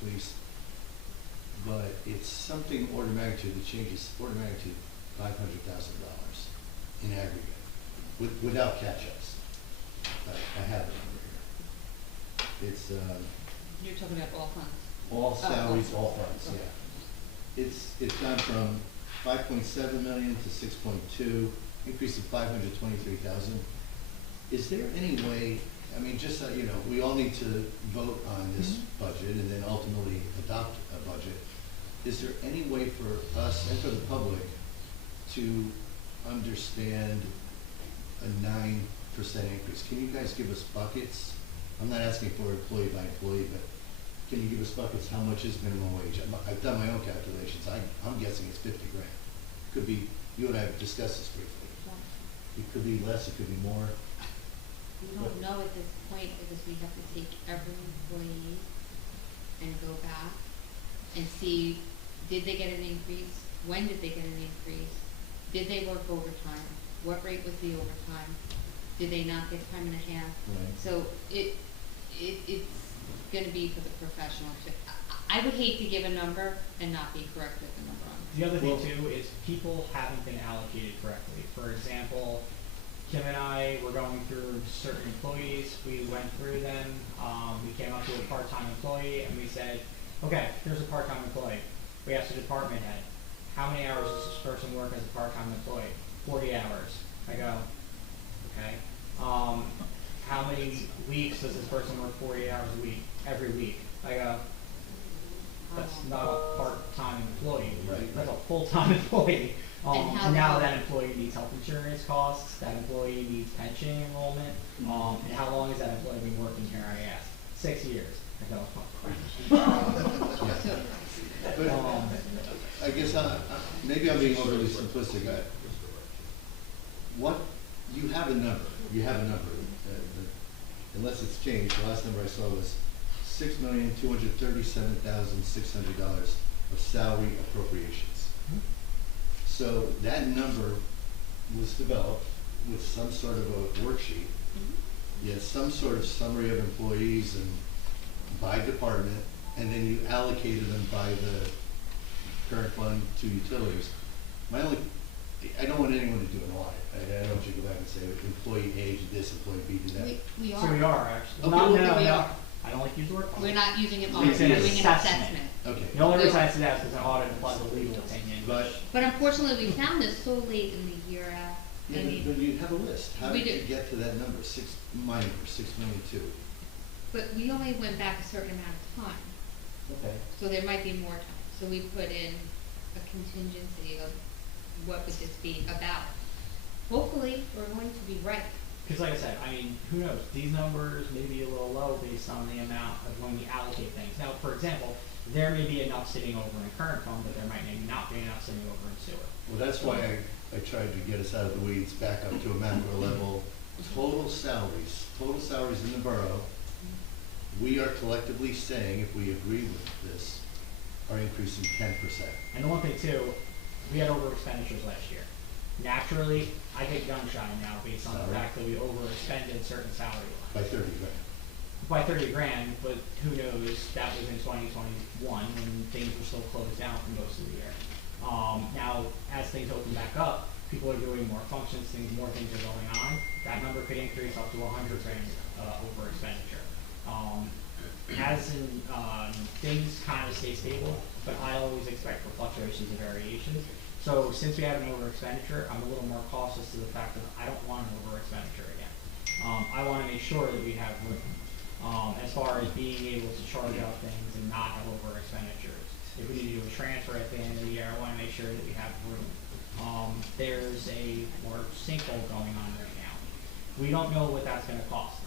police, but it's something order of magnitude that changes order of magnitude $500,000 in aggregate without catch-ups. I have the number here. It's You're talking about all funds. all salaries, all funds, yeah. It's gone from 5.7 million to 6.2, increase of 523,000. Is there any way, just so we all need to vote on this budget and then ultimately adopt a budget. Is there any way for us and for the public to understand a 9% increase. Can you guys give us buckets? I'm not asking for employee by employee, but can you give us buckets? How much is minimum wage? I've done my own calculations. I'm guessing it's 50 grand. Could be, you and I have discussed this briefly. It could be less, it could be more. We don't know at this point because we have to take every employee and go back and see, did they get an increase? When did they get an increase? Did they work overtime? What rate was the overtime? Did they not get time and a half? Right. So it's gonna be for the professional to, I would hate to give a number and not be correct with the number on it. The other thing too is people haven't been allocated correctly. For example, Kim and I were going through certain employees, we went through them, we came up to a part-time employee and we said, okay, here's a part-time employee. We asked the department head, how many hours does this person work as a part-time employee? 40 hours. I go, okay. How many weeks does this person work 40 hours a week, every week? I go, that's not a part-time employee. Right. That's a full-time employee. And how And now long? that employee needs health insurance costs, that employee needs pension enrollment, and how long has that employee been working here, I asked? 6 years. I go, oh, So, But I guess maybe I'm being overly simplistic. What, you have a number, unless it's changed, the last number I saw was $6,237,600 of salary appropriations. So that number was developed with some sort of a worksheet. You had some sort of summary of employees and by department, and then you allocated them by the current fund to utilities. I don't want anyone to do an audit. I don't want you to go back and say employee A did this, employee B did that. we so we are, are actually. Okay. Not, We no, no. are. I don't like to use the word audit. we're not using it on, It's we're an doing an assessment. assessment. Okay. The only reason I say that is because an audit implies a legal opinion. But, But unfortunately, we found this so late in the year, I yeah, mean, but you have a list. How We did you do. get to that number? My number, 6,000,002. but we only went back a certain amount of time, Okay. so there might be more time. So we put in a contingency of what would this be about. Hopefully, we're going to be right. Because like I said, I mean, who knows? These numbers may be a little low based on the amount of when we allocate things. Now, for example, there may be enough sitting over in current fund, but there might maybe not be enough sitting over in sewer. Well, that's why I tried to get us out of the weeds, back up to a macro level. Total salaries in the borough, we are collectively saying, if we agree with this, are increasing 10%. And the one thing too, we had over expenditures last year. Naturally, I get gun shy now based on the Salary. fact that we overexpended certain salary lines. By 30 grand. By 30 grand, but who knows, that was in 2021 when things were still closed down for most of the year. Now, as things open back up, people are doing more functions, more things are going on. That number could increase up to 100 grand over expenditure. As in, things kind of stay stable, but I always expect for fluctuations and variations. So since we have an over expenditure, I'm a little more cautious to the fact that I don't want an over expenditure again. I want to make sure that we have room. As far as being able to charge out things and not have over expenditures. If we need to do a transfer at the end of the year, I want to make sure that we have room. There's a large sinkhole going on right now. We don't know what that's going to cost.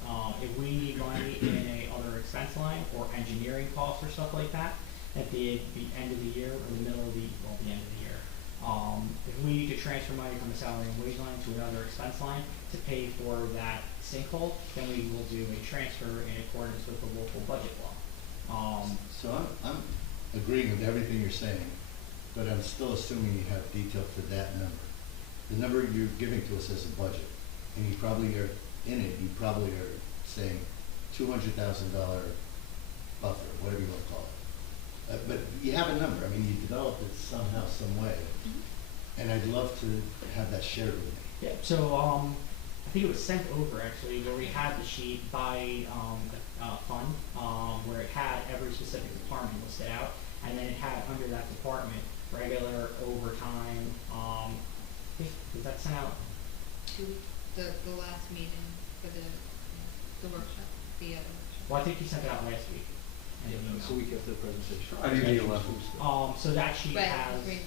If we need money in a other expense line or engineering costs or stuff like that at the end of the year or the middle of the end of the year. If we need to transfer money from a salary and wage line to another expense line to pay for that sinkhole, then we will do a transfer in accordance with the local budget law. So I'm agreeing with everything you're saying, but I'm still assuming you have detail for that number. The number you're giving to us as a budget, and you probably are, in it, you probably are saying $200,000 buffer, whatever you want to call it. But you have a number, I mean, you developed it somehow, some way, and I'd love to have that shared with me. Yeah, so I think it was sent over actually where we had the sheet by fund where it had every specific department listed out, and then it had under that department regular overtime. Did that sent out? To the last meeting for the workshop, the other workshop. Well, I think you sent it out last week. And an email. So we get the presentation. I didn't get left. So that sheet But has. actually,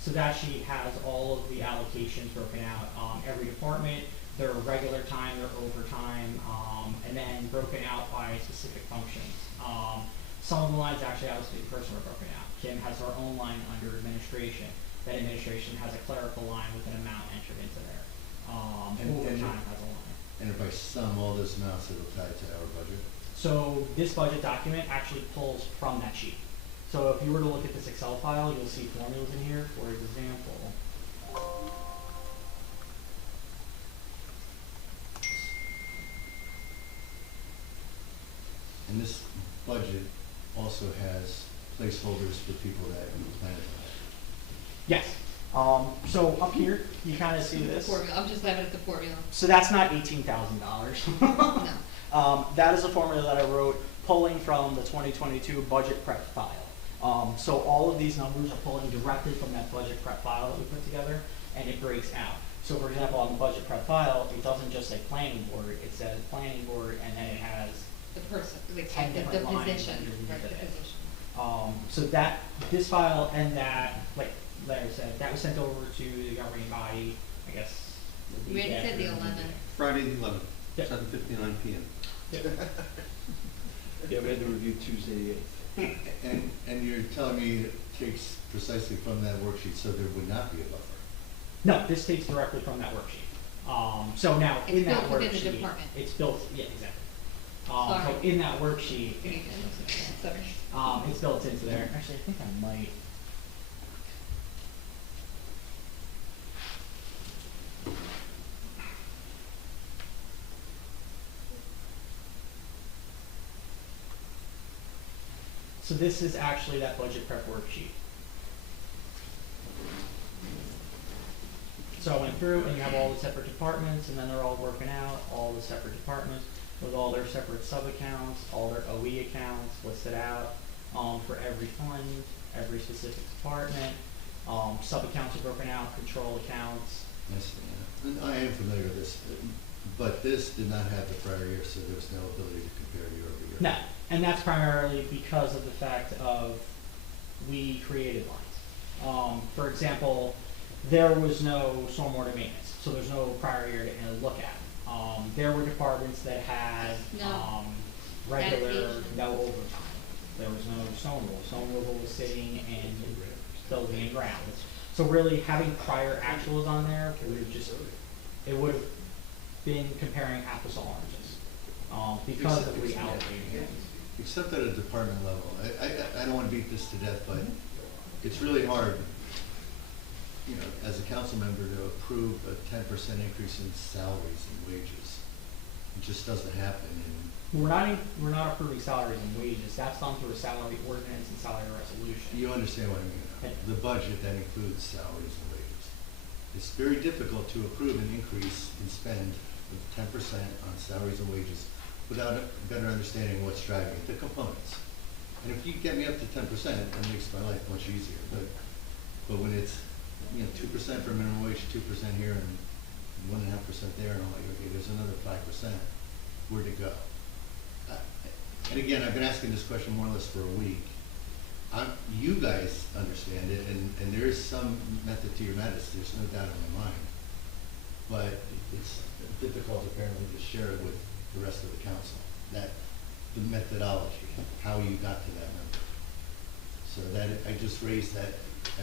So that sheet has all of the allocations broken out, every department, their regular time, their overtime, and then broken out by specific functions. Some of the lines actually out of the person are broken out. Kim has her own line under administration. That administration has a clerical line with an amount entered into there. Overtime has a line. And if I sum all those amounts, it'll tie to our budget? So this budget document actually pulls from that sheet. So if you were to look at this Excel file, you'll see formulas in here. For example, And this budget also has placeholders for people that you plan to hire. yes. So up here, you kind of see The this. formula, I'm just laughing at the formula. So that's not $18,000. No. That is a formula that I wrote pulling from the 2022 budget prep file. So all of these numbers are pulling directly from that budget prep file that we put together, and it breaks out. So for example, on the budget prep file, it doesn't just say planning board, it says planning board, and then it has The person, like, 10 the different lines position, underneath right, the it. position. So that, this file and that, like Larry said, that was sent over to the governing body, I guess. the We week already said the after. 11th. Friday the 11th, Yep. 7:59 PM. Yeah, we had to review Tuesday the 8th. And you're telling me it takes precisely from that worksheet, so there would not be a buffer? No, this takes directly from that worksheet. So now, It's in that built within the worksheet, department. it's built, yeah, exactly. Sorry. So in that worksheet, Sorry. it's built into there. Actually, I think I might. So this is actually that budget prep worksheet. So I went through and you have all the separate departments, and then they're all working out, all the separate departments with all their separate sub-accounts, all their OE accounts listed out, for every fund, every specific department. Sub-accounts are broken out, control accounts. Yes, yeah. And I am familiar with this, but this did not have the prior year, so there was no ability to compare year over year. No, and that's primarily because of the fact of we created lines. For example, there was no stormwater maintenance, so there's no prior year to look at. There were departments that had No. regular, Sanitation. no overtime. There was no stone removal. Stone removal was sitting in building and grounds. So really, having prior actuals on there would have just, it would have been comparing apples to oranges, because of reallocating it. Except at a department level. I don't want to beat this to death, but it's really hard, you know, as a council member to approve a 10% increase in salaries and wages. It just doesn't happen. And We're not approving salaries and wages. That's done through a salary ordinance and salary resolution. you understand what I mean. The budget that includes salaries and wages. It's very difficult to approve an increase in spend of 10% on salaries and wages without a better understanding what's driving it, the components. And if you get me up to 10%, that makes my life much easier. But when it's, you know, 2% for minimum wage, 2% here, and 1.5% there, and I'm like, okay, there's another 5%. Where to go? And again, I've been asking this question more or less for a week. You guys understand it, and there is some method to your madness. There's no doubt in my mind. But it's difficult apparently to share it with the rest of the council. That the methodology, how you got to that number. So that I just raised that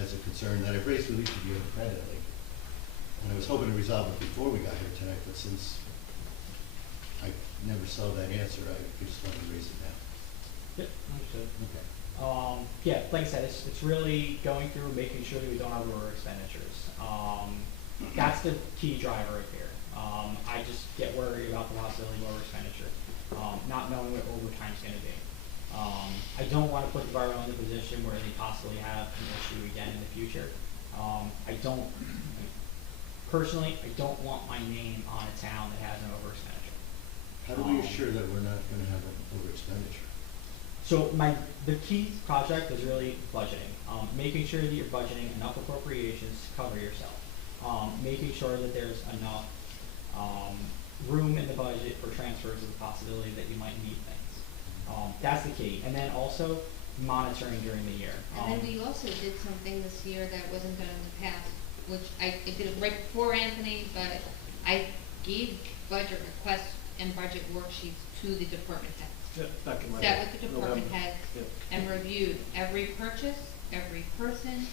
as a concern that I've raised with each of you independently. And I was hoping to resolve it before we got here tonight, but since I never saw that answer, I just wanted to raise it now. Yep, understood. Okay. Yeah, like I said, it's really going through, making sure that we don't have over expenditures. That's the key driver right here. I just get worried about the possibility of over expenditure, not knowing what overtime's gonna be. I don't wanna put the borough in a position where they possibly have an issue again in the future. Personally, I don't want my name on a town that has an over expenditure. How do we assure that we're not going to have an over expenditure? So the key project is really budgeting, making sure that you're budgeting enough appropriations to cover yourself, making sure that there's enough room in the budget for transfers of the possibility that you might need things. That's the key. And then also monitoring during the year. And then we also did something this year that wasn't done in the past, which I did it right before Anthony, but I gave budget requests and budget worksheets to the department heads. Yeah, back in my. Sat with the department November. heads Yeah. and reviewed every purchase, every person,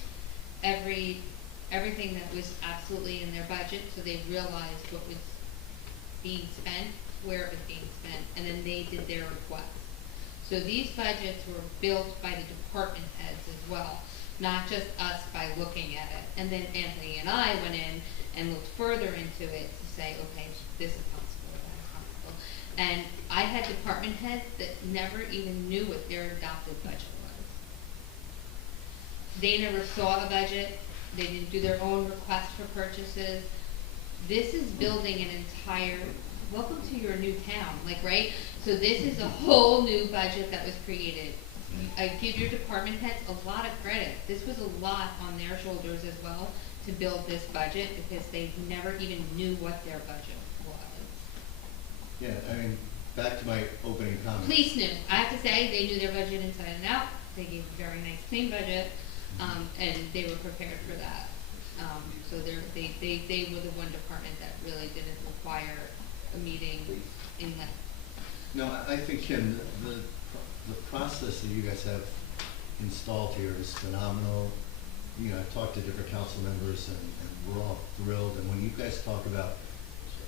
everything that was absolutely in their budget, so they realized what was being spent, where it was being spent, and then they did their requests. So these budgets were built by the department heads as well, not just us by looking at it. And then Anthony and I went in and looked further into it to say, okay, this is possible, that is possible. And I had department heads that never even knew what their adopted budget was. They never saw a budget, they didn't do their own request for purchases. This is building an entire, welcome to your new town, like, right? So this is a whole new budget that was created. I give your department heads a lot of credit. This was a lot on their shoulders as well to build this budget because they never even knew what their budget was. Yeah, I mean, back to my opening comment. Police knew. I have to say, they knew their budget inside and out. They gave a very nice, clean budget, and they were prepared for that. So they were the one department that really didn't require a meeting in length. No, I think, Kim, the process that you guys have installed here is phenomenal. You know, I've talked to different council members and we're all thrilled. And when you guys talk about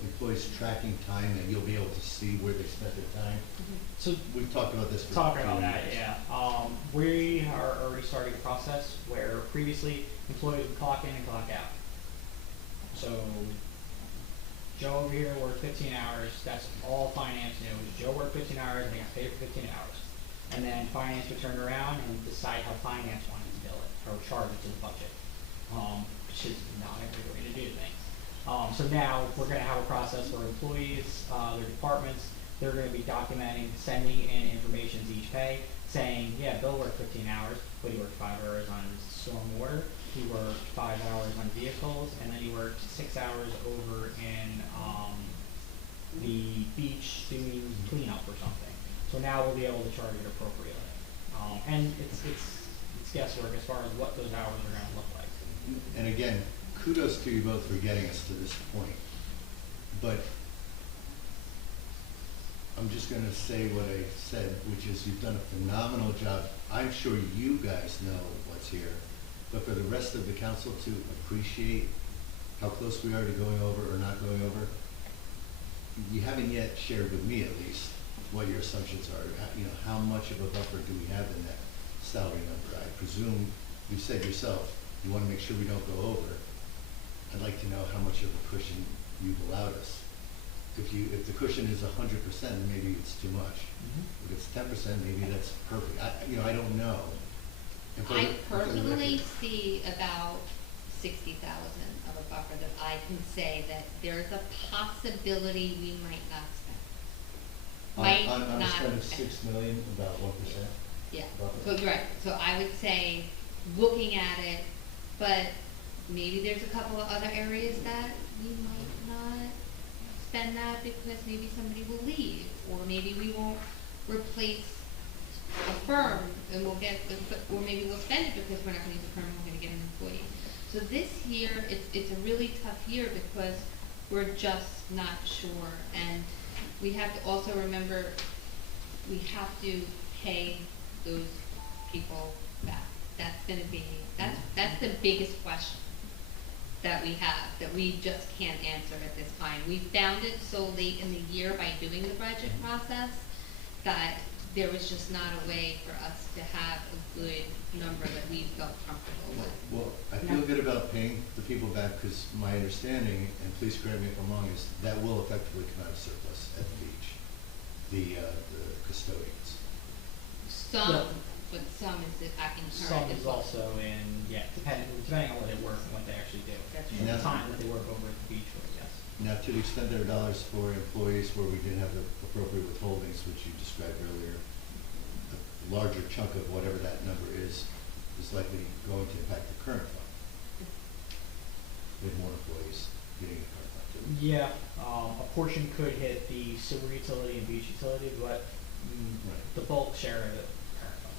employees tracking time, and you'll be able to see where they spent their time. So We've talked about this for talking 2 about that, years. yeah. We are already starting a process where previously employees would clock in and clock out. So Joe over here worked 15 hours, that's all finance knew, was Joe worked 15 hours and they got paid for 15 hours. And then finance would turn around and decide how finance wanted to bill it, or charge it to the budget, which is not a good way to do things. So now we're gonna have a process where employees, their departments, they're gonna be documenting, sending in information to each pay, saying, yeah, Bill worked 15 hours, but he worked 5 hours on storm water, he worked 5 hours on vehicles, and then he worked 6 hours over in, the beach doing cleanup or something. So now we'll be able to charge it appropriately. And it's guesswork as far as what those hours are gonna look like. And again, kudos to you both for getting us to this point. But I'm just gonna say what I said, which is you've done a phenomenal job. I'm sure you guys know what's here, but for the rest of the council to appreciate how close we are to going over or not going over, you haven't yet shared with me at least what your assumptions are. You know, how much of a buffer do we have in that salary number? I presume you said yourself, you wanna make sure we don't go over. I'd like to know how much of a cushion you've allowed us. If the cushion is 100%, maybe it's too much. If it's 10%, maybe that's perfect. I don't know. I personally see about 60,000 of a buffer that I can say that there's a possibility we might not spend. Might On a not spend of spend. 6 million, about 1%. Yeah, buffer. so you're right, so I would say, looking at it, but maybe there's a couple of other areas that we might not spend that because maybe somebody will leave, or maybe we won't replace a firm and we'll get, or maybe we'll spend it because we're not gonna use a firm and we're gonna get an employee. So this year, it's a really tough year because we're just not sure, and we have to also remember, we have to pay those people back. That's gonna be, that's the biggest question that we have, that we just can't answer at this time. We found it so late in the year by doing the budget process that there was just not a way for us to have a good number that we felt comfortable with. Well, I feel good about paying the people back because my understanding, and please correct me if I'm wrong, is that will effectively come out of surplus at the beach, the custodians. Some, but some is back in Some current as is well. also in, depending on what they work and what they actually do. That's And right. the time that they work over at the beach was, yes. Now, to the extent there are dollars for employees where we didn't have the appropriate withholdings, which you described earlier, a larger chunk of whatever that number is likely going to impact the current fund. With more employees getting the current fund. Yeah, a portion could hit the sewer utility and beach utility, but Right. the bulk share of it, current fund.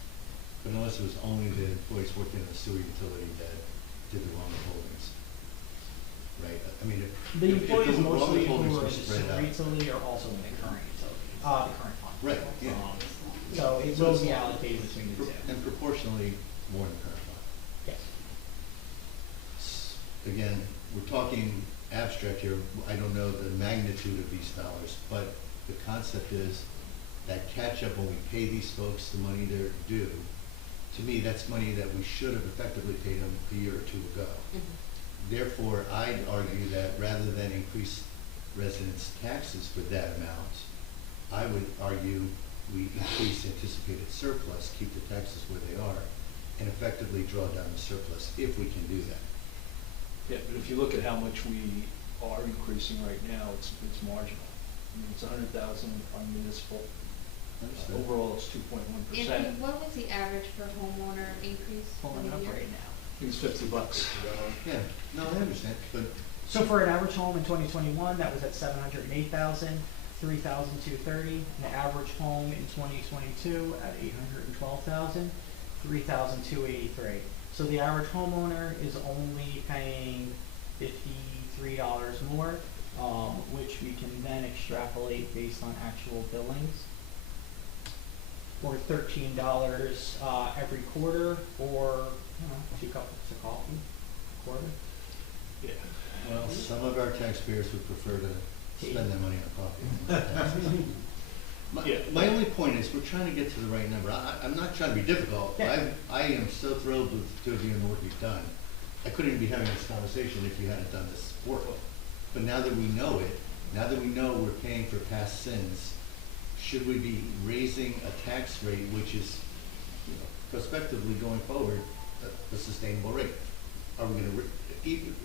But it was only the employees working in the sewer utility that did the wrong withholdings. Right, I mean, if. The if employees the wrong mostly who withholdings are were in the spread sewer out- utility are also in the current utility, the current fund. Right, yeah. So it will be allocated between the two. And proportionally more in the current fund. Yes. Again, we're talking abstract here, I don't know the magnitude of these dollars, but the concept is that catch-up when we pay these folks the money they're due, to me, that's money that we should have effectively paid them a year or two ago. Therefore, I'd argue that rather than increase residents' taxes for that amount, I would argue we increase anticipated surplus, keep the taxes where they are, and effectively draw down the surplus, if we can do that. Yeah, but if you look at how much we are increasing right now, it's marginal. I mean, it's 100,000 on municipal. Understood. Overall, it's 2.1%. And what was the average for homeowner increase Pulling in it a up year? right now. I think it's $50. Yeah, no, I understand, but So for an average home in 2021, that was at 708,000, 3,230. An average home in 2022 at 812,000, 3,283. So the average homeowner is only paying $53 more, which we can then extrapolate based on actual billings, or $13 every quarter, or 2 cups of coffee, quarter. Yeah. well, some of our taxpayers would prefer to spend that money on coffee. Yeah. My only point is, we're trying to get to the right number. I'm not trying to be difficult. Yeah. I am so thrilled with the two of you and the work you've done. I couldn't even be having this conversation if you hadn't done this work. But now that we know it, now that we know we're paying for past sins, should we be raising a tax rate which is, prospectively going forward, a sustainable rate? Are we gonna,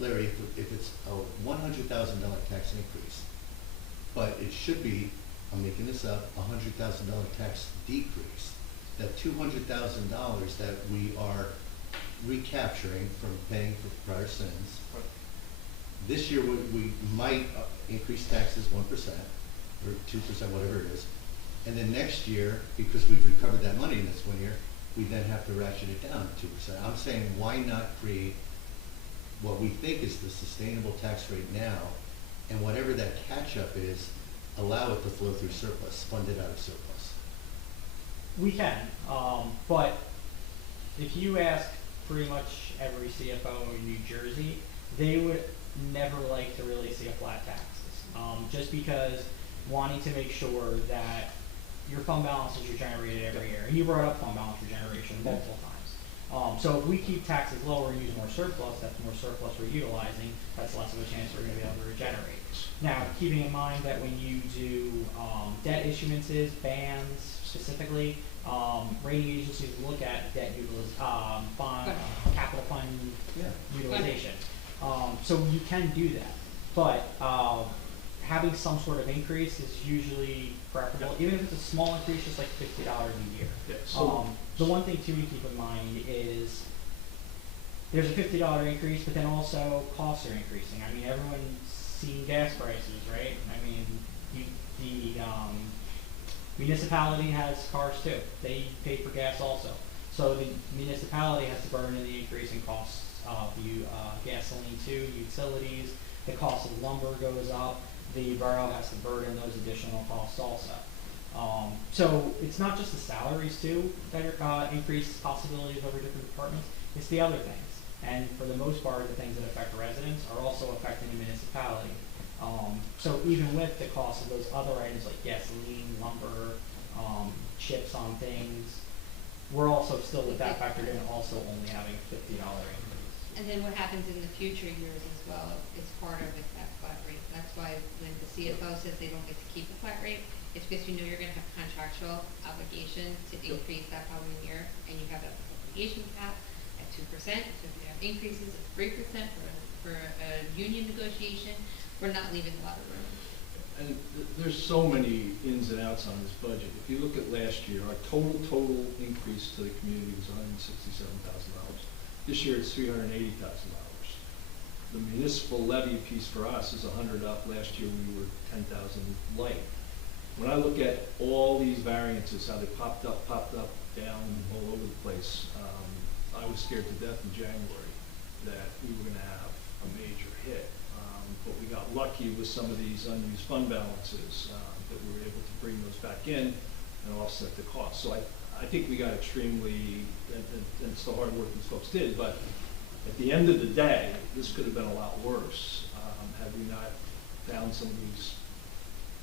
Larry, if it's a $100,000 tax increase, but it should be, I'm making this up, a $100,000 tax decrease, that $200,000 that we are recapturing from paying for prior sins. Right. This year, we might increase taxes 1% or 2%, whatever it is. And then next year, because we've recovered that money in this 1 year, we then have to ratchet it down to 2%. I'm saying, why not create what we think is the sustainable tax rate now, and whatever that catch-up is, allow it to flow through surplus, fund it out of surplus. We can, but if you ask pretty much every CFO in New Jersey, they would never like to really see a flat taxes, just because wanting to make sure that your fund balances are generated every year. And you brought up fund balance regeneration multiple times. So if we keep taxes lower and use more surplus, that's more surplus we're utilizing, that's less of a chance we're going to be able to regenerate. Now, keeping in mind that when you do debt issuances, bans specifically, rating agencies look at debt capital fund utilization. So you can do that, but having some sort of increase is usually preferable, even if it's a small increase, just like $50 a year. Yeah, so The one thing too to keep in mind is there's a $50 increase, but then also costs are increasing. I mean, everyone's seen gas prices, right? I mean, the municipality has cars too. They pay for gas also. So the municipality has to burden in the increase in costs of gasoline too, utilities. The cost of lumber goes up. The borough has to burden those additional costs also. So it's not just the salaries too that are increased possibilities over different departments. It's the other things. And for the most part, the things that affect residents are also affecting the municipality. So even with the cost of those other items like gasoline, lumber, chips on things, we're also still with that factored in, also only having a $50 increase. And then what happens in the future years as well is part of it, that flat rate. That's why when the CFO says they don't get to keep a flat rate, it's because you know you're gonna have contractual obligation to increase that following year, and you have that appropriation cap at 2%. So if you have increases of 3% for a union negotiation, we're not leaving a lot of room. And there's so many ins and outs on this budget. If you look at last year, our total increase to the community was $167,000. This year it's $380,000. The municipal levy piece for us is 100 up. Last year we were 10,000 light. When I look at all these variances, how they popped up, down, all over the place. I was scared to death in January that we were gonna have a major hit. But we got lucky with some of these unused fund balances, that we were able to bring those back in and offset the cost. So I think we got extremely, and it's the hard work these folks did, but at the end of the day, this could have been a lot worse, had we not found some of these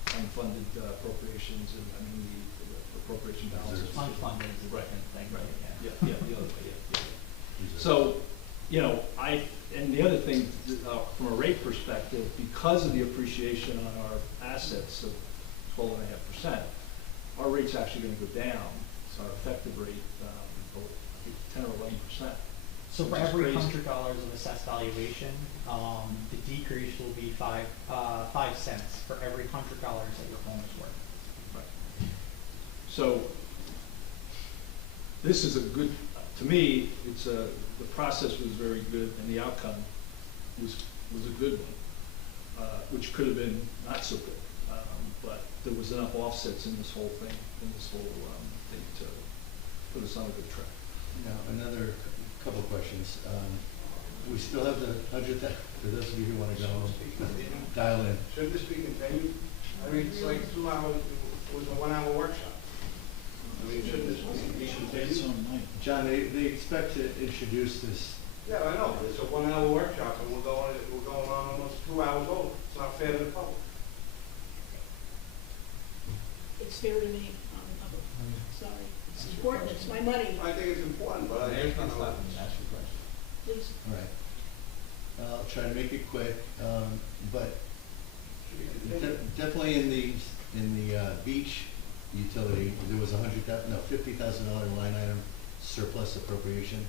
unfunded appropriations and, the appropriation balances. Unfunded is a Right. different thing, Right, yeah. yeah, the other way, yeah. So, and the other thing, from a rate perspective, because of the appreciation on our assets of 12.5%, our rate's actually gonna go down. So our effective rate, I think 10 or 11%. So for Which is every crazy. $100 of assessed valuation, the decrease will be 5 cents for every $100 that your home is worth. Right. So this is a good, to me, the process was very good and the outcome was a good one, which could have been not so good. But there was enough offsets in this whole thing, thing to put us on a good track. Now, another couple of questions. We still have the 100, for those of you who want to go dial in. Should this be continued? I mean, it's like 2 hours, it was a 1-hour workshop. I mean, shouldn't this be continued? John, they expect to introduce this. Yeah, I know, it's a 1-hour workshop, and we're going on almost 2 hours over. It's not fair to the public. It's fair to me, sorry, it's important, it's my money, I think it's important, but I think it's not. please. All right. I'll try to make it quick, but definitely in the beach utility, there was $50,000 line item surplus appropriation,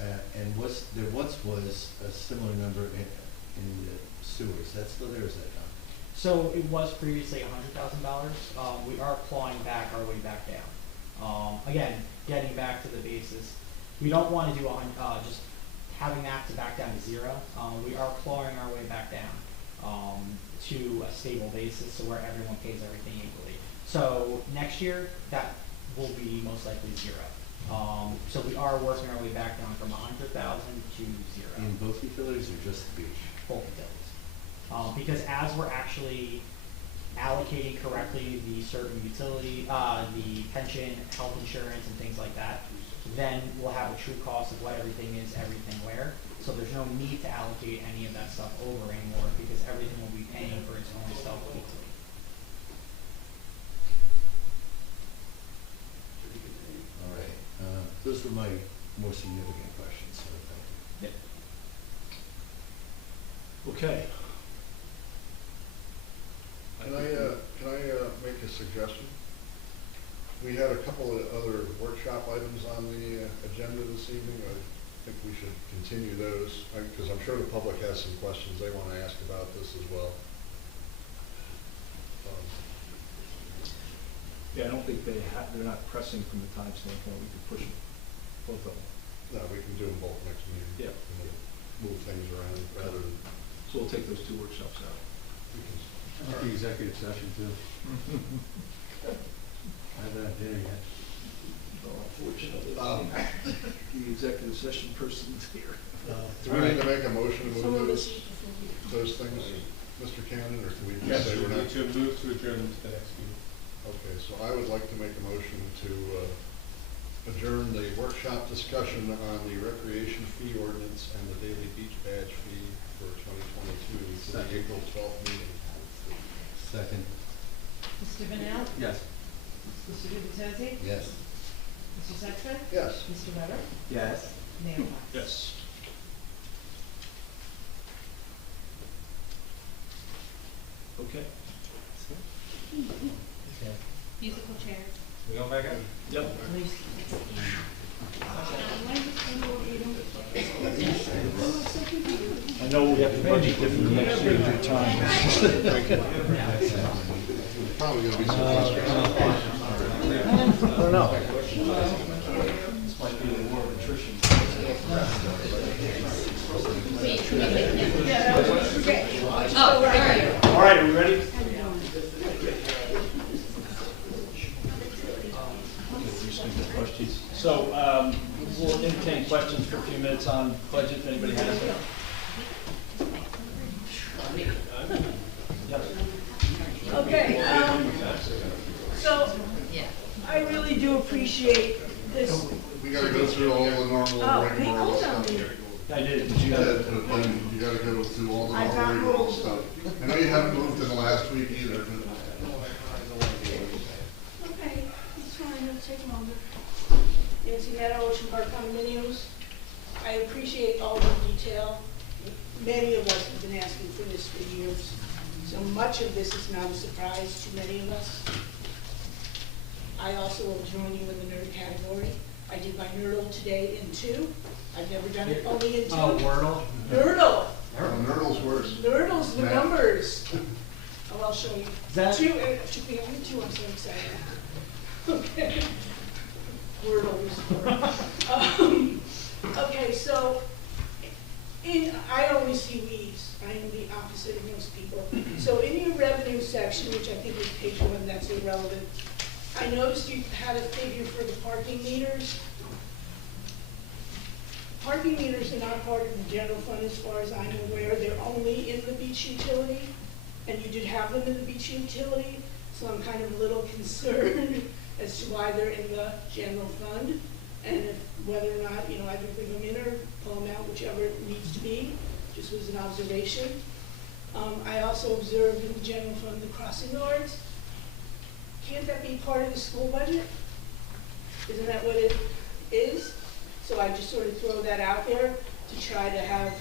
and there once was a similar number in the sewers. That's still there, is that gone? So it was previously $100,000. We are clawing back our way back down. Again, getting back to the basis, we don't want to do just having that to back down to zero. We are clawing our way back down to a stable basis, so where everyone pays everything equally. So next year, that will be most likely zero. So we are working our way back down from 100,000 to zero. In both utilities or just the beach? Both utilities. Because as we're actually allocating correctly the certain utility, the pension, health insurance, and things like that, then we'll have a true cost of what everything is, everything where. So there's no need to allocate any of that stuff over anymore because everything will be paying for its own stuff equally. All right. Those were my more significant questions, so thank you. Yep. Okay. Can I make a suggestion? We had a couple of other workshop items on the agenda this evening. I think we should continue those, because I'm sure the public has some questions they want to ask about this as well. Yeah, I don't think they're not pressing from the time standpoint. We could push both of them. No, we can do them both next meeting. Yeah. And we'll move things around rather than. So we'll take those two workshops out. we can- The executive session too. I haven't had dinner yet. Unfortunately, the executive session person's here. Do we need to make a motion to Some move of us those, before we. those things, Mr. Cannon, or can we Yes, just say we we're not? need to move to adjourn to the next meeting. Okay, so I would like to make a motion to adjourn the workshop discussion on the recreation fee ordinance and the daily beach badge fee for 2022 to the April 12th meeting. Second. Mr. Vanel? Yes. Mr. Gubatose? Yes. Mr. Sexton? Yes. Mr. Weber? Yes. Mayor Fox? Yes. Okay. Musical chairs. We going back in? Yep. I know we have to budget differently next year due to time. Probably gonna be some questions. I don't know. This might be the war of attrition. Oh, all right. All right, are we ready? So So we'll entertain questions for a few minutes on budget, if anybody has them. Yep. Okay, so I really do appreciate this. We gotta go through all the normal Oh, hey, rigmarole hold on. stuff. I did. Did you have it? You gotta go through all the I got normal rigmarole moved. stuff. I know you haven't moved in the last week either, but Okay, it's fine, it'll take longer. Nancy Meadow, Ocean Park condominiums. I appreciate all the detail. Many of us have been asking for this for years. So much of this is not a surprise to many of us. I also will join you in the nerd category. I did my Nerdle today in 2. I've never done it only in 2. Oh, Wordle? Nerdle. Nerdle's worse. Nerdle's the Math. numbers. Oh, I'll show you. That- 2, it took me only 2, I'm so excited. Okay. Wordle is okay, so I only see weeds. I am the opposite of most people. So in your revenue section, which I think is page 1, that's irrelevant, I noticed you had a figure for the parking meters. Parking meters are not part of the general fund as far as I'm aware. They're only in the beach utility, and you did have them in the beach utility, so I'm kind of a little concerned as to why they're in the general fund, and if, whether or not, either bring them in or pull them out, whichever it needs to be. Just was an observation. I also observed in the general fund the crossing guards. Can't that be part of the school budget? Isn't that what it is? So I just sort of throw that out there to try to have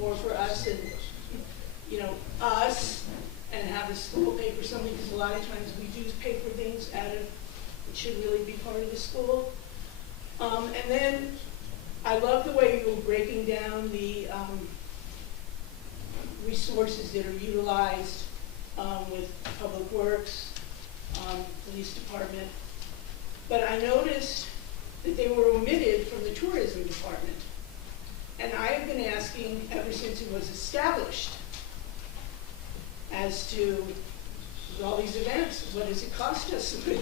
more for us and, us, and have the school pay for something, because a lot of times we do pay for things out of, it should really be part of the school. And then I love the way you were breaking down the resources that are utilized with Public Works, Police Department. But I noticed that they were omitted from the Tourism Department. And I have been asking ever since it was established as to all these events, what does it cost us with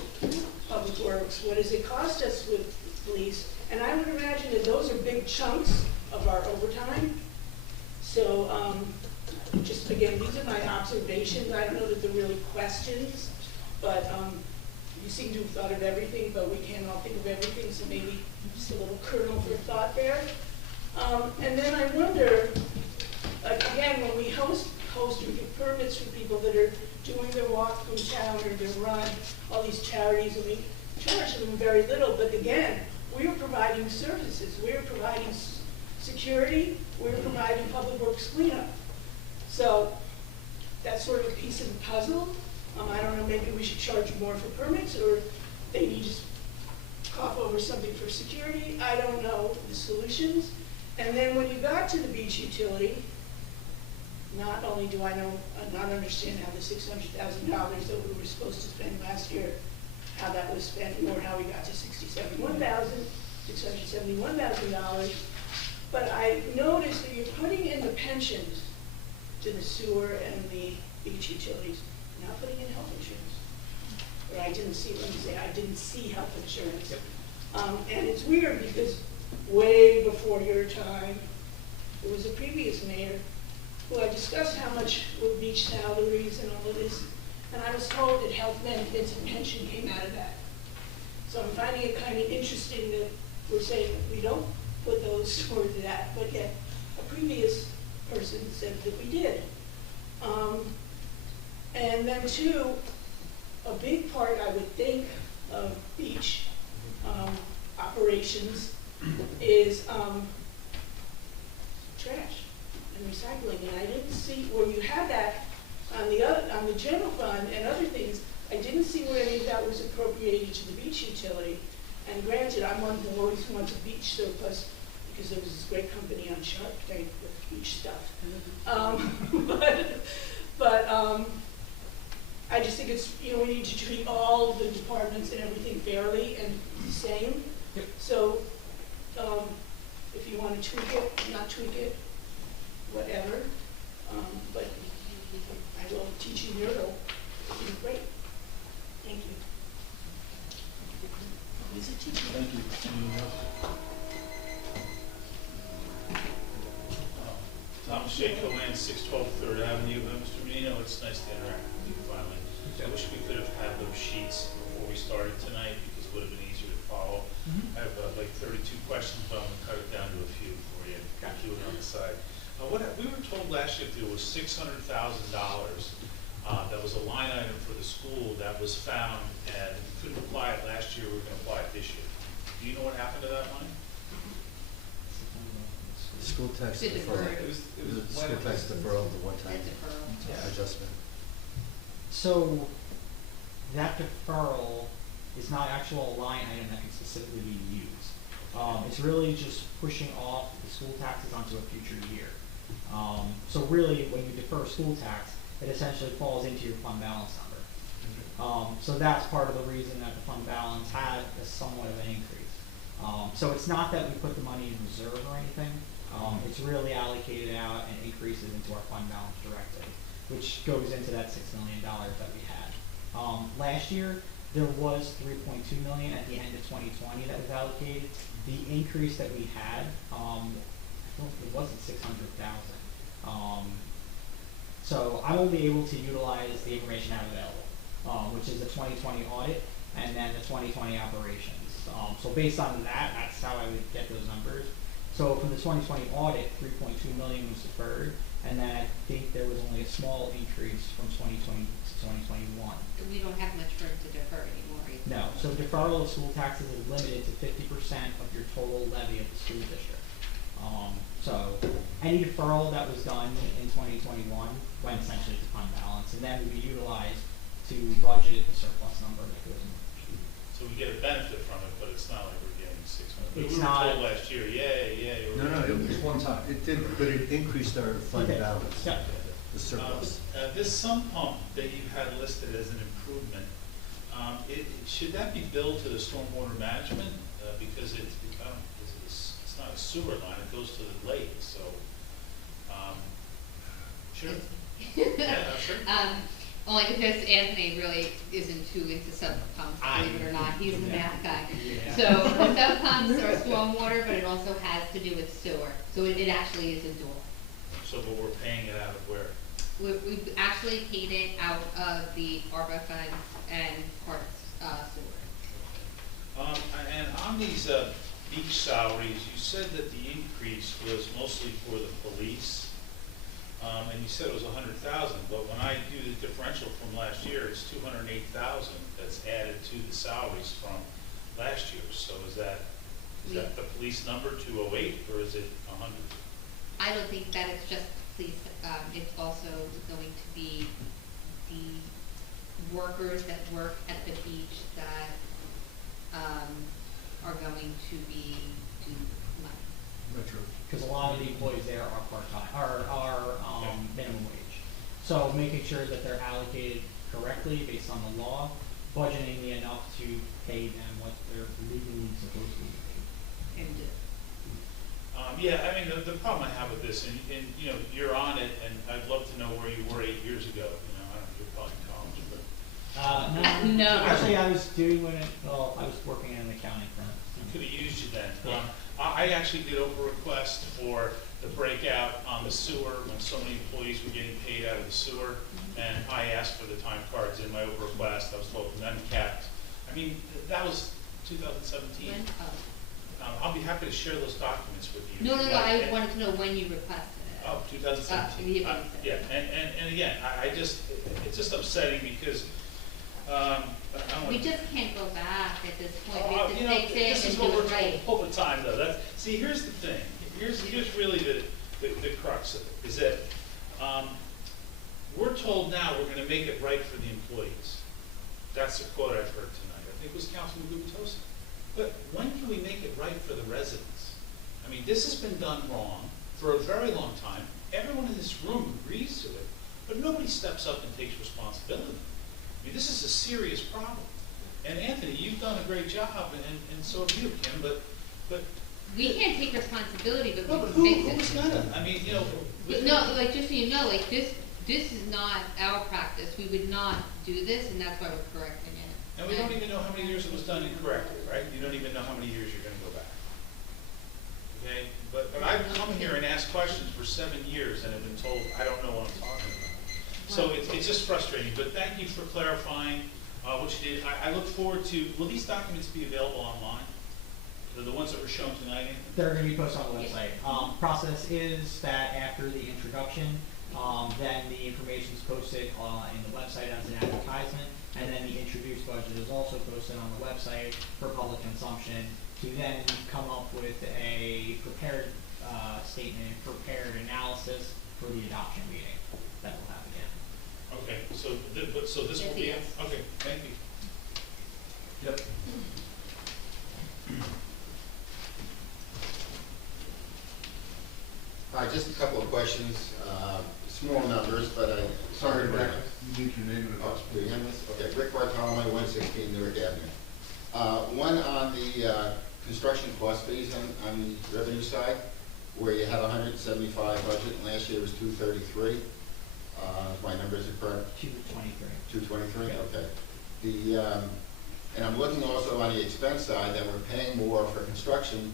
Public Works? What does it cost us with police? And I would imagine that those are big chunks of our overtime. So just again, these are my observations. I don't know that they're really questions, but you seem to have thought of everything, but we can't all think of everything, so maybe just a little kernel for thought there. And then I wonder, again, when we host or give permits for people that are doing their walk through town or their run, all these charities, and we charge them very little, but again, we are providing services. We are providing security. We're providing Public Works cleanup. So that's sort of a piece of the puzzle. I don't know, maybe we should charge more for permits, or they need to cough over something for security. I don't know the solutions. And then when you got to the beach utility, not only do I not understand how the $600,000 that we were supposed to spend last year, how that was spent, nor how we got to $671,000, but I noticed that you're putting in the pensions to the sewer and the beach utilities, not putting in health insurance. Or I didn't see health insurance. Yep. And it's weird because way before your time, there was a previous mayor who I discussed how much were beach salaries and all of this, and I was told that health benefits and pension came out of that. So I'm finding it kind of interesting that we're saying that we don't put those towards that, but yet a previous person said that we did. And then two, a big part, I would think, of beach operations is trash and recycling. And I didn't see where you had that on the general fund and other things. I didn't see where any of that was appropriated to the beach utility. And granted, I'm one who always wants a beach surplus because there was this great company on Shark Tank with beach stuff. But I just think it's, we need to treat all the departments and everything fairly and the same. Yep. So if you want to tweak it, not tweak it, whatever. But I will teach you Nerdle. It'll be great. Thank you. Thank you. Shea Cohen, 612 Third Avenue. Mr. Menino, it's nice to interact with you finally. I wish we could have had those sheets before we started tonight because it would have been easier to follow. I have like 32 questions, but I'm going to cut it down to a few for you. Do it on the side. We were told last year there was $600,000 that was a line item for the school that was found, and we couldn't apply it last year. We're going to apply it this year. Do you know what happened to that money? School tax Did deferral. defer. It was School tax deferral, the one-time That's deferral. adjustment. So that deferral is not actual line item that can specifically be used. It's really just pushing off the school taxes onto a future year. So really, when you defer school tax, it essentially falls into your fund balance number. So that's part of the reason that the fund balance had a somewhat of an increase. So it's not that we put the money in reserve or anything. It's really allocated out and increases into our fund balance directly, which goes into that $6 million that we had. Last year, there was $3.2 million at the end of 2020 that was allocated. The increase that we had, it wasn't 600,000. So I will be able to utilize the information I have available, which is the 2020 audit and then the 2020 operations. So based on that, that's how I would get those numbers. So for the 2020 audit, 3.2 million was deferred, and then I think there was only a small increase from 2020 to 2021. We don't have much room to defer anymore. Either. No, so deferral of school taxes is limited to 50% of your total levy of the school district. So any deferral that was done in 2021 went essentially to fund balance, and then would be utilized to budget the surplus number that goes in. So we get a benefit from it, but it's not like we're getting 600. It's we were not- told last year, yay. No, it was one time. It did, but it increased our fund Okay. balance, Yeah. the surplus. This sump pump that you had listed as an improvement, should that be billed to the stormwater management? Because it's not a sewer line, it goes to the lake, so, sure. Yeah, sure. Only because Anthony really isn't too into sub pumps, believe it or not, he's the math guy. Yeah. So the sub pumps are stormwater, but it also has to do with sewer, so it actually is a dual. So, but we're paying it out of where? We've actually paid it out of the ARPA funds and parts sewer. And on these beach salaries, you said that the increase was mostly for the police, and you said it was 100,000. But when I do the differential from last year, it's 208,000 that's added to the salaries from last year. So is that the police number 208, or is it 100? I don't think that it's just police. It's also going to be the workers that work at the beach that are going to be due money. Retro. Because a lot of the employees there are part-time, are minimum wage. So making sure that they're allocated correctly based on the law, budgeting enough to pay them what they're legally supposed to be paid. And Yeah, I mean, the problem I have with this, and you know, you're on it, and I'd love to know where you were 8 years ago. You know, I don't know if you're probably in college, but. No. Actually, I was I was working in an accounting firm. Could have used you then. Yeah. I actually did a request for the breakout on the sewer when so many employees were getting paid out of the sewer, and I asked for the time cards in my over request. I was told uncapped. I mean, that was 2017. when? I'll be happy to share those documents with you. No, if you'd no, like. I wanted to know when you requested it. Oh, 2017. Yeah, Yeah, and again, it's just upsetting because, I don't We want. just can't go back at this point. We have to You know, fix this it is and what do we're it right. told all the time, though. See, here's the thing. Here's really the crux of it, is that, we're told now we're gonna make it right for the employees. That's the quote I've heard tonight. I think it was Councilman Gubitosa. But when can we make it right for the residents? I mean, this has been done wrong for a very long time. Everyone in this room agrees to it, but nobody steps up and takes responsibility. I mean, this is a serious problem. And Anthony, you've done a great job, and so have you, Kim, but. We can't take responsibility, but No, we but can fix it. who's gonna? I mean, you know. No, like, just so you know, like, this is not our practice. We would not do this, and that's why we're correcting it. And we don't even know how many years it was done incorrectly, right? You don't even know how many years you're gonna go back. Okay, but I've come here and asked questions for 7 years and have been told, I don't know what I'm talking about. So it's just frustrating, but thank you for clarifying what you did. I look forward to, will these documents be available online? The ones that were shown tonight? Anthony? They're gonna be posted on the website. Process is that after the introduction, then the information is posted in the website as an advertisement, and then the introduced budget is also posted on the website for public consumption to then come up with a prepared statement, prepared analysis for the adoption meeting that we'll have again. Okay, so this will be, Yes. okay, thank you. Yep. Hi, just a couple of questions, small numbers, but sorry, Rick. You need your name and Oh, address. do you have this? Okay, Rick Bartolome, 116 Newark Avenue. One on the construction cost fees on the revenue side, where you have 175 budget, and last year was 233. If my numbers are correct. 223. 223, Yeah. okay. And I'm looking also on the expense side that we're paying more for construction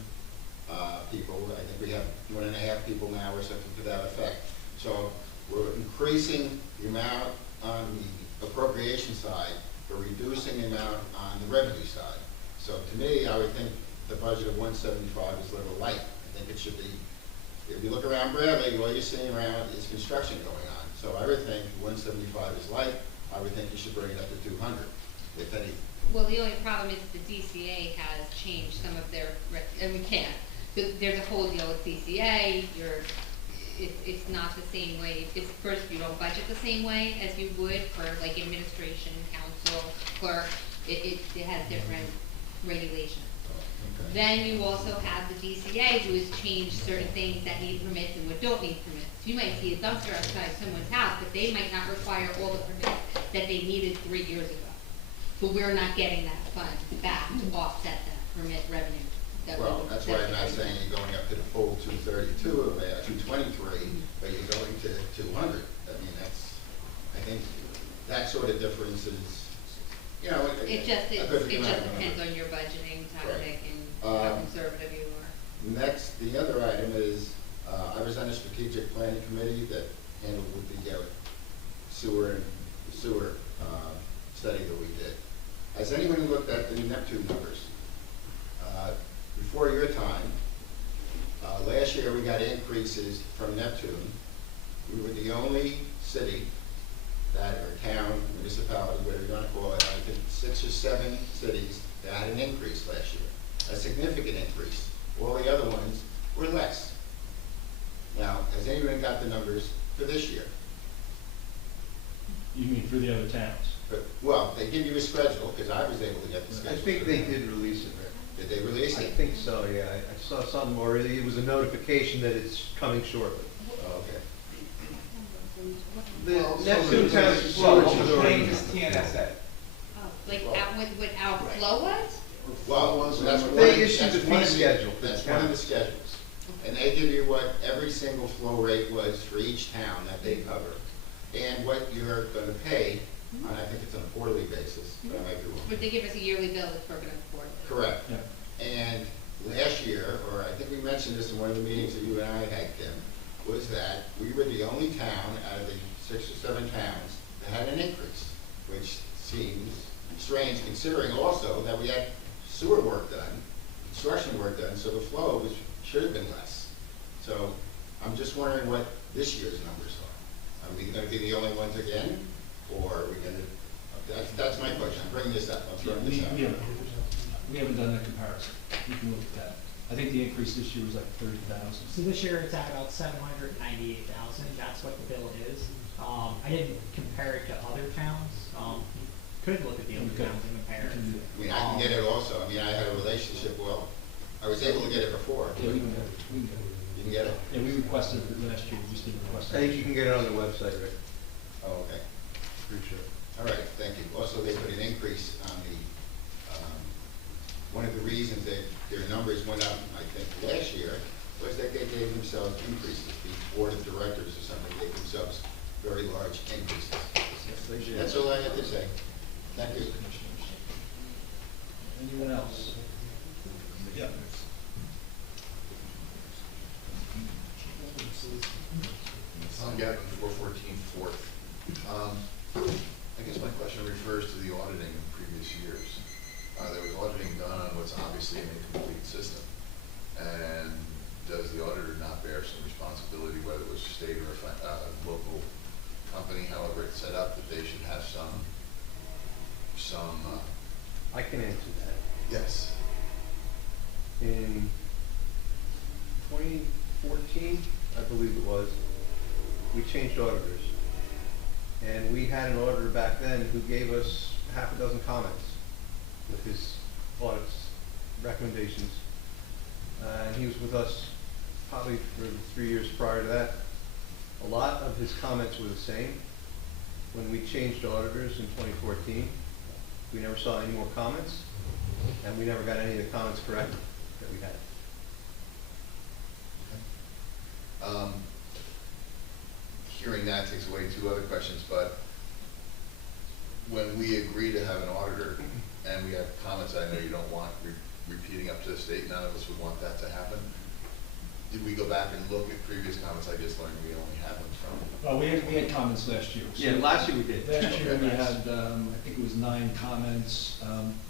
people. I think we have 1.5 people now or something to that effect. So we're increasing the amount on the appropriation side, but reducing the amount on the revenue side. So to me, I would think the budget of 175 is a little light. I think it should be, if you look around Bradley, all you're seeing around is construction going on. So I would think 175 is light. I would think you should bring it up to 200, if any. Well, the only problem is the DCA has changed some of their, and we can't. There's a whole deal with DCA, it's not the same way. It's first, you don't budget the same way as you would for like administration, council, clerk. It has different regulations. Okay. Then you also have the DCA who has changed certain things that need permits and what don't need permits. You might see a dumpster outside someone's house, but they might not require all the permits that they needed 3 years ago. But we're not getting that fund back to offset that permit revenue. Well, that's why I'm not saying you're going up to the full 232 or 223, but you're going to 200. I mean, I think that sort of difference is, you know. It just a good amount of depends numbers. on your budgeting Right. tactic and how conservative you are. Next, the other item is, I was on a strategic planning committee that handled with the sewer study that we did. Has anyone looked at the Neptune numbers? Before your time, last year we got increases from Neptune. We were the only city that, or town, municipality, whatever you want to call it, I think 6 or 7 cities that had an increase last year, a significant increase. All the other ones were less. Now, has anyone got the numbers for this year? You mean for the other towns? But, well, they give you a schedule, because I was able to get the I schedule. think they did release it, Rick. Did they release I it? think so, yeah. I saw something already. It was a notification that it's coming shortly. Oh, okay. The Well, Neptune so kind there's- of flow so was there's- already. TNSA. Like Well- what our flow was? Well, that's one. They issued that's the one fee of schedule for the That's one of town. the schedules. And they give you what every single flow rate was for each town that they cover. And what you're gonna pay, and I think it's on a quarterly basis, but I might be wrong. Would they give us a yearly bill that's broken up quarterly? Correct. Yeah. And last year, or I think we mentioned this in one of the meetings that you and I had, Kim, was that we were the only town out of the 6 or 7 towns that had an increase, which seems strange considering also that we had sewer work done, construction work done, so the flow should have been less. So I'm just wondering what this year's numbers are. Are we gonna be the only ones again, or are we gonna, that's my question, I'm bringing this up, I'm throwing this out. We haven't done that comparison. You can look at that. I think the increase this year was like 30,000. So this year it's at about 798,000. That's what the bill is. I didn't compare it to other towns. You could look at the other Okay. towns and compare You it. can do that. I mean, I can get it also, I mean, I had a relationship, well, I was able to get it before. Yeah, we can get it. We can get it. You can get it? Yeah, we requested it last year. We just didn't request it. I think you can get it on the website, Rick. Oh, okay. Pretty sure. All right, thank you. Also, they put an increase on the, one of the reasons that their numbers went up, I think, last year, was that they gave themselves increases. The board of directors or something gave themselves very large increases. Yes, they did. That's all I have to say. Thank you. Anyone else? Yeah. obviously an incomplete system. And does the auditor not bear some responsibility, whether it was state or local company, however it's set up, that they should have some, I can answer that. yes. In 2014, I believe it was, we changed auditors. And we had an auditor back then who gave us half a dozen comments with his audits, recommendations. And he was with us probably for the 3 years prior to that. A lot of his comments were the same. When we changed auditors in 2014, we never saw any more comments, and we never got any of the comments corrected that we had. Hearing that takes away two other questions, but when we agree to have an auditor and we have comments I know you don't want repeating up to the state, none of us would want that to happen. Did we go back and look at previous comments? I just learned we only have them from. We had comments last year. So Yeah, last year we did. last year we had, I think it was 9 comments.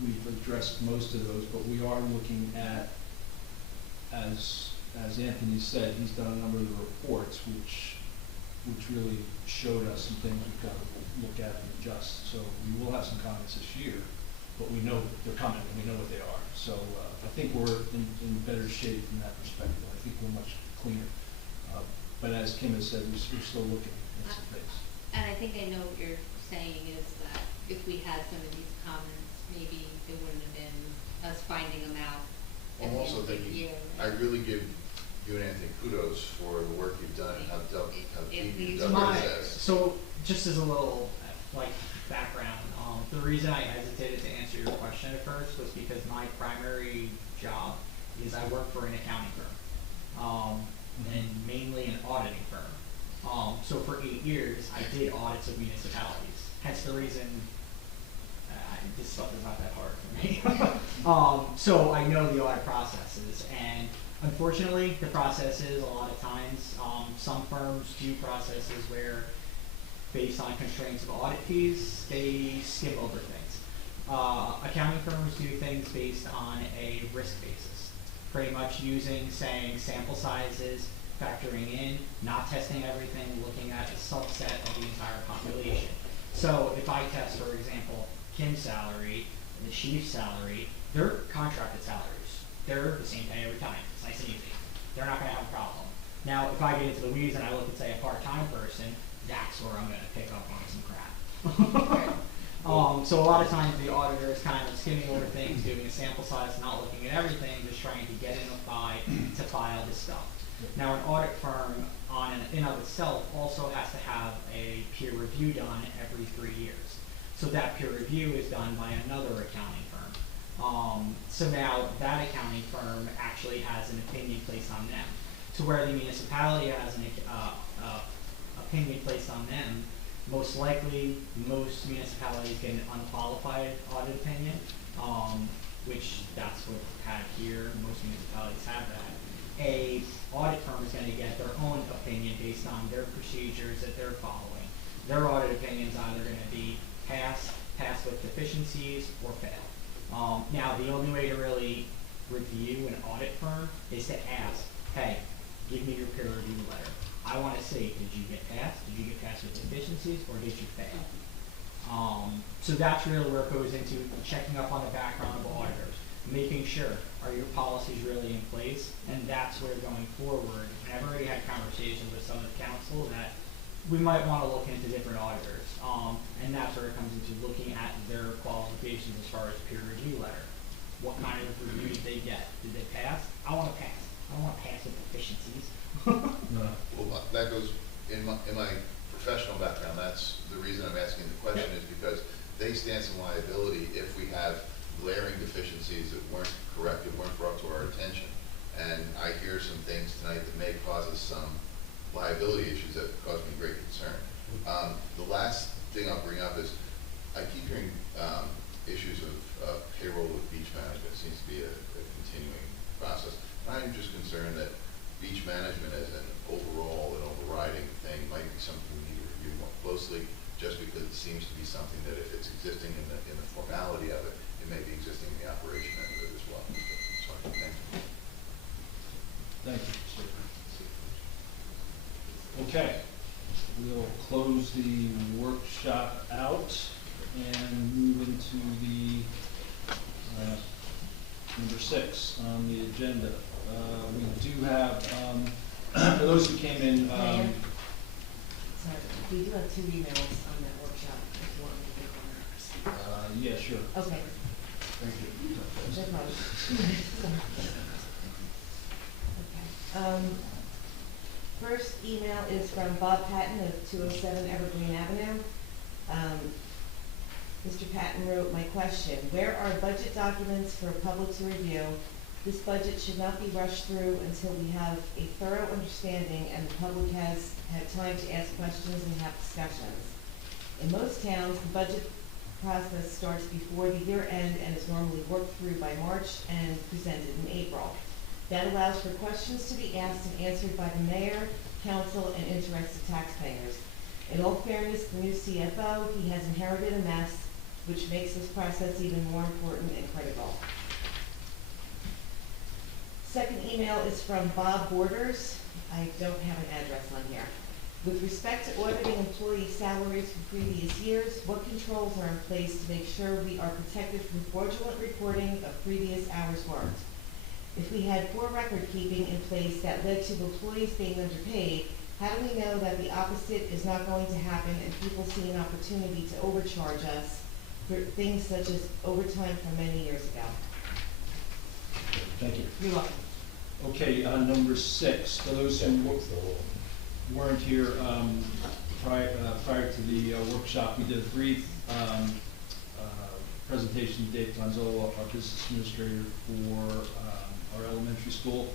We've addressed most of those, but we are looking at, as Anthony said, he's done a number of the reports which really showed us some things we've got to look at and adjust. So we will have some comments this year, but we know they're coming and we know what they are. So I think we're in better shape from that perspective. I think we're much cleaner. But as Kim has said, we're still looking at some things. And I think I know what you're saying is that if we had some of these comments, maybe it wouldn't have been us finding them out. I'm also thinking, I really give you and Anthony kudos for the work you've done and how deep you've done this. So just as a little like background, the reason I hesitated to answer your question at first was because my primary job is I work for an accounting firm, and mainly an auditing firm. So for 8 years, I did audits of municipalities. Hence the reason this stuff is not that hard for me. So I know the audit processes, and unfortunately, the processes a lot of times, some firms do processes where, based on constraints of audit fees, they skim over things. Accounting firms do things based on a risk basis, pretty much using, saying, sample sizes, factoring in, not testing everything, looking at a subset of the entire population. So if I test, for example, Kim's salary and the chief's salary, they're contracted salaries. They're the same pay every time. It's nice and easy. They're not going to have a problem. Now, if I get into the weeds and I look at, say, a part-time person, that's where I'm going to pick up on some crap. So a lot of times the auditor is kind of skimming over things, doing a sample size, not looking at everything, just trying to get in a to file this stuff. Now, an audit firm in of itself also has to have a peer review done every 3 years. So that peer review is done by another accounting firm. So now that accounting firm actually has an opinion placed on them. So where the municipality has an opinion placed on them, most likely most municipalities get an unqualified audit opinion, which that's what we have here. Most municipalities have that. A audit firm is going to get their own opinion based on their procedures that they're following. Their audit opinion is either going to be pass with deficiencies, or fail. Now, the only way to really review an audit firm is to ask, hey, give me your peer review letter. I want to see, did you get passed? Did you get passed with deficiencies, or did you fail? So that's really where it goes into checking up on the background of auditors, making sure, are your policies really in place? And that's where going forward, and I've already had conversations with some of the council that we might want to look into different auditors. And that's where it comes into looking at their qualifications as far as peer review letter. What kind of review did they get? Did they pass? I want to pass. I don't want to pass with deficiencies. No. Well, that goes in my professional background. That's the reason I'm asking the question, is because they stand some liability if we have glaring deficiencies that weren't corrected, weren't brought to our attention. And I hear some things tonight that may cause us some liability issues that cause me great concern. The last thing I'll bring up is I keep hearing issues of payroll with beach management. It seems to be a continuing process. I'm just concerned that beach management as an overall and overriding thing might be something we need to review more closely, just because it seems to be something that if it's existing in the formality of it, it may be existing in the operation end of it as well. Thank you, sir. Okay, we'll close the workshop out and move into the number 6 on the agenda. We do have, for those who came in, Mayor? Sorry, we do have 2 emails on that workshop, if you want me to take one. yeah, sure. Okay. Thank you. No problem. Okay. First email is from Bob Patton of 207 Evergreen Avenue. Mr. Patton wrote, "My question, where are budget documents for public to review? This budget should not be rushed through until we have a thorough understanding and the public has had time to ask questions and have discussions. In most towns, the budget process starts before the year end and is normally worked through by March and presented in April. That allows for questions to be asked and answered by the mayor, council, and interested taxpayers. In all fairness, the new CFO, he has inherited a mess, which makes this process even more important and critical." Second email is from Bob Borders. I don't have an address on here. "With respect to auditing employee salaries for previous years, what controls are in place to make sure we are protected from fraudulent reporting of previous hours worked? If we had poor record keeping in place that led to employees being underpaid, how do we know that the opposite is not going to happen and people see an opportunity to overcharge us for things such as overtime from many years ago?" Thank you. You're welcome. Okay, number 6, for those who weren't here prior to the workshop, we did a brief presentation to Dave Gonzalo, our business administrator for our elementary school.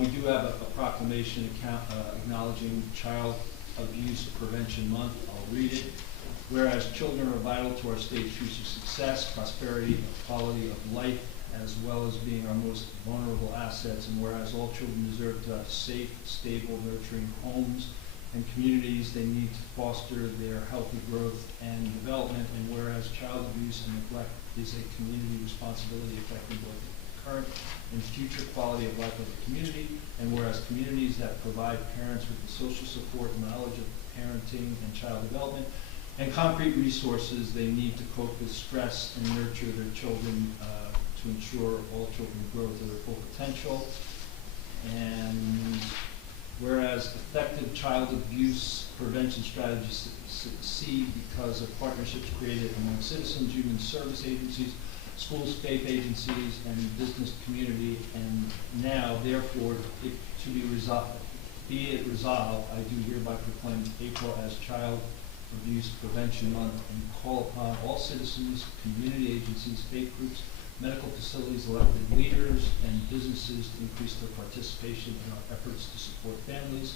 We do have a proclamation acknowledging Child Abuse Prevention Month. I'll read it. "Whereas children are vital to our state's future success, prosperity, and quality of life, as well as being our most vulnerable assets, and whereas all children deserve to have safe, stable, nurturing homes and communities they need to foster their healthy growth and development, and whereas child abuse and neglect is a community responsibility affecting both the current and future quality of life of the community, and whereas communities that provide parents with the social support, knowledge of parenting and child development, and concrete resources they need to cope with stress and nurture their children to ensure all children grow to their full potential. And whereas effective child abuse prevention strategies succeed because of partnerships created among citizens, human service agencies, schools, faith agencies, and business community, and now, therefore, it to be resolved, I do hereby proclaim April as Child Abuse Prevention Month and call upon all citizens, community agencies, faith groups, medical facilities, elected leaders, and businesses to increase their participation in our efforts to support families,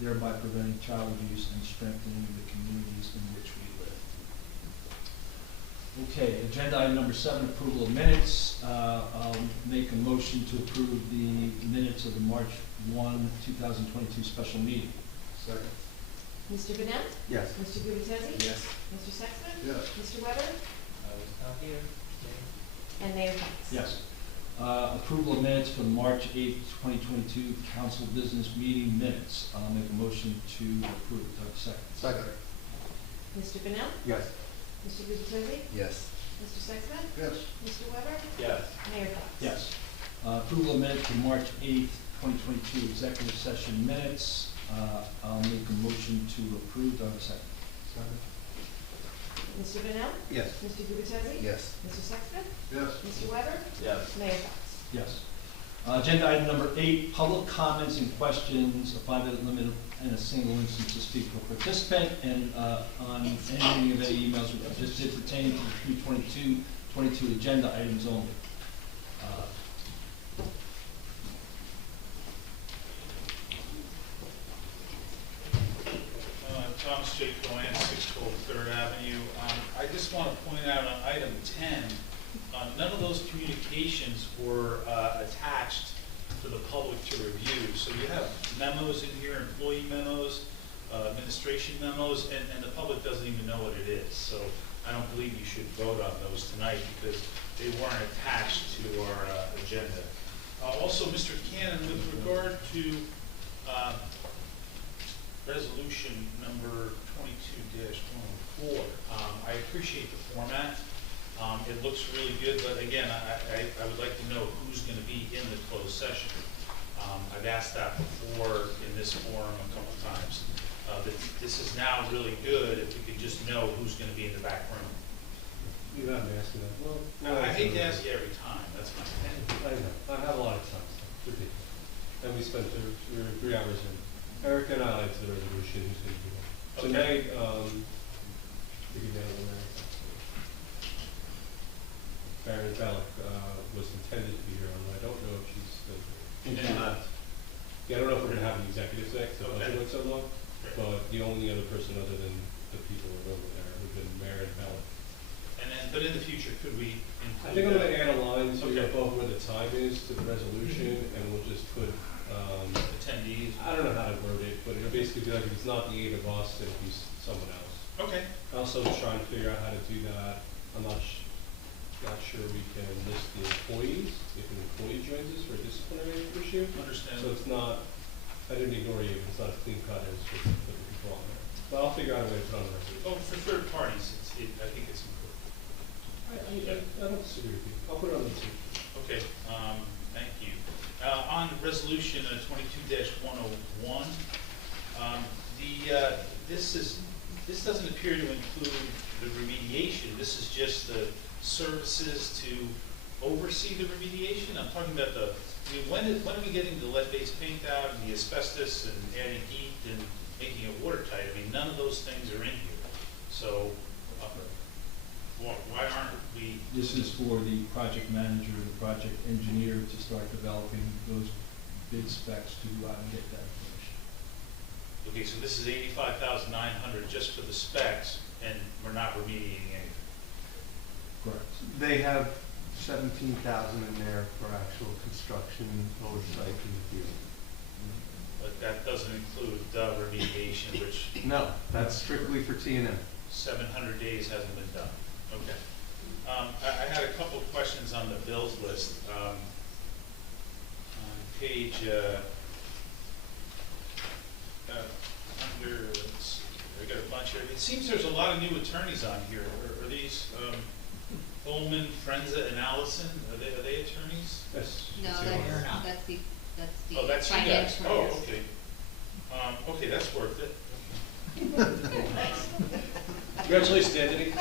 thereby preventing child abuse and strengthening the communities in which we live." Okay, agenda item number 7, approval of minutes. I'll make a motion to approve the minutes of the March 1, 2022 special meeting. Second. Mr. Bennett? Yes. Mr. Gubatesi? Yes. Mr. Sexton? Yes. Mr. Weber? I was not here. And Mayor Fox? Yes. Approval of minutes for the March 8th, 2022 council business meeting minutes. I'll make a motion to approve. Do I have a second? Second. Mr. Bennett? Yes. Mr. Gubatesi? Yes. Mr. Sexton? Yes. Mr. Weber? Yes. Mayor Fox? Yes. Approval of minutes for March 8th, 2022 executive session minutes. I'll make a motion to approve. Do I have a second? Second. Mr. Bennett? Yes. Mr. Gubatesi? Yes. Mr. Sexton? Yes. Mr. Weber? Yes. Mayor Fox? Yes. Agenda item number 8, public comments and questions, a 5-minute limit and a single instance to speak per participant, and on any of the emails we just did pertain to the 3/22 agenda items only. Thomas J. Cohen, 612 3rd Avenue. I just want to point out on item 10, none of those communications were attached for the public to review. So you have memos in here, employee memos, administration memos, and the public doesn't even know what it is. So I don't believe you should vote on those tonight because they weren't attached to our agenda. Also, Mr. Cannon, with regard to resolution number 22-104, I appreciate the format. It looks really good, but again, I would like to know who's going to be in the closed session. I've asked that before in this forum a couple times. This is now really good if we could just know who's going to be in the back room. You haven't asked me that. Well, I hate to ask you every time, that's my thing. I know, I have a lot of time, so it's ridiculous. And we spent 3 hours in. Erica and I like the resolution, who's going to do that. Okay. Tonight, we can handle that. Baron Bellick was intended to be here, and I don't know if she's not. Yeah, I don't know if we're going to have an executive today, because the budget went so long. Great. But the only other person other than the people over there have been Baron Bellick. And then, but in the future, could we include I think I'm that? gonna add a line so we Okay. above where the time is to the resolution, and we'll just put, Attendees? I don't know how to word it, but it'll basically be like, if it's not the 8 of us, it'll be someone else. Okay. Also trying to figure out how to do that. I'm not sure we can list the employees, if an employee joins us for a disciplinary issue. Understand. So it's not, I didn't ignore you, but it's not as clean cut as just put the people on there. But I'll figure out a way to put on the resolution. Oh, for third parties, I think it's important. I don't disagree with you. I'll put it on the too. Okay, thank you. On resolution 22-101, this doesn't appear to include the remediation. This is just the services to oversee the remediation. I'm talking about when are we getting the lead-based paint out and the asbestos and adding heat and making it watertight? I mean, none of those things are in here. So why aren't we? This is for the project manager, the project engineer to start developing those bid specs to go out and get that information. Okay, so this is $85,900 just for the specs, and we're not remediating anything. Correct. They have 17,000 in there for actual construction, oversight, and review. But that doesn't include the remediation, which No, that's strictly for T&M. 700 days hasn't been done. Okay. I had a couple of questions on the bills list. On page, under, let's see, I got a bunch here. It seems there's a lot of new attorneys on here. Are these Ullman, Frenza, and Allison? Are they attorneys? Yes. No, that's the Oh, that's you guys. finance Oh, firm. okay. Okay, that's worth it. Congratulations, Anthony.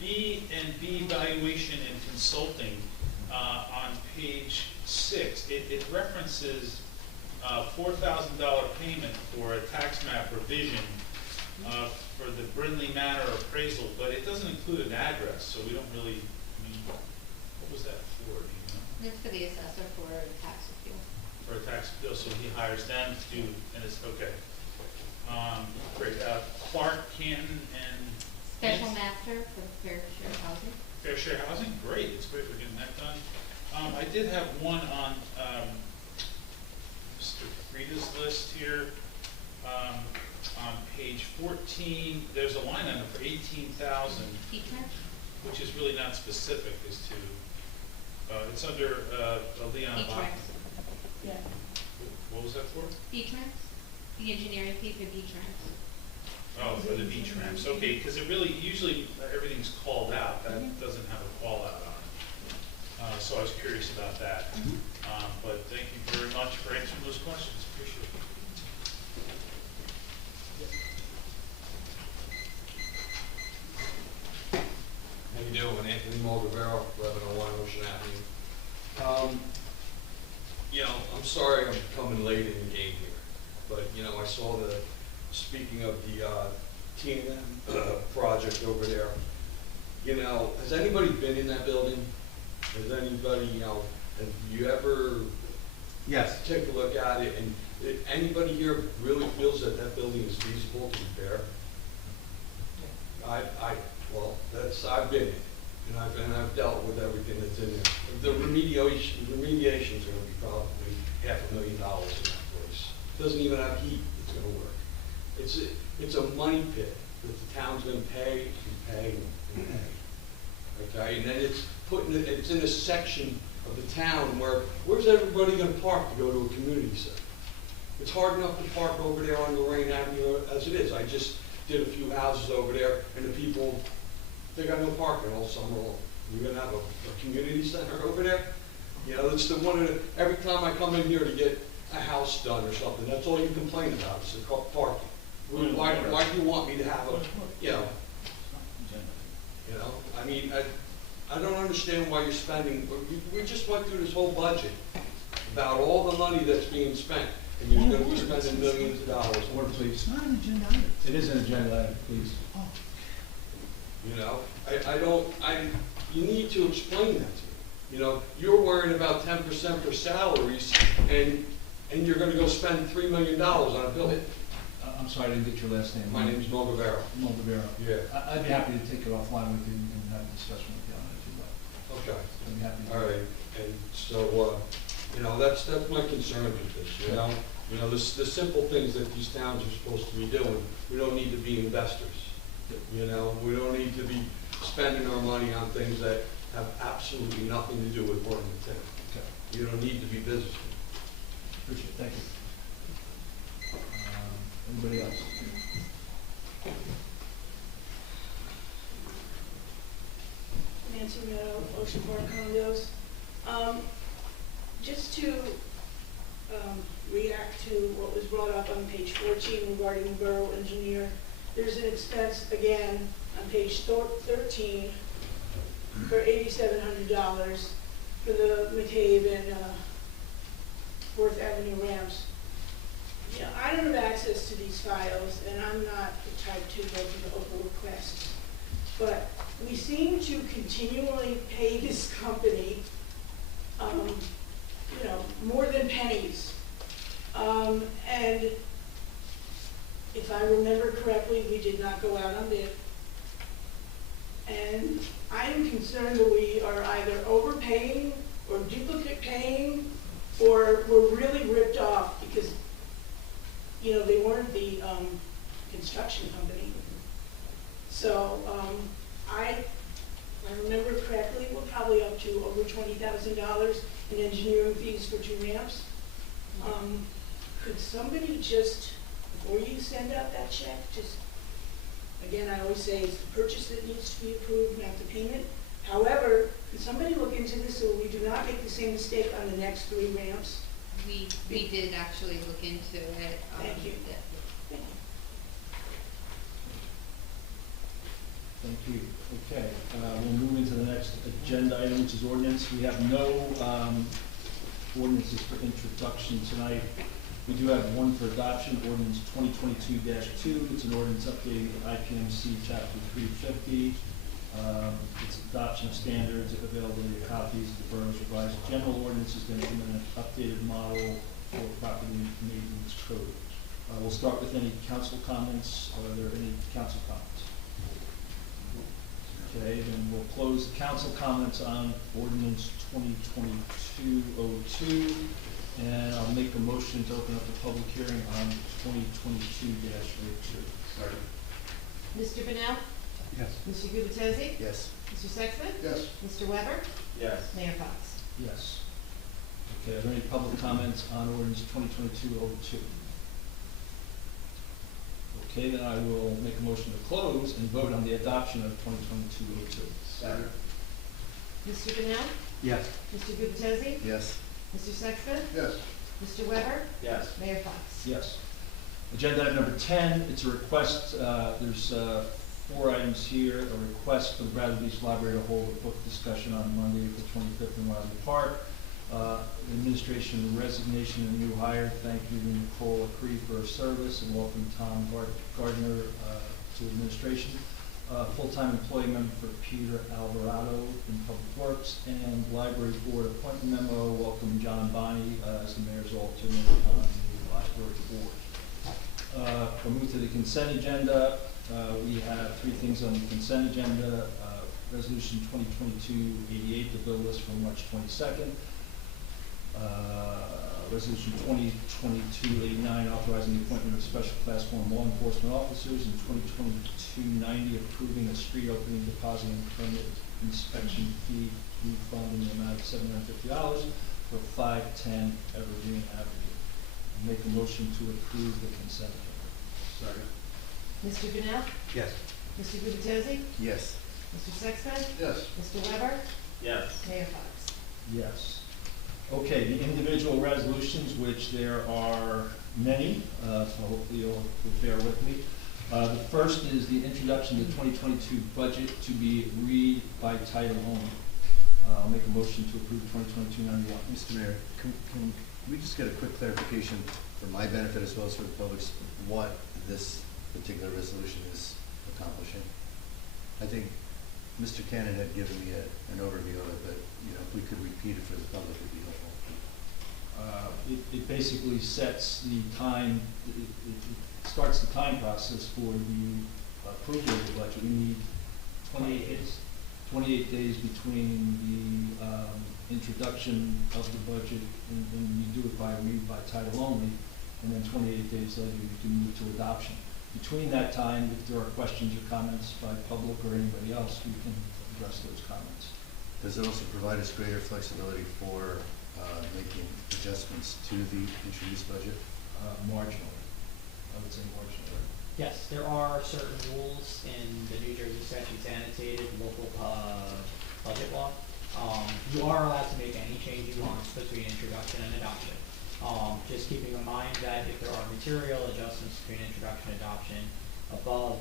B&B Valuation and Consulting, on page 6, it references $4,000 payment for a tax map revision for the Brindley Manor appraisal, but it doesn't include an address, so we don't really, what was that for, do you know? It's for the assessor for a tax appeal. For a tax appeal, so he hires them to do, and it's, okay. Great, Clark, Canton, and. Special master for fair share housing. Fair share housing, great, it's great we're getting that done. I did have one on, Mr. Frida's list here. On page 14, there's a line item for 18,000, which is really not specific as to, it's under, Leon Bach. Yeah. What was that for? D-Trans, the engineering fee for D-Trans. Oh, for the beach ramps, okay, because it really, usually everything's called out, that doesn't have a call out on it. So I was curious about that. But thank you very much for answering those questions, appreciate it. How you doing? Anthony Mulgavero, 1101 Ocean Avenue. I'm sorry I'm coming late in the game here, but, I saw speaking of the T&M project over there, has anybody been in that building? Has anybody, have you ever Yes. take a look at it? And anybody here really feels that that building is feasible to repair? I've been in it, and I've dealt with everything that's in there. The remediation's gonna be probably $500,000 in that place. Doesn't even have heat that's gonna work. It's a money pit that the town's gonna pay and pay and pay. Okay, and then putting it, it's in a section of the town where, where's everybody gonna park to go to a community center? It's hard enough to park over there on Lorraine Avenue as it is. I just did a few houses over there, and the people, they got no parking all summer long. You're gonna have a community center over there? You know, it's the one of the, every time I come in here to get a house done or something, that's all you complain about, is the parking. Why do you want me to have a, you know, I mean, I don't understand why you're spending, we just went through this whole budget about all the money that's being spent, and you're gonna be spending millions of dollars. Order, please. It's not an agenda item. It is an agenda item, please. You know, you need to explain that to me. You know, you're worrying about 10% for salaries, and you're gonna go spend $3 million on a building. I'm sorry, I didn't get your last name. My name's Moldavero. Moldavero. Yeah. I'd be happy to take it offline with you and have a discussion with you on it if you'd like. Okay. I'd be happy to. All right, and so, you know, that's my concern with this, you know? You know, the simple things that these towns are supposed to be doing, we don't need to be investors. You know, we don't need to be spending our money on things that have absolutely nothing to do with running the town. Okay. You don't need to be businessmen. Appreciate it, thank you. Anybody else? Nancy Meadow, Ocean Park Condos. Just to react to what was brought up on page 14 regarding the borough engineer, there's an expense again on page 13 for $8,700 for the McCabe and Fourth Avenue ramps. You know, I don't have access to these files, and I'm not the type to go to the open requests. But we seem to continually pay this company, you know, more than pennies. And if I remember correctly, we did not go out on bid. And I am concerned that we are either overpaying or duplicate paying, or we're really ripped off because, you know, they weren't the construction company. So if I remember correctly, we're probably up to over $20,000 in engineering fees for 2 ramps. Could somebody just, before you send out that check, just, again, I always say it's the purchase that needs to be approved, not the payment. However, could somebody look into this so we do not make the same mistake on the next 3 ramps? We did actually look into it. Thank you. Yeah. Thank you. Thank you. Okay, we'll move into the next agenda item, which is ordinance. We have no ordinances for introduction tonight. We do have one for adoption, ordinance 2022-2. It's an ordinance updating the IPMC Chapter 350. It's adoption of standards, availability of copies of the borough's revised general ordinances to implement an updated model for property maintenance code. We'll start with any council comments. Are there any council comments? Okay, then we'll close the council comments on ordinance 2022-02, and I'll make a motion to open up the public hearing on 2022-02. Mr. Bennell? Yes. Mr. Gubatose? Yes. Mr. Sexton? Yes. Mr. Weber? Yes. Mayor Fox? Yes. Okay, are there any public comments on ordinance 2022-02? Okay, then I will make a motion to close and vote on the adoption of 2022-02. Second. Mr. Bennell? Yes. Mr. Gubatose? Yes. Mr. Sexton? Yes. Mr. Weber? Yes. Mayor Fox? Yes. Agenda item number 10, it's a request, there's 4 items here. A request for the Bradley Beach Library to hold a book discussion on Monday, April 25th in Riley Park. Administration resignation and new hire. Thank you to Nicole Acree for her service, and welcome Tom Gardner to administration. Full-time employee member for Peter Alvarado in Public Works, and library board appointment memo. Welcome John Bonney as the mayor's alternate on the library board. We'll move to the consent agenda. We have 3 things on the consent agenda. Resolution 2022-88, the bill list from March 22nd. Resolution 2022-89, authorizing the appointment of special class 1 law enforcement officers, and 2022-90, approving a street opening, deposit, and permit inspection fee food fund in the amount of $750 for 510 Evergreen Avenue. Make a motion to approve the consent agenda. Second. Mr. Brunel? Yes. Mr. Gubatose? Yes. Mr. Sexton? Yes. Mr. Weber? Yes. Mayor Fox? Yes. Okay, the individual resolutions, which there are many, so hopefully you'll bear with me. The first is the introduction of the 2022 budget to be read by title only. I'll make a motion to approve 2022-91. Mr. Mayor, can we just get a quick clarification for my benefit as well as for the public's, what this particular resolution is accomplishing? I think Mr. Cannon had given me an overview of it, but, you know, if we could repeat it for the public, it'd be helpful. It basically sets the time, it starts the time process for the approval of the budget. We need 28 days. 28 days between the introduction of the budget, and you do it by read by title only, and then 28 days later you can move to adoption. Between that time, if there are questions or comments by public or anybody else, we can address those comments. Does it also provide us greater flexibility for making adjustments to the introduced budget? Marginally. I would say marginally. Yes, there are certain rules in the New Jersey statutes annotated local budget law. You are allowed to make any change you want between introduction and adoption. Just keeping in mind that if there are material adjustments between introduction and adoption above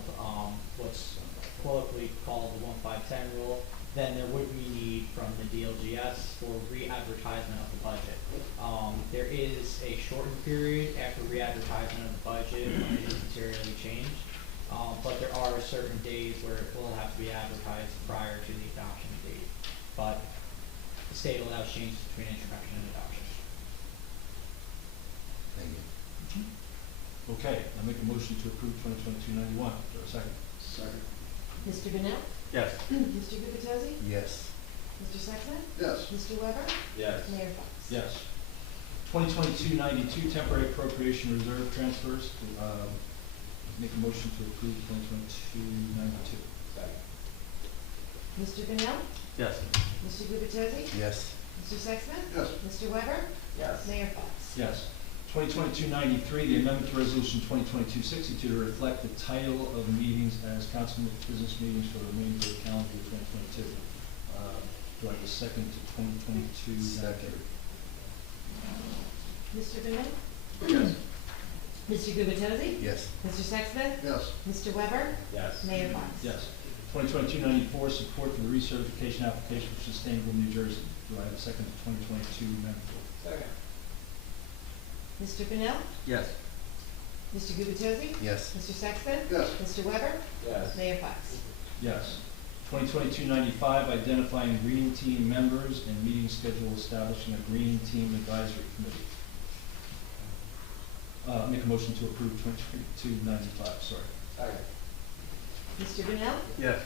what's colloquially called the 1510 rule, then there would be need from the DLGS for re-advertisement of the budget. There is a shortened period after re-advertisement of the budget when it is materially changed, but there are certain days where it will have to be advertised prior to the adoption date. But the state allows changes between introduction and adoption. Thank you. Okay, I make a motion to approve 2022-91. Do I have a second? Second. Mr. Brunel? Yes. Mr. Gubatose? Yes. Mr. Sexton? Yes. Mr. Weber? Yes. Mayor Fox? Yes. 2022-92 temporary appropriation reserve transfers. Make a motion to approve 2022-92. Mr. Brunel? Yes. Mr. Gubatose? Yes. Mr. Sexton? Yes. Mr. Weber? Yes. Mayor Fox? Yes. 2022-93, the amendment to resolution 2022-62 to reflect the title of meetings as council business meetings for the remainder of the calendar year 2022. Do I have a second to 2022? Second. Mr. Brunel? Yes. Mr. Gubatose? Yes. Mr. Sexton? Yes. Mr. Weber? Yes. Mayor Fox? Yes. 2022-94, support for the recertification application for Sustainable New Jersey. Do I have a second to 2022 amendment? Second. Mr. Brunel? Yes. Mr. Gubatose? Yes. Mr. Sexton? Yes. Mr. Weber? Yes. Mayor Fox? Yes. 2022-95, identifying green team members and meeting schedule establishing a green team advisory committee. Make a motion to approve 2022-95, sorry. Second. Mr. Brunel? Yes.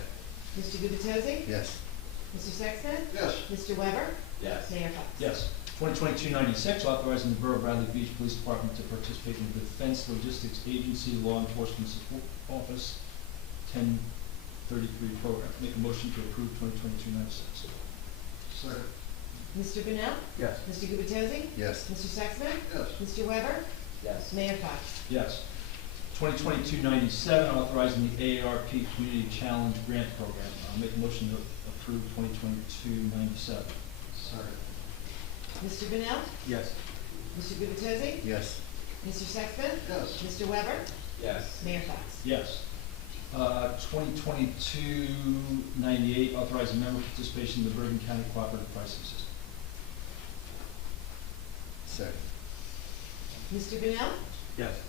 Mr. Gubatose? Yes. Mr. Sexton? Yes. Mr. Weber? Yes. Mayor Fox? Yes. 2022-96, authorizing the Borough of Bradley Beach Police Department to participate in the Defense Logistics Agency Law Enforcement Support Office 1033 program. Make a motion to approve 2022-96. Second. Mr. Brunel? Yes. Mr. Gubatose? Yes. Mr. Sexton? Yes. Mr. Weber? Yes. Mayor Fox? Yes. 2022-97, authorizing the AARP Community Challenge Grant Program. I'll make a motion to approve 2022-97. Second. Mr. Brunel? Yes. Mr. Gubatose? Yes. Mr. Sexton? Yes. Mr. Weber? Yes. Mayor Fox? Yes. 2022-98, authorizing member participation in the Bergen County Cooperative Pricing System. Second. Mr. Brunel? Yes.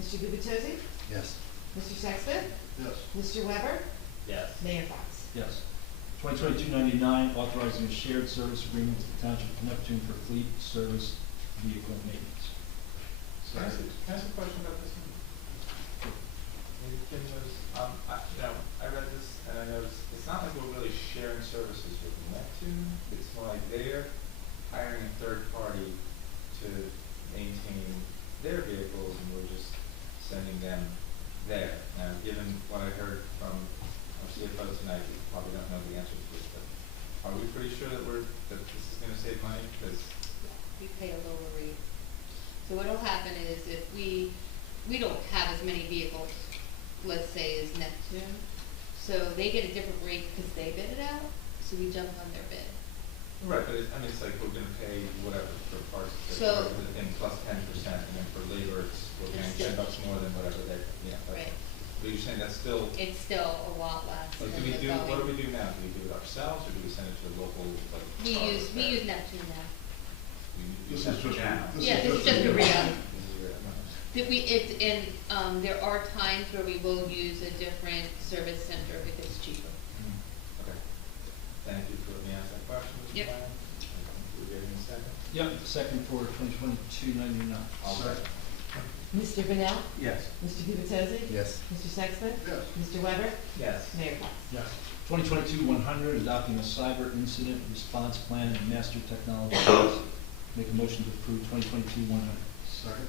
Mr. Gubatose? Yes. Mr. Sexton? Yes. Mr. Weber? Yes. Mayor Fox? Yes. 2022-99, authorizing a shared service agreement with the Township of Neptune for fleet service vehicle maintenance. Can I ask a question about this one? Maybe Kim knows, I read this and I noticed, it's not like we're really sharing services with Neptune, it's more like they're hiring a third party to maintain their vehicles and we're just sending them there. Now, given what I heard from our CFO tonight, we probably don't know the answer to this, but are we pretty money? Because We pay a lower rate. So what'll happen is if we don't have as many vehicles, let's say, as Neptune, so they get a different rate because they bid it out, so we jump on their bid. right, but it's like we're gonna pay whatever for parts, So- for the thing plus 10%, and then for labor, we're paying It's still- $10 more than whatever they, yeah. Right. But you're saying that's still, It's still a lot less like, than the what do going. we do now? Do we do it ourselves, or do we send it to a local, like? We car use repair? Neptune now. We use This is Neptune just, now. this Yeah, is this is just just a a. re-up. There are times where we will use a different service center if it's cheaper. Okay. Thank you for letting me ask that question, Mr. Yep. Brown. We're getting a second? Yep, second for 2022-99. I'll second. Mr. Vanel? Yes. Mr. Gubatose? Yes. Mr. Sexton? Yes. Mr. Weber? Yes. Mayor Fox? Yes. 2022-100, adopting a cyber incident response plan and master technology policy. Make a motion to approve 2022-100. Second?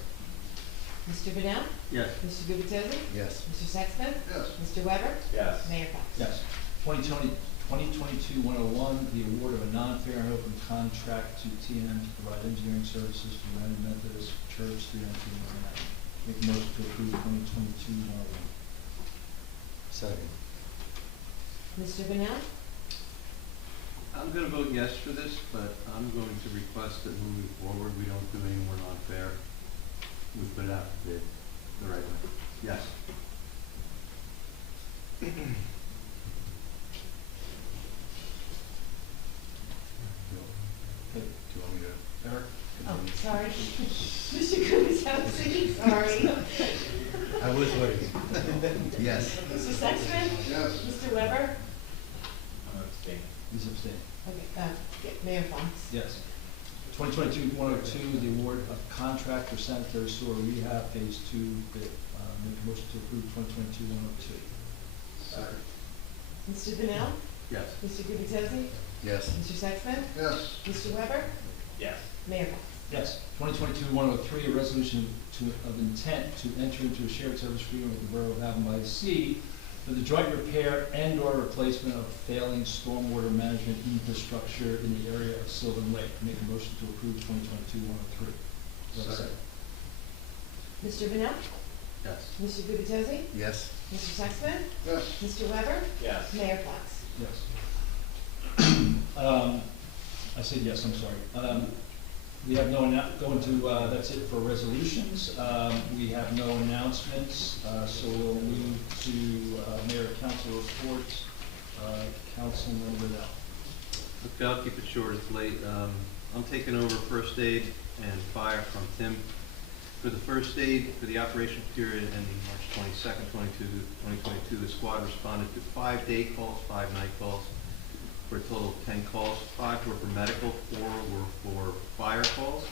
Mr. Vanel? Yes. Mr. Gubatose? Yes. Mr. Sexton? Yes. Mr. Weber? Yes. Mayor Fox? Yes. 2022-101, the award of a non-fair and open contract to T&M to provide engineering services to United Methodist Church 319. Make a motion to approve 2022-101. Second. Mr. Vanel? I'm gonna vote yes for this, but I'm going to request that moving forward, we don't do any more non-fair. We put it out for bid the right way. Yes. Okay. Do you want me to, Eric? Oh, sorry. Mr. Gubatose, sorry. I was waiting. Yes. Mr. Sexton? Yes. Mr. Weber? I'm abstaining. Please abstain. Okay, Mayor Fox? Yes. 2022-102, the award of contract for sanitary sewer rehab phase 2 bid. Make a motion to approve 2022-102. Second? Mr. Vanel? Yes. Mr. Gubatose? Yes. Mr. Sexton? Yes. Mr. Weber? Yes. Mayor Fox? Yes. 2022-103, a resolution of intent to enter into a shared service agreement with the Borough of Avon by the Sea for the joint repair and/or replacement of failing stormwater management infrastructure in the area of Sylvan Lake. Make a motion to approve 2022-103. Do I have a second? Mr. Vanel? Yes. Mr. Gubatose? Yes. Mr. Sexton? Yes. Mr. Weber? Yes. Mayor Fox? Yes. I said yes, I'm sorry. We have no, that's it for resolutions. We have no announcements, so we'll move to Mayor Council reports. Councilman Liddell. Okay, I'll keep it short, it's late. I'm taking over first aid and fire from Tim. For the first aid, for the operational period ending March 22nd, 2022, the squad responded to 5 day calls, 5 night calls, for a total of 10 calls. 5 were for medical, 4 were for fire calls.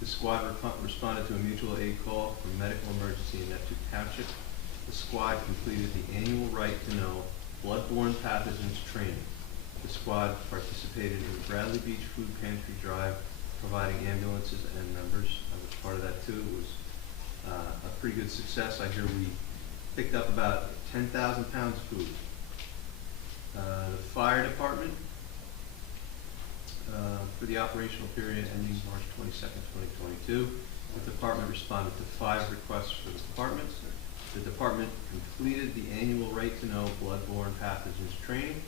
The squad responded to a mutual aid call for medical emergency in Neptune Township. The squad completed the annual Right to Know bloodborne pathogens training. The squad participated in the Bradley Beach Food Pantry Drive, providing ambulances and members. I was part of that too. It was a pretty good success. I hear we picked up about 10,000 pounds of food. The fire department, for the operational period ending March 22nd, 2022, the department responded to 5 requests for the department. The department completed the annual Right to Know bloodborne pathogens training.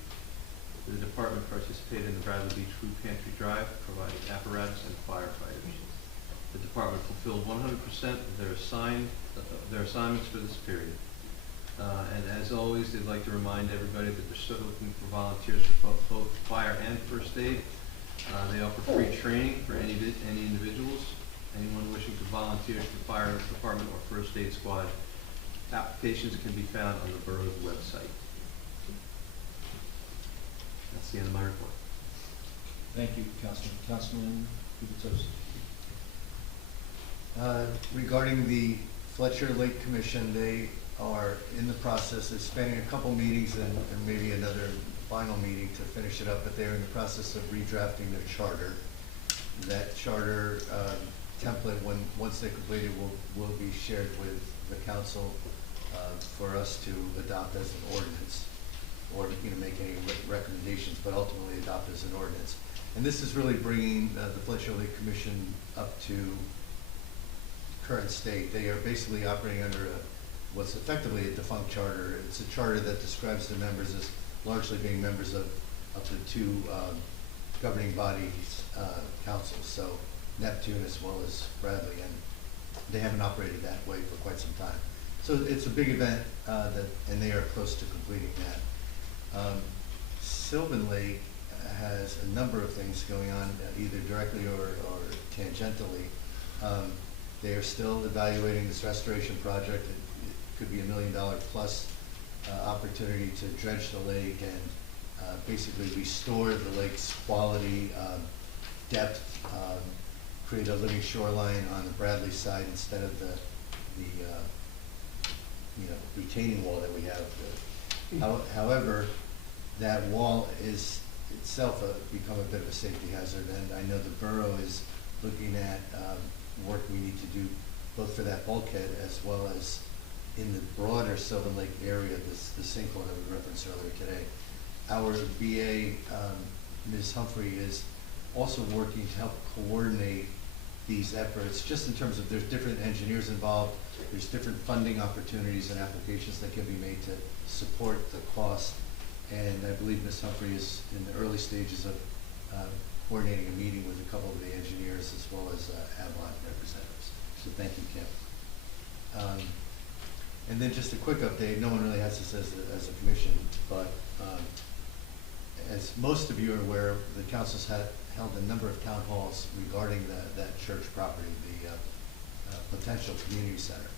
The department participated in the Bradley Beach Food Pantry Drive, providing apparatus and firefighters. The department fulfilled 100% of their assignments for this period. And as always, they'd like to remind everybody that they're still looking for volunteers for both fire and first aid. They offer free training for any individuals. Anyone wishing to volunteer for the fire department or first aid squad, applications can be found on the borough's website. That's the end of my report. Thank you, Councilman. Councilman Gubatose. Regarding the Fletcher Lake Commission, they are in the process of spending a couple meetings and maybe another final meeting to finish it up, but they're in the process of redrafting their charter. That charter template, once they complete it, will be shared with the council for us to adopt as an ordinance, or make any recommendations, but ultimately adopt as an ordinance. And this is really bringing the Fletcher Lake Commission up to current state. They are basically operating under what's effectively a defunct charter. It's a charter that describes their members as largely being members of the two governing bodies, councils, so Neptune as well as Bradley, and they haven't operated that way for quite some time. So it's a big event, and they are close to completing that. Sylvan Lake has a number of things going on, either directly or tangentially. They are still evaluating this restoration project. It could be $1 million plus opportunity to dredge the lake and basically restore the lake's quality, depth, create a living shoreline on the Bradley side instead of the retaining wall that we have. However, that wall is itself become a bit of a safety hazard, and I know the borough is looking at work we need to do both for that bulkhead as well as in the broader Sylvan Lake area, the sinkhole that we referenced earlier today. Our BA, Ms. Humphrey, is also working to help coordinate these efforts, just in terms of there's different engineers involved, there's different funding opportunities and applications that can be made to support the cost. And I believe Ms. Humphrey is in the early stages of coordinating a meeting with a couple of the engineers as well as Avalon representatives. So thank you, Kim. And then just a quick update, no one really has this as a commission, but as most of you are aware, the council's held a number of town halls regarding that church property, the potential community center.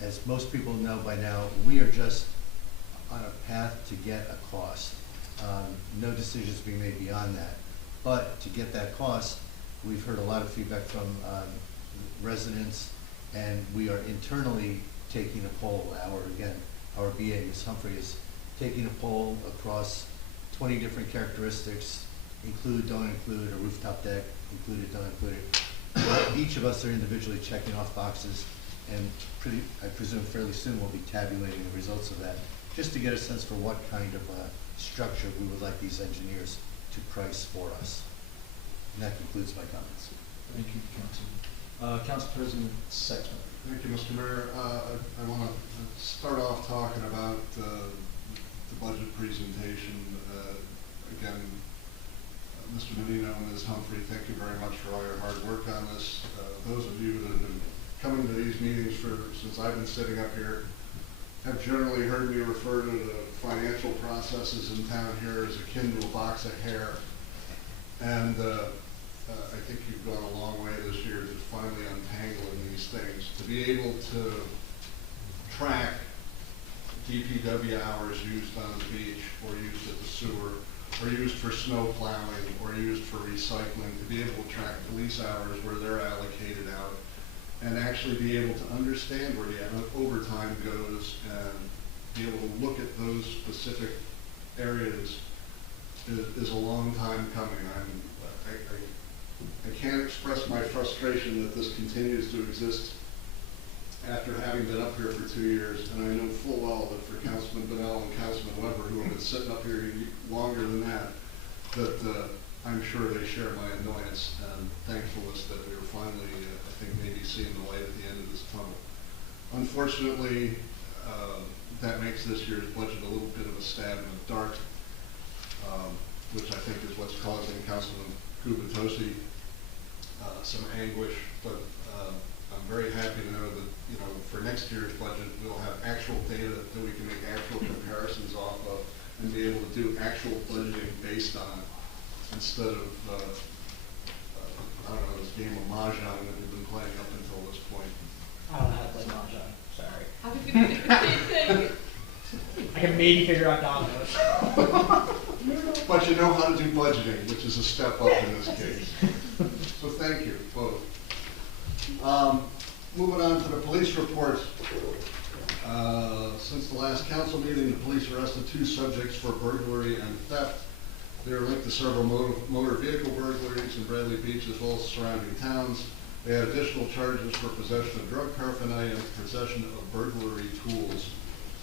As most people know by now, we are just on a path to get a cost. No decisions being made beyond that. But to get that cost, we've heard a lot of feedback from residents, and we are internally taking a poll. Our BA, Ms. Humphrey, is taking a poll across 20 different characteristics, include, don't include, a rooftop deck, include it, don't include it. Each of us are individually checking off boxes, and I presume fairly soon we'll be tabulating the results of that, just to get a sense for what kind of structure we would like these engineers to price for us. And that concludes my comments. Thank you, Councilman. Council President Sexton. Thank you, Mr. Mayor. I want to start off talking about the budget presentation. Again, Mr. Menino and Ms. Humphrey, thank you very much for all your hard work on this. Those of you that have been coming to these meetings since I've been sitting up here have generally heard me refer to the financial processes in town here as akin to a box of hair. And I think you've gone a long way this year to finally untangling these things. To be able to track DPW hours used on the beach or used at the sewer or used for snow plowing or used for recycling, to be able to track police hours where they're allocated out, and actually be able to understand where the overtime goes and be able to look at those specific areas is a long time coming. I can't express my frustration that this continues to exist after having been up here for 2 years, and I know full well that for Councilman Bunnell and Councilman Weber, who have been sitting up here longer than that I'm sure they share my annoyance and thankfulness that we are finally, I think, maybe seeing the light at the end of this tunnel. Unfortunately, that makes this year's budget a little bit of a stab in the dark, which I think is what's causing Councilman Gubitosi some anguish, but I'm very happy to know that, for next year's budget, we'll have actual data that we can make actual comparisons off of and be able to do actual budgeting based on, instead of, I don't know, this game of Mahjong that we've been playing up until this point. I don't know how to play Mahjong, sorry. I was gonna say the same thing. I can maybe figure out dominoes. But you know how to do budgeting, which is a step up in this case. So thank you, both. Moving on to the police report. Since the last council meeting, the police arrested 2 subjects for burglary and theft. They are linked to several motor vehicle burglaries in Bradley Beach as well as surrounding towns. They had additional charges for possession of drug paraphernalia and possession of burglary tools.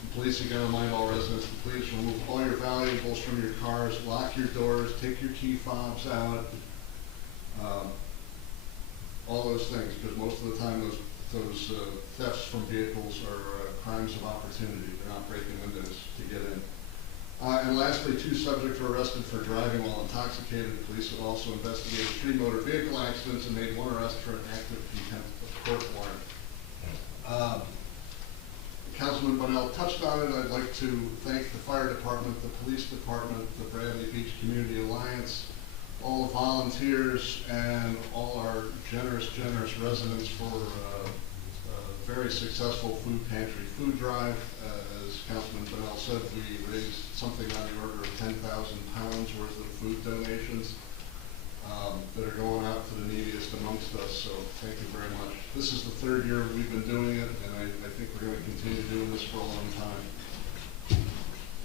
The police are gonna remind all residents to please remove all your valuables from your cars, lock your doors, take your key fobs out, all those things, because most of the time those thefts from vehicles are crimes of opportunity. They're not breaking windows to get in. And lastly, 2 subjects were arrested for driving while intoxicated. The police have also investigated 3 motor vehicle accidents and made 1 arrest for an active contempt of court warrant. Councilman Bunnell touched on it. I'd like to thank the fire department, the police department, the Bradley Beach Community Alliance, all the volunteers, and all our generous residents for a very successful food pantry food drive. As Councilman Bunnell said, we raised something on the order of 10,000 pounds worth of food donations that are going out to the neediest amongst us, so thank you very much. This is the 3rd year we've been doing it, and I think we're going to continue doing this for a long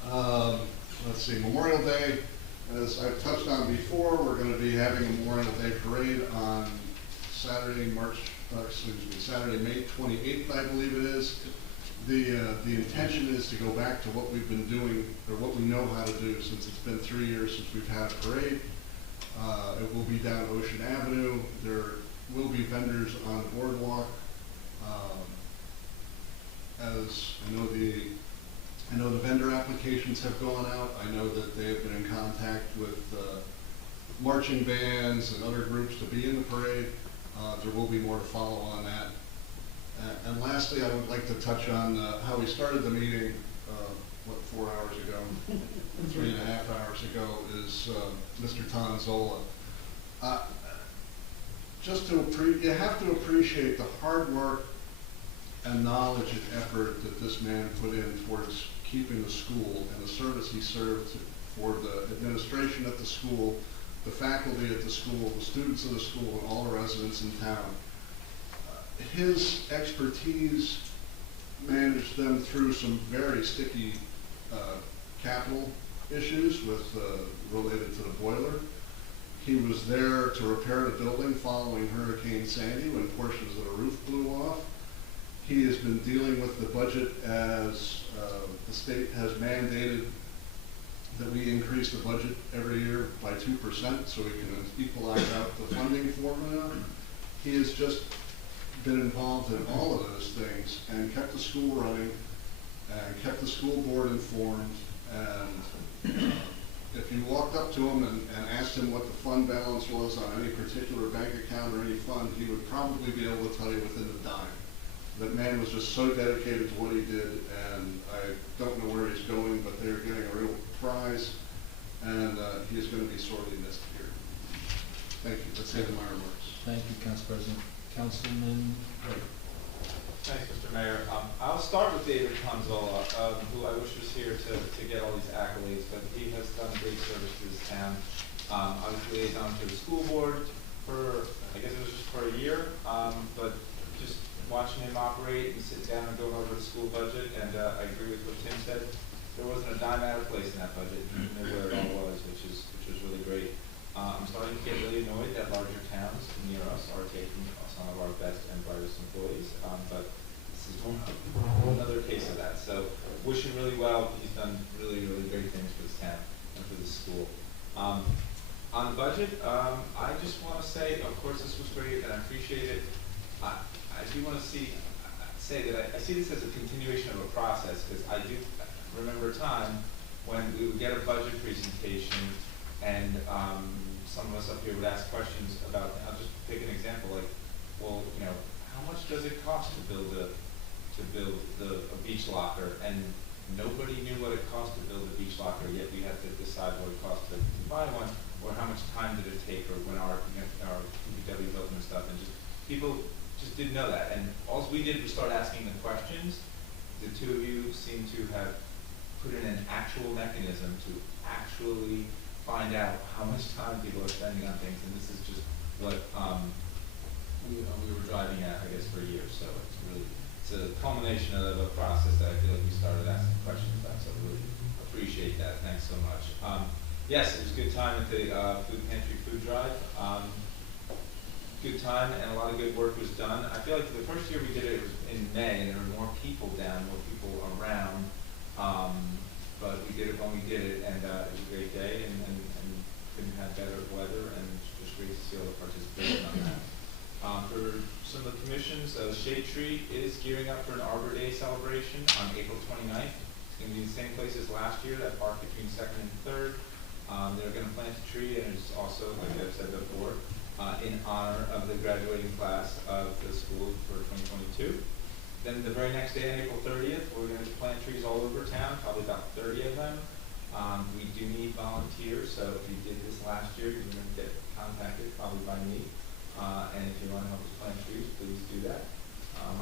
time. Let's see, Memorial Day, as I've touched on before, we're going to be having a Memorial Day parade on Saturday, May 28th, I believe it is. The intention is to go back to what we've been doing, or what we know how to do, since it's been 3 years since we've had a parade. It will be down Ocean Avenue. There will be vendors on the boardwalk. As I know the vendor applications have gone out. I know that they have been in contact with marching bands and other groups to be in the parade. There will be more to follow on that. And lastly, I would like to touch on how we started the meeting, 4 hours ago, 3.5 hours ago, is Mr. Tonzola. You have to appreciate the hard work and knowledge and effort that this man put in towards keeping the school and the service he served for the administration at the school, the faculty at the school, the students of the school, and all the residents in town. His expertise managed them through some very sticky capital issues related to the boiler. He was there to repair the building following Hurricane Sandy when portions of the roof blew off. He has been dealing with the budget as the state has mandated that we increase the budget every year by 2% so we can equalize out the funding formula. He has just been involved in all of those things and kept the school running and kept the school board informed. And if you walked up to him and asked him what the fund balance was on any particular bank account or any fund, he would probably be able to tell you within a dime. That man was just so dedicated to what he did, and I don't know where he's going, but they're getting a real prize, and he is going to be sorely missed here. Thank you. That's the end of my remarks. Thank you, Council President. Councilman Wright. Thanks, Mr. Mayor. I'll start with David Tonzola, who I wish was here to get all these accolades, but he has done great service to this town. I was liaison to the school board for, I guess it was just for a year, but just watching him operate and sit down and going over the school budget, and I agree with what Tim said. There wasn't a dime out of place in that budget. He knew where it all was, which was really great. I'm starting to get really annoyed that larger towns near us are taking some of our best and brightest employees, but this is another case of that. So wish him really well. He's done really great things for this town and for this school. On the budget, I just want to say, of course, this was great, and I appreciate it. I do want to say that I see this as a continuation of a process, because I do remember a time when we would get a budget presentation and some of us up here would ask questions about, I'll just pick an example, like, well, you know, how much does it cost to build a beach locker? And nobody knew what it cost to build a beach locker, yet we had to decide what it cost to buy one, or how much time did it take, or when our PPW built them and stuff, and just people just didn't know that. And all we did was start asking the questions. The two of you seem to have put in an actual mechanism to actually find out how much time people are spending on things, and this is just what we were driving at, I guess, for years. So it's a culmination of a process that I feel like we started asking questions about. So I really appreciate that. Thanks so much. Yes, it was a good time at the food pantry food drive. Good time, and a lot of good work was done. I feel like the first year we did it was in May, and there were more people down, more people around. But we did it when we did it, and it was a great day, and couldn't have better weather, and just great to see all the participation on that. For some of the commissions, Shade Tree is gearing up for an Arbor Day celebration on April 29th. It's going to be in the same place as last year, that park between 2nd and 3rd. They're going to plant a tree, and it's also, like I've said before, in honor of the graduating class of the school for 2022. Then the very next day, on April 30th, we're going to plant trees all over town, probably about 30 of them. We do need volunteers, so if you did this last year, you're going to get contacted, probably by me. And if you want to help us plant trees, please do that.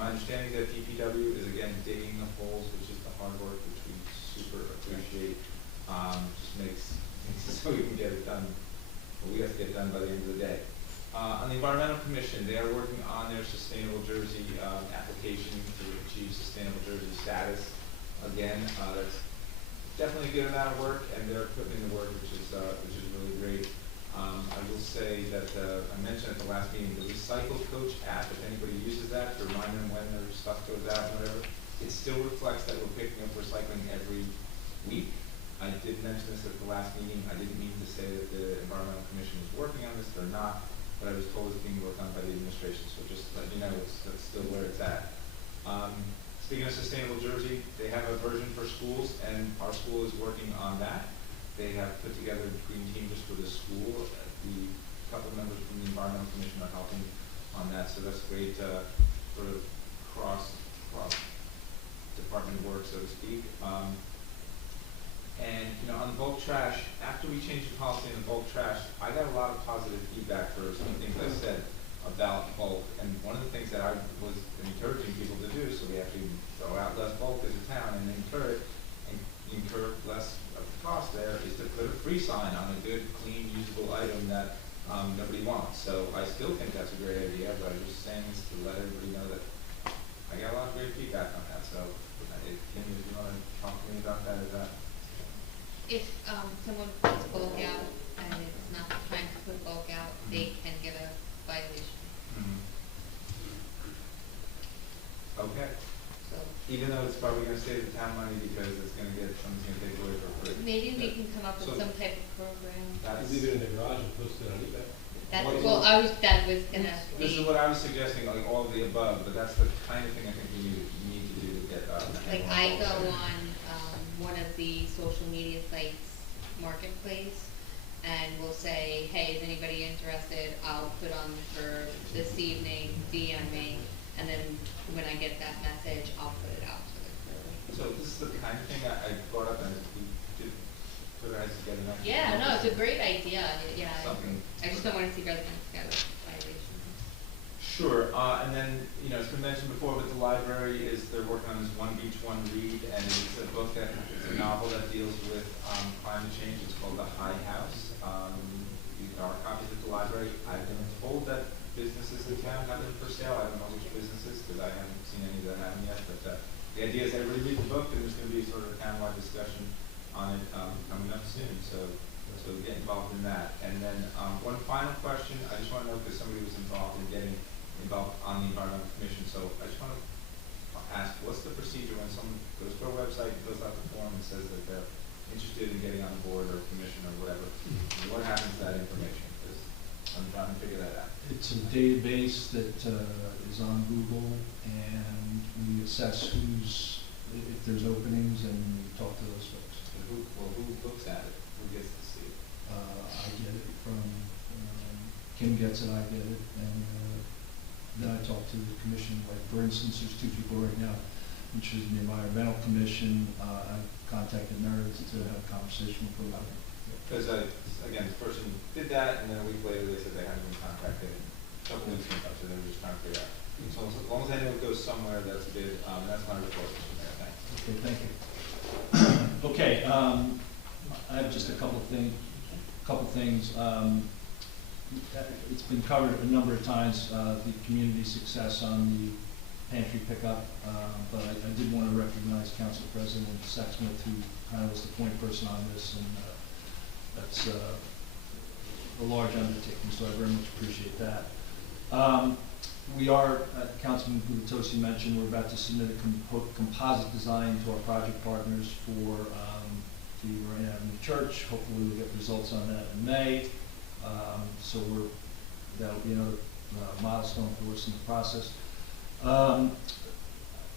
My understanding is that DPW is again digging the holes, which is the hard work, which we super appreciate. Just makes it so we can get it done, but we have to get it done by the end of the day. On the Environmental Commission, they are working on their Sustainable Jersey application to achieve Sustainable Jersey status. Again, that's definitely a good amount of work, and they're putting in the work, which is really great. I will say that I mentioned at the last meeting, the Recycle Coach app, if anybody uses that to remind them when their stuff goes out and whatever, it still reflects that we're picking up recycling every week. I did mention this at the last meeting. I didn't mean to say that the Environmental Commission was working on this. They're not, but I was told it's being worked on by the administration, so just to let you know, that's still where it's at. Speaking of Sustainable Jersey, they have a version for schools, and our school is working on that. They have put together a green team just for the school. The couple of members from the Environmental Commission are helping on that, so that's great sort of cross department work, so to speak. And on the bulk trash, after we changed the policy on the bulk trash, I got a lot of positive feedback for some of the things I said about bulk. And one of the things that I was encouraging people to do, so we actually throw out less bulk as a town and incur less of the cost there, is to put a free sign on a good, clean, usable item that nobody wants. So I still think that's a great idea, but I'm just saying this to let everybody know that I got a lot of great feedback on that. So Kim, if you want to talk to me about that, is that? If someone puts bulk out and it's not the time to put bulk out, they can get a violation. Okay. So Even though it's probably going to save the town money because someone's going to take it away for free. maybe we can come up with So- some type of program. Leave it in the garage and post it on eBay. That What- that was gonna This is be, what I was suggesting, like all of the above, but that's the kind of thing I think you need to do to get like I go on one of the social media sites, Marketplace, and we'll say, hey, is anybody interested? I'll put on for this evening, DM me, and then when I get that message, I'll put it out to the crew. So this is the kind of thing I brought up, and we did put our heads together. Next Yeah, no, it's a great idea, yeah. Something. I just don't wanna see residents get violations. Sure, and then, it's been mentioned before, but the library they're working on this One Beach, One Read, and it's a book it's a novel that deals with climate change. It's called The High House. There are copies at the library. I've been told that businesses in town have them for sale. I don't know which businesses, because I haven't seen any that have them yet, but the idea is everybody read the book, and there's going to be sort of a townwide discussion on it coming up soon, so get involved in that. And then one final question, I just want to know, because somebody was involved in getting involved on the Environmental Commission, so I just want to ask, what's the procedure when someone goes to our website, fills out the form, and says that they're interested in getting on the board or commission or whatever? What happens to that information? Because I'm trying to figure that out. It's a database that is on Google, and we assess if there's openings, and we talk to those folks. Who looks at it? Who gets to see it? I get it from, Kim gets it, I get it, and then I talk to the commission. Like, for instance, there's two people right now interested in the Environmental Commission. I contacted Nerds to have a conversation with them. Because, again, this person did that, and then a week later they said they hadn't been contacted. A couple weeks in touch, and they were just trying to figure out. So as long as I know it goes somewhere, that's good. That's my report, Mr. Mayor. Thanks. Okay, thank you. Okay, I have just a couple things. It's been covered a number of times, the community success on the pantry pickup, but I did want to recognize Council President Sexsmith, who kind of was the point person on this, and that's a large undertaking, so I very much appreciate that. We are, Councilman Gutatosi mentioned, we're about to submit a composite design to our project partners for the Lorraine Avenue Church. Hopefully we'll get results on that in May. So that'll be another milestone for us in the process.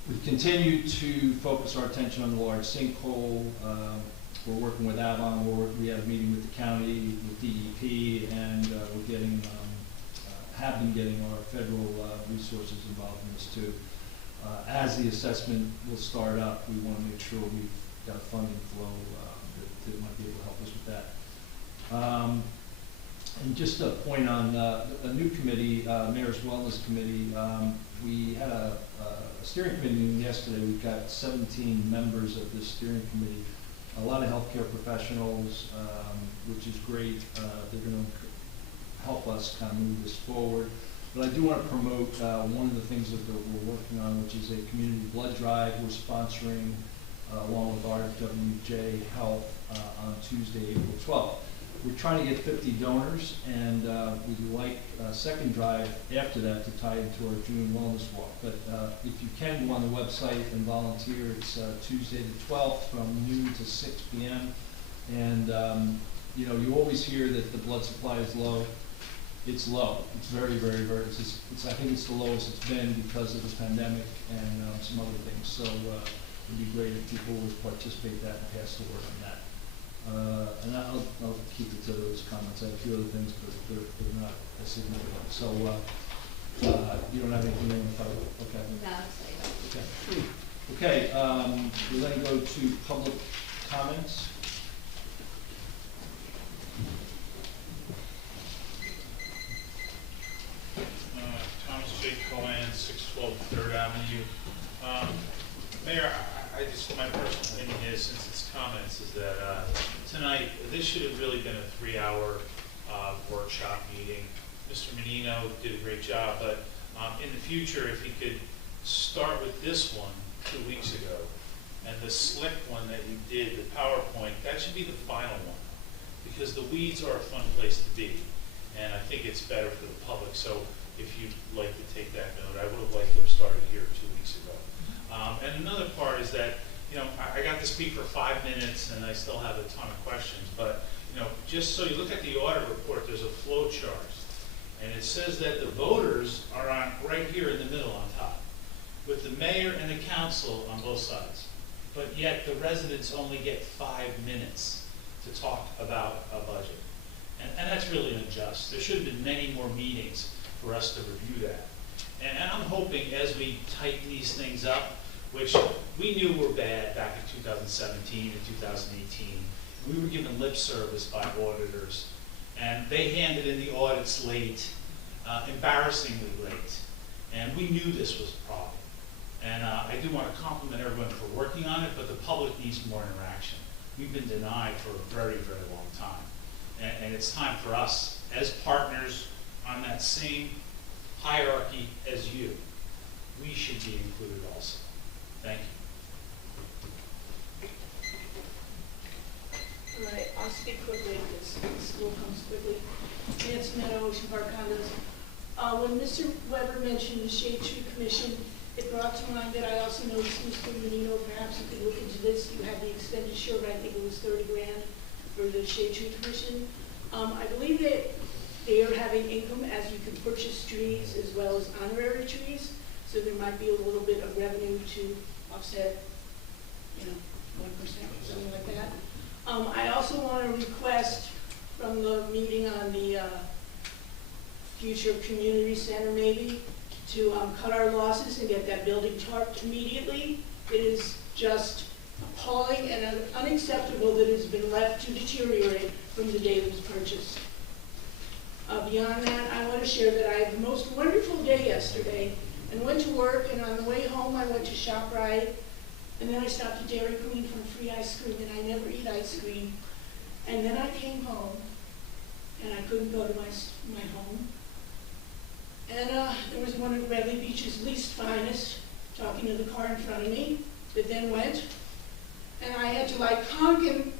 We've continued to focus our attention on the large sinkhole. We're working with Avon. We had a meeting with the county, with DEP, and we're getting, have been getting our federal resources involved in this too. As the assessment will start up, we want to make sure we've got a funding flow that might be able to help us with that. And just a point on a new committee, Mayor's Wellness Committee. We had a steering committee meeting yesterday. We've got 17 members of this steering committee. A lot of healthcare professionals, which is great. They're going to help us kind of move this forward. But I do want to promote one of the things that we're working on, which is a community blood drive we're sponsoring along with RWJ Health on Tuesday, April 12th. We're trying to get 50 donors, and we'd like a second drive after that to tie into our June Wellness Walk. But if you can go on the website and volunteer, it's Tuesday the 12th from noon to 6 p.m. And you know, you always hear that the blood supply is low. It's low. It's very, very, very. I think it's the lowest it's been because of the pandemic and some other things. So it'd be great if people would participate in that and pass the word on that. And I'll keep it to those comments. I have a few other things, but they're not as significant. So you don't have anything you want to follow? Okay. No, okay. Okay. We'll then go to public comments. Thomas J. Cohen, 612 3rd Avenue. Mayor, my personal opinion is, since it's comments, is that tonight, this should have really been a 3-hour workshop meeting. Mr. Menino did a great job, but in the future, if he could start with this one 2 weeks ago, and the slick one that you did, the PowerPoint, that should be the final one, because the weeds are a fun place to be, and I think it's better for the public. So if you'd like to take that note, I would have liked to have started here 2 weeks ago. And another part is that, you know, I got to speak for 5 minutes and I still have a ton of questions, but, you know, just so you look at the audit report, there's a flow chart. And it says that the voters are on right here in the middle on top, with the mayor and the council on both sides. But yet the residents only get 5 minutes to talk about a budget. And that's really unjust. There should have been many more meetings for us to review that. And I'm hoping as we tighten these things up, which we knew were bad back in 2017 and 2018, we were given lip service by auditors, and they handed in the audits late, embarrassingly late, and we knew this was a problem. And I do want to compliment everyone for working on it, but the public needs more interaction. We've been denied for a very, very long time, and it's time for us, as partners on that same hierarchy as you, we should be included also. Thank you. All right, I'll speak quickly because the school comes quickly. Nancy Meadow, Ocean Park Condos. When Mr. Weber mentioned the Shade Tree Commission, it brought to mind that I also noticed, Mr. Menino, perhaps you could look into this. You had the expenditure, I think it was 30 grand for the Shade Tree Commission. I believe that they are having income as you can purchase trees as well as honorary trees. So there might be a little bit of revenue to offset, 1% or something like that. I also want to request from the meeting on the future community center maybe to cut our losses and get that building tarped immediately. It is just appalling and unacceptable that it's been left to deteriorate from the day it was purchased. Beyond that, I want to share that I had the most wonderful day yesterday and went to work, and on the way home I went to ShopRite, and then I stopped at Dairy Queen for free ice cream, and I never eat ice cream. And then I came home, and I couldn't go to my home. And there was one of Bradley Beach's least finest talking to the car in front of me that then went, and I had to like honk and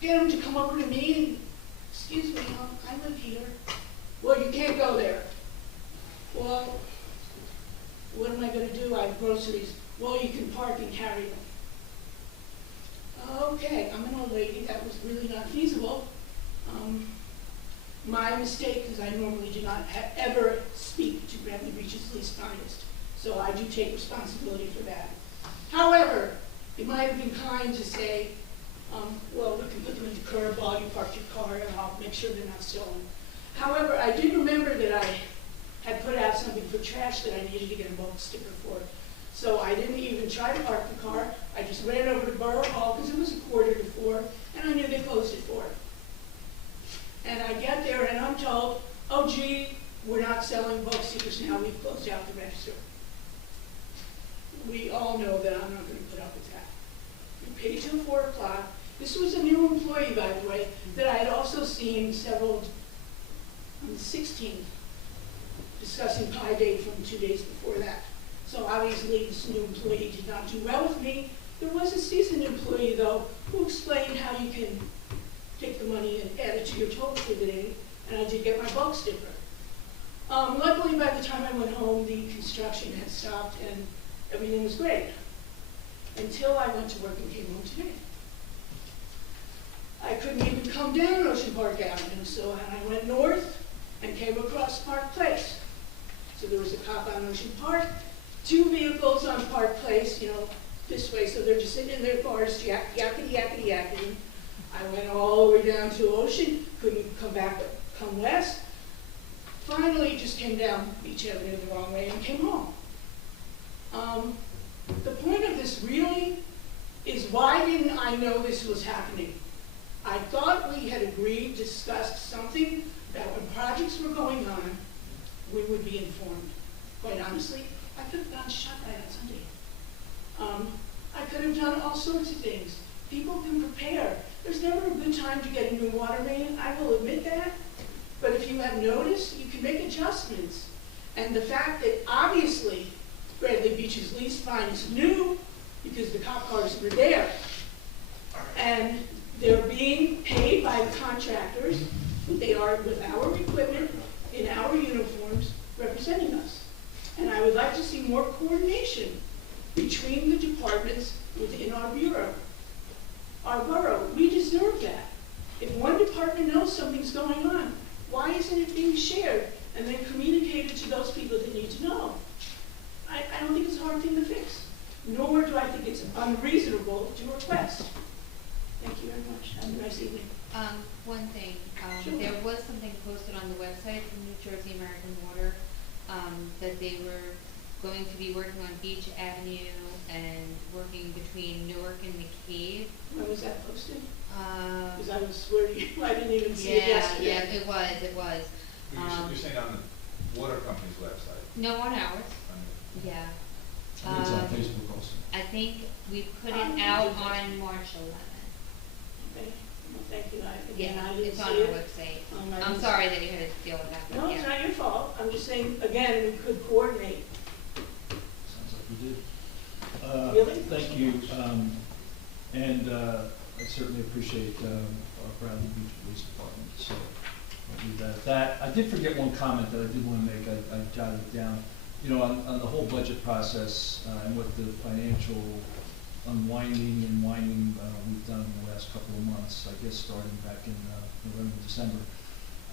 get him to come over to me and, excuse me, I live here. Well, you can't go there. Well, do, I have groceries. Well, you can park and carry them. Okay, I'm an old lady, that was really not feasible. My mistake is I normally do not ever speak to Bradley Beach's least finest, so I do take responsibility for that. However, it might have been kind to say, well, we can put them in the curb while you park your car and I'll make sure they're not stolen. However, I did remember that I had put out something for trash that I needed to get a bulk sticker for. So I didn't even try to park the car. I just ran over to Borough Hall because it was 3:45 and I knew they closed at 4. And I get there and I'm told, oh gee, we're not selling bulk stickers now, we've closed out the register. We all know that I'm not going to put up with that. We paid till 4 o'clock. This was a new employee, by the way, that I had also seen several, on the 16th, discussing Pi Day from 2 days before that. So obviously this new employee did not do well with me. There was a seasoned employee, though, who explained how you can take the money and add it to your total for the day, and I did get my bulk sticker. Luckily, by the time I went home, the construction had stopped and everything was great. Until I went to work and came home today. I couldn't even come down Ocean Park Avenue, so I went north and came across Park Place. So there was a cop on Ocean Park, 2 vehicles on Park Place, you know, this way, so they're just sitting in their cars, yakety, yakety, yakety. I went all the way down to Ocean, couldn't come west. Finally, just came down Beach Avenue the wrong way and came home. The point of this really is, why didn't I know this was happening? I thought we had agreed, discussed something that when projects were going on, we would be informed. Quite honestly, I could have gone shot by that Sunday. I could have done all sorts of things. People can prepare. There's never a good time to get a new water main, I will admit that. But if you have noticed, you can make adjustments. And the fact that obviously Bradley Beach's lease finest knew, because the cop cars were there, and they're being paid by the contractors. They are with our equipment, in our uniforms, representing us. And I would like to see more coordination between the departments within our bureau. Our borough, we deserve that. If one department knows something's going on, why isn't it being shared and then communicated to those people that need to know? I don't think it's a hard thing to fix, nor do I think it's unreasonable to request. Thank you very much. Have a nice evening. One thing, Sure. there was something posted on the website from New Jersey American Water, that they were going to be working on Beach Avenue and working between Newark and McCabe. When was that posted? Because I was swearing, I didn't even see it yesterday. Yeah, it was. You're saying on the water company's website? No, on ours, yeah. And it's on Facebook also. I think we put it out on March 11th. Okay. Well, thank you. I Yeah, didn't it's see on our it. website. I I'm didn't sorry that you had to deal with that, but No, yeah. it's not your fault. I'm just saying, again, we could coordinate. Sounds like we did. Really? Thank you. And I certainly appreciate our Bradley Beach Police Department, so I'll leave that at that. I did forget one comment that I did want to make. I jotted it down. You know, on the whole budget process and what the financial unwinding and winding we've done in the last couple of months, I guess starting back in November, December.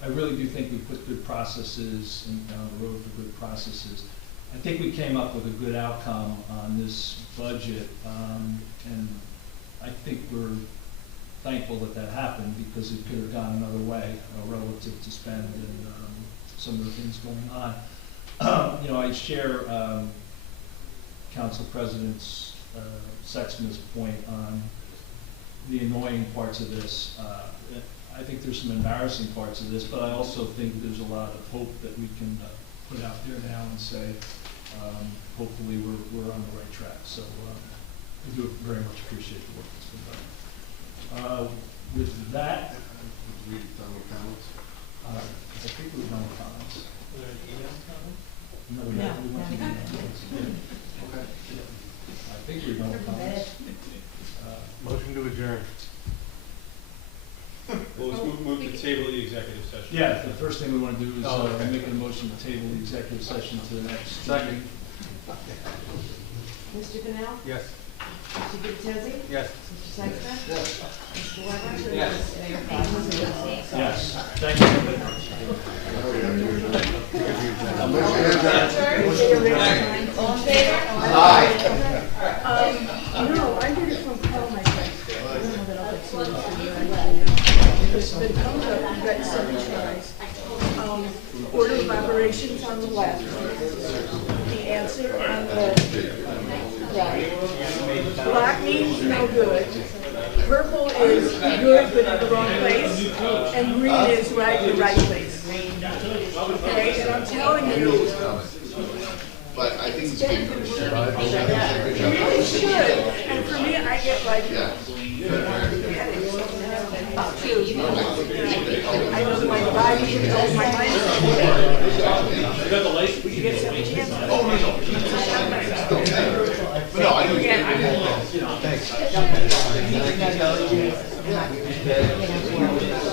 I really do think we put good processes down the road for good processes. I think we came up with a good outcome on this budget, and I think we're thankful that that happened, because it could have gone another way relative to spend and some of the things going on. You know, I share Council President Sexton's point on the annoying parts of this. I think there's some embarrassing parts of this, but I also think there's a lot of hope that we can put out there now and say, hopefully we're on the right track. So I do very much appreciate the work that's been done. With that, We done with comments? I think we're done with comments. Was there an email comment? No, we haven't. We went to the comments. Okay. I think we're done with comments. Motion to adjourn. Well, let's move to table the executive session. Yeah, the first thing we want to do is Oh, okay. make a motion to table the executive session to the next. Second. Mr. Cannell? Yes. Mr. Gubatese? Yes. Mr. Sexton? Yes. Mr. Weber? Yes. Mayor Patino? Yes, thank you. All in favor? No, I did it from Paul myself. But it comes up, you've got seven tries. Order of operations on the left. The answer on the right. Black means no good. Purple is good but in the wrong place. And green is right in the right place. Okay, and I'm telling you, But I think it's you good. really should. And for me, I get like headaches. Too. I know that my body controls my mind. You get some chance. Oh, no. But no, I do. Yeah, Thanks. Can I tell you that we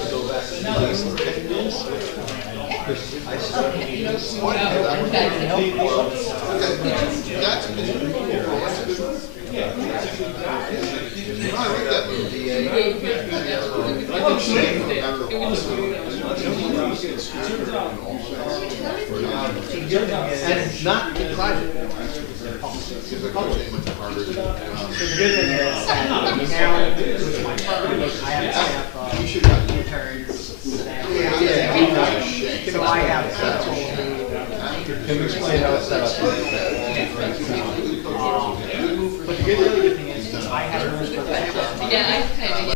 go back to these technicals? Because I started That's a good I like that movie. and not in private. Because the coach went to Harvard. So the good thing is that now, with my firm, I have staff, You should have. interns, staff. Yeah. So I have people who, Can we explain how it's set up? but the good thing is, I have. Yeah, I kind of